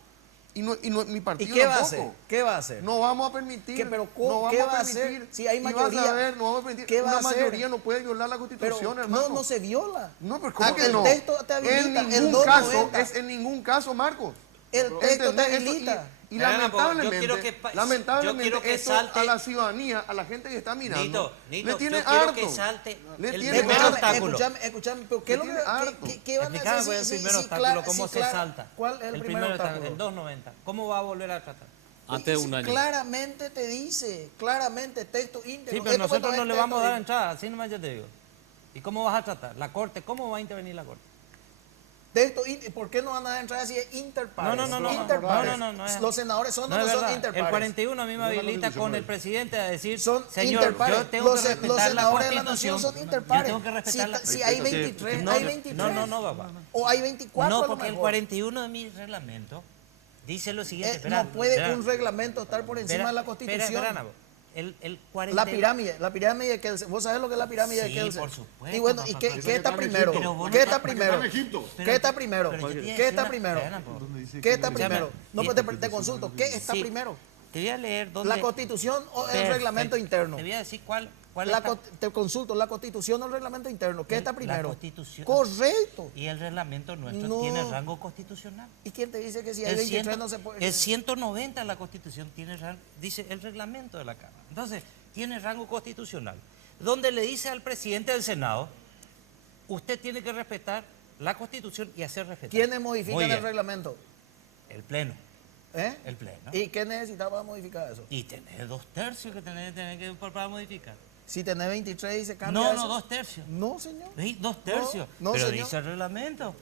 Y mi ¿Y partido qué va a tampoco. hacer? ¿Qué va a hacer? No vamos a permitir. ¿Qué, pero no vamos qué va a permitir. hacer si hay Y vas a mayoría? ver, no vamos a permitir. ¿Qué va Una a hacer? mayoría no puede violar la Pero Constitución, hermano. no se viola. No, pero ¿cómo que el no? texto te habilita, en el ningún caso, 290. en ningún caso, Marcos. El texto te ¿Entendés? Esto- habilita. Y Yo lamentablemente, quiero que esto salte- a la ciudadanía, a la gente que está mirando, Nito, le tiene yo quiero harto. que salte Le el tiene primer harto. obstáculo. Escúchame, pero ¿qué es lo tiene que, harto. qué van a Explícame hacer? cuál es el primer obstáculo, claro, cómo se claro. salta. ¿Cuál es el primer obstáculo? El 290. ¿Cómo va a volver a tratar? Antes de un año. Claramente te dice, claramente, texto íntegro. Sí, pero Esto nosotros cuando no es le vamos a texto dar entrada, así nomás yo te digo. ¿Y cómo vas a tratar? La Corte, ¿cómo va a intervenir la Corte? ¿Por qué no van a dar entrada si es interpares? No, Interpares. no es- Los senadores son No o es no son verdad. interpares. El 41 a mí me habilita con el presidente a decir, Son señor, interpares. yo tengo Los que los respetar la senadores de la Constitución. nación son interpares. Yo tengo que respetar la Si hay 23, No, hay 23. No, papá. O hay 24 a No, lo porque el mejor. 41 de mi reglamento dice lo siguiente. No puede un reglamento estar por encima de la Constitución. El 40... La pirámide de Kelsen. ¿Vos sabés lo que es la pirámide de Sí, Kelsen? por supuesto, Y bueno, papá, ¿y qué, pero qué está está en primero? Egipto. Pero vos ¿Qué no está estás- primero? en Egipto. ¿Qué está primero? Pero yo te iba a ¿Qué decir está una- primero? espera, po. ¿Qué está Escúchame, primero? No, y- pues te consulto. ¿Qué está Sí. primero? Te voy a leer dónde... ¿La Constitución o el Perfecto. reglamento interno? Te voy a decir cuál La está- te consulto, ¿la Constitución o el reglamento interno? ¿Qué está La primero? Constitución. Correcto. Y el reglamento nuestro No. tiene rango constitucional. ¿Y quién te dice que si hay El 23 ciento- no se puede? El 190 de la Constitución tiene dice el reglamento de la Cámara. Entonces, tiene rango constitucional. Donde le dice al presidente del Senado, usted tiene que respetar la Constitución y hacer respetar. ¿Quiénes Muy modifican el bien. reglamento? El Pleno. ¿Eh? El Pleno. ¿Y qué necesitas para modificar eso? Y tener 2/3 que tener que para modificar. Si tenés 23 y se cambia No, eso. no, 2/3. No, señor. ¿Sí? 2/3. No, Pero señor. dice el reglamento.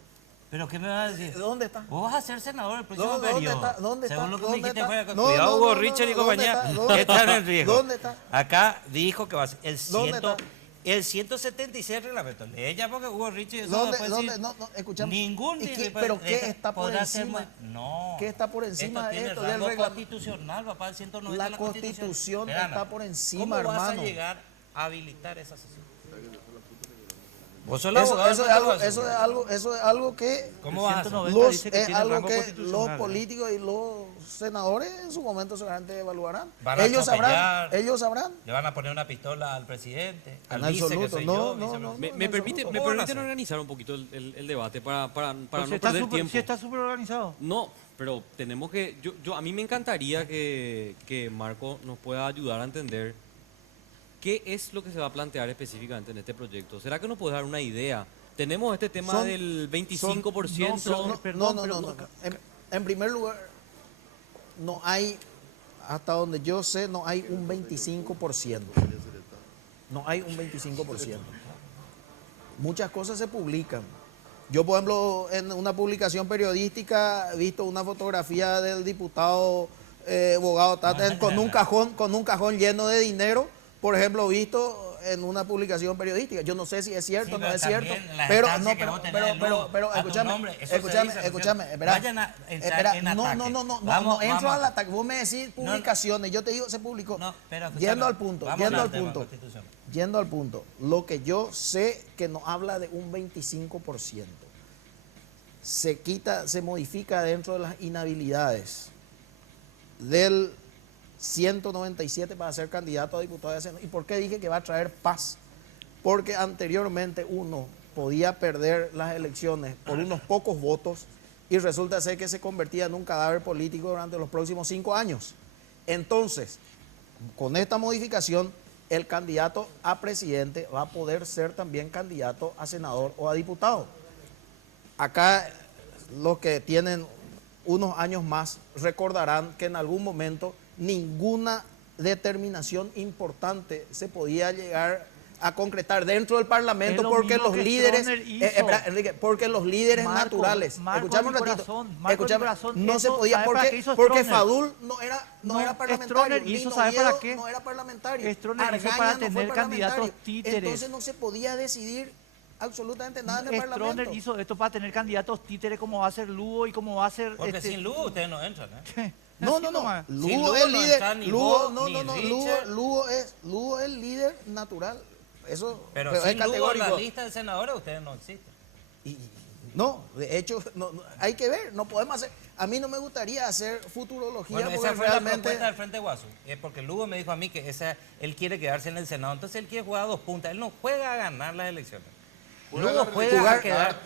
¿Pero qué me vas a decir? ¿Dónde está? Vos vas a ser senador el próximo ¿Dónde periodo. está? ¿Dónde Según está? lo que me ¿Dónde dijiste está? fuera de No, cuidado, no, Hugo no, Richard y no, ¿dónde compañía. está? ¿Dónde Están está? en riesgo. ¿Dónde está? Acá dijo que va a ser ¿Dónde está? el 176 del reglamento. Ella porque Hugo Richard eso ¿Dónde? después ¿Dónde? decir, No, escúchame. ningún ¿Y qué- dirigente pero qué deja- está por podrá ser encima? No. ¿Qué está por encima Esto de tiene esto del rango reglamento? constitucional, papá, el 190 La de la Constitución. Constitución Espérame, está por encima, ¿Cómo vas hermano? a llegar a habilitar esa sesión? Vos sos el Eso, abogado eso del es algo, Congreso. eso es algo que ¿Cómo vas a hacer? 190 los, dice que es tiene algo rango que constitucional, los políticos y los senadores en su momento seguramente evaluarán. Van a Ellos sabrán, atropellar. ellos sabrán. Le van a poner una pistola al presidente, al En vice que absoluto, soy no, yo, no, vice- no. Me en permiten absoluto. organizar un poquito el debate para Pues no si está perder súper- tiempo. si está súper organizado. No, pero tenemos que... a mí me encantaría que Marco nos pueda ayudar a entender qué es lo que se va a plantear específicamente en este proyecto. ¿Será que nos puede dar una idea? Tenemos este tema Son- del 25%. No. En primer lugar, no hay, hasta donde yo sé, no hay un 25%. No hay un 25%. Muchas cosas se publican. Yo, por ejemplo, en una publicación periodística he visto una fotografía del diputado abogado Tata con un cajón lleno de dinero, por ejemplo, visto en una publicación periodística. Yo no sé si es cierto o Sí, no pero es cierto, también la pero instancia no, que vos tenés luego, pero a tu escúchame, nombre, eso se escúchame, dice, escúchame, ¿no? espera. Vayan a entrar Espera, en no, ataque. no, no, no, Vamos, no entro vamos. al ataque. Vos me decís publicaciones, yo te digo, se publicó. No, pero escúchame, Yendo al punto, vamos yendo al al tema, punto. Constitución. Yendo al punto, lo que yo sé que nos habla de un 25%. Se modifica dentro de las inhabilidades del 197 para ser candidato a diputado de Senado. ¿Y por qué dije que va a traer paz? Porque anteriormente uno podía perder las elecciones por unos pocos votos y resulta ser que se convertía en un cadáver político durante los próximos 5 años. Entonces, con esta modificación, el candidato a presidente va a poder ser también candidato a senador o a diputado. Acá los que tienen unos años más recordarán que en algún momento ninguna determinación importante se podía llegar a concretar dentro del Parlamento Es lo porque mismo los que líderes, Stroessner hizo. Enrique, porque los líderes Marco, naturales, Marco escuchame un de ratito, corazón, Marco de escuchame, corazón, no se eso, podía ¿sabe para qué porque hizo porque Stroessner? Fadul no era parlamentario, Stroessner hizo, Lino ¿sabe para Oviedo qué? no era parlamentario, Stroessner hizo Argaña para no fue tener candidatos parlamentario. títeres. Entonces no se podía decidir absolutamente nada en el Stroner Parlamento. hizo esto para tener candidatos títeres como va a ser Lugo y como va a ser... Porque sin Lugo ustedes no entran, ¿eh? No, Así no, no. nomás. Sin Lugo Lugo es no líder. entra ni Lugo, vos, no, ni no, no. Richard. Lugo es líder natural. Eso Pero es sin Lugo en categórico. la lista de senadores ustedes no existen. Y, no, de hecho, hay que ver, no podemos hacer. A mí no me gustaría hacer futurología Bueno, porque esa fue la realmente. propuesta del Frente Guasú. Porque Lugo me dijo a mí que él quiere quedarse en el Senado. Entonces él quiere jugar a 2 puntas. Él no juega a ganar las elecciones. Lugo juega a quedar.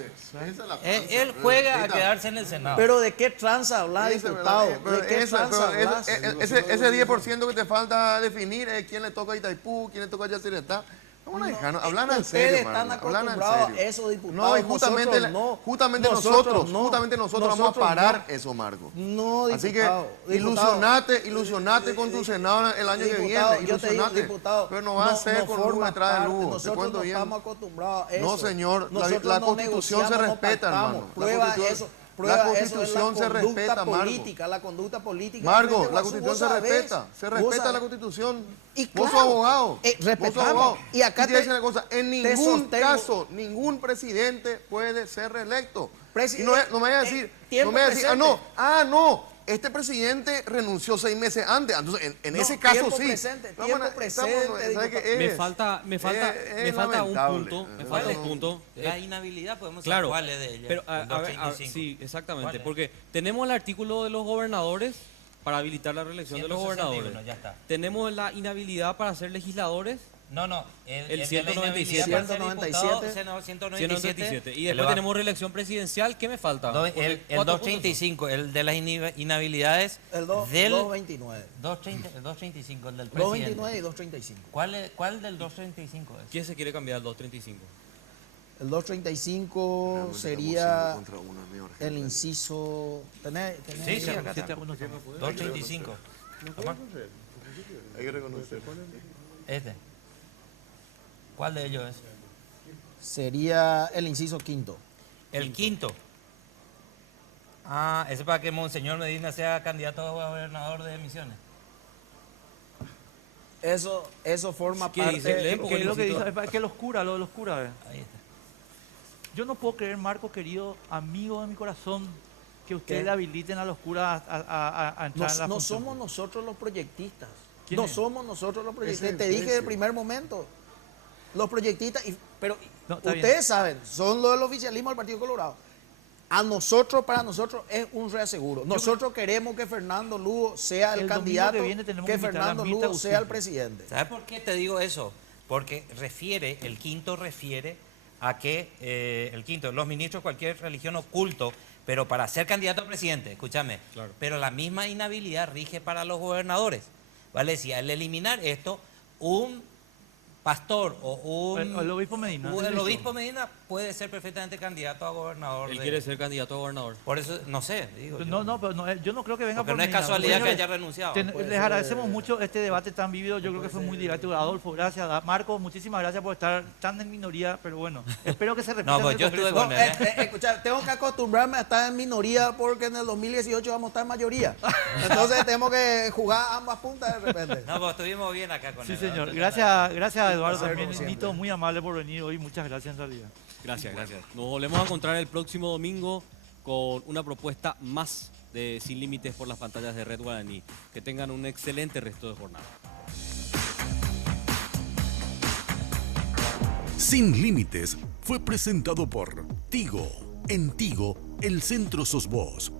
Él juega a quedarse en el Senado. Pero ¿de qué tranza habla, Ese, diputado? ¿verdad? ¿De qué Eso, tranza pero hablas? ese 10% que te falta definir es quién le toca a Itaipú, quién le toca a Yacyretá. Vamos a dejarnos, hablan en serio, Ustedes están Marlon, hablan en acostumbrados serio. a eso, diputados. No, y justamente, justamente nosotros vamos a parar eso, Marco. No, Así que diputado. ilusionate con tu Senado el año que Diputado, viene, yo te digo, ilusionate. diputado, Pero no va a ser con Lugo forma detrás de parte. Lugo, te Nosotros cuento no bien. estamos acostumbrados a eso. No, señor, Nosotros la no Constitución se negociamos, no respeta, pactamos. hermano. Prueba eso. Prueba La eso es Constitución se conducta respeta, Marco. política, la conducta política. Marco, Frente la Guasú, Constitución vos se sabés, respeta. Se vos respeta la sabés. Constitución. Y Vos sos claro, abogado. respetamos. Vos sos abogado. Y acá te voy a decir una cosa. En te ningún sostengo. caso, ningún presidente puede ser reelecto. Presi- Y no me vaya a decir, tiempo no me vaya a decir, presente. no, este presidente renunció 6 meses antes. Entonces, en No, ese caso tiempo sí. presente, Vamos tiempo a- presente, ¿sabe qué diputado. es? Me falta un lamentable. punto. Me falta un punto. La inhabilidad podemos Claro, saber cuál es de ella. pero El 235. sí, exactamente, ¿Cuál es? porque tenemos el artículo de los gobernadores para habilitar la reelección de los 161, gobernadores. ya está. Tenemos la inhabilidad para ser legisladores, No, El de la 197. inhabilidad para ser 197. diputado, senador 197. 197. Y que le después va- tenemos reelección presidencial. ¿Qué me falta? Porque El 4 235, el de las inhabilidades El del 229. 235, el del presidente. 229 y 235. ¿Cuál del 235 es? ¿Quién se quiere cambiar al 235? El 235 Realmente sería estamos siendo contra una media urgente. el inciso. ¿Tenés Sí, sí, ahí? acá está. 235. Toma. Hay que reconocer. Este. ¿Cuál de ellos es? Sería el inciso quinto. El quinto. Ah, ese para que Monseñor Medina sea candidato a gobernador de Misiones. Eso forma ¿Qué parte. dice? Lee, Que porque es lo que necesito- dice, es que los curas, lo de los curas. Ahí está. Yo no puedo creer, Marco, querido amigo de mi corazón, que ustedes ¿Qué? le habiliten a los curas a entrar en la No función. somos nosotros los proyectistas. ¿Quién No es? somos nosotros los proyectistas. el Te dije precio. desde el primer momento. Los proyectistas, pero No, está bien. ustedes saben, son los del oficialismo del Partido Colorado. Para nosotros es un reaseguro. Nosotros queremos que Fernando Lugo sea el El domingo candidato, que viene tenemos que que invitar a Fernando Mirta Lugo Guzmán. sea el presidente. ¿Sabes por qué te digo eso? Porque el quinto refiere a que el quinto, los ministros de cualquier religión oculto, pero para ser candidato a presidente, escúchame, Claro. pero la misma inhabilidad rige para los gobernadores. ¿Vale? Si al eliminar esto, un pastor o un... El obispo Medina. El obispo Medina puede ser perfectamente candidato a gobernador. Él de- quiere ser candidato a gobernador. Por eso, no sé, digo. No, no, pero no, yo no creo que venga Porque por no es Medina. casualidad que Señores, haya renunciado. les agradecemos mucho este debate tan vívido. Yo creo que fue muy directo. Adolfo, gracias. Marco, muchísimas gracias por estar tan en minoría, pero bueno, espero que se repita. No, pues en el yo estuve Congreso. con él. Escucha, tengo que acostumbrarme a estar en minoría porque en el 2018 vamos a estar en mayoría. Entonces tenemos que jugar ambas puntas de repente. No, pues estuvimos bien acá con Sí, él. señor. ¿no? Gracias, Eduardo. placer, También, como siempre. Nito, muy amable por venir hoy. Muchas gracias en realidad. Gracias, gracias. Nos volvemos a encontrar el próximo domingo con una propuesta más de Sin Límites por las pantallas de Red Guaraní. Que tengan un excelente resto de jornada. Sin Límites fue presentado por Tigo. En Tigo, el centro sos vos.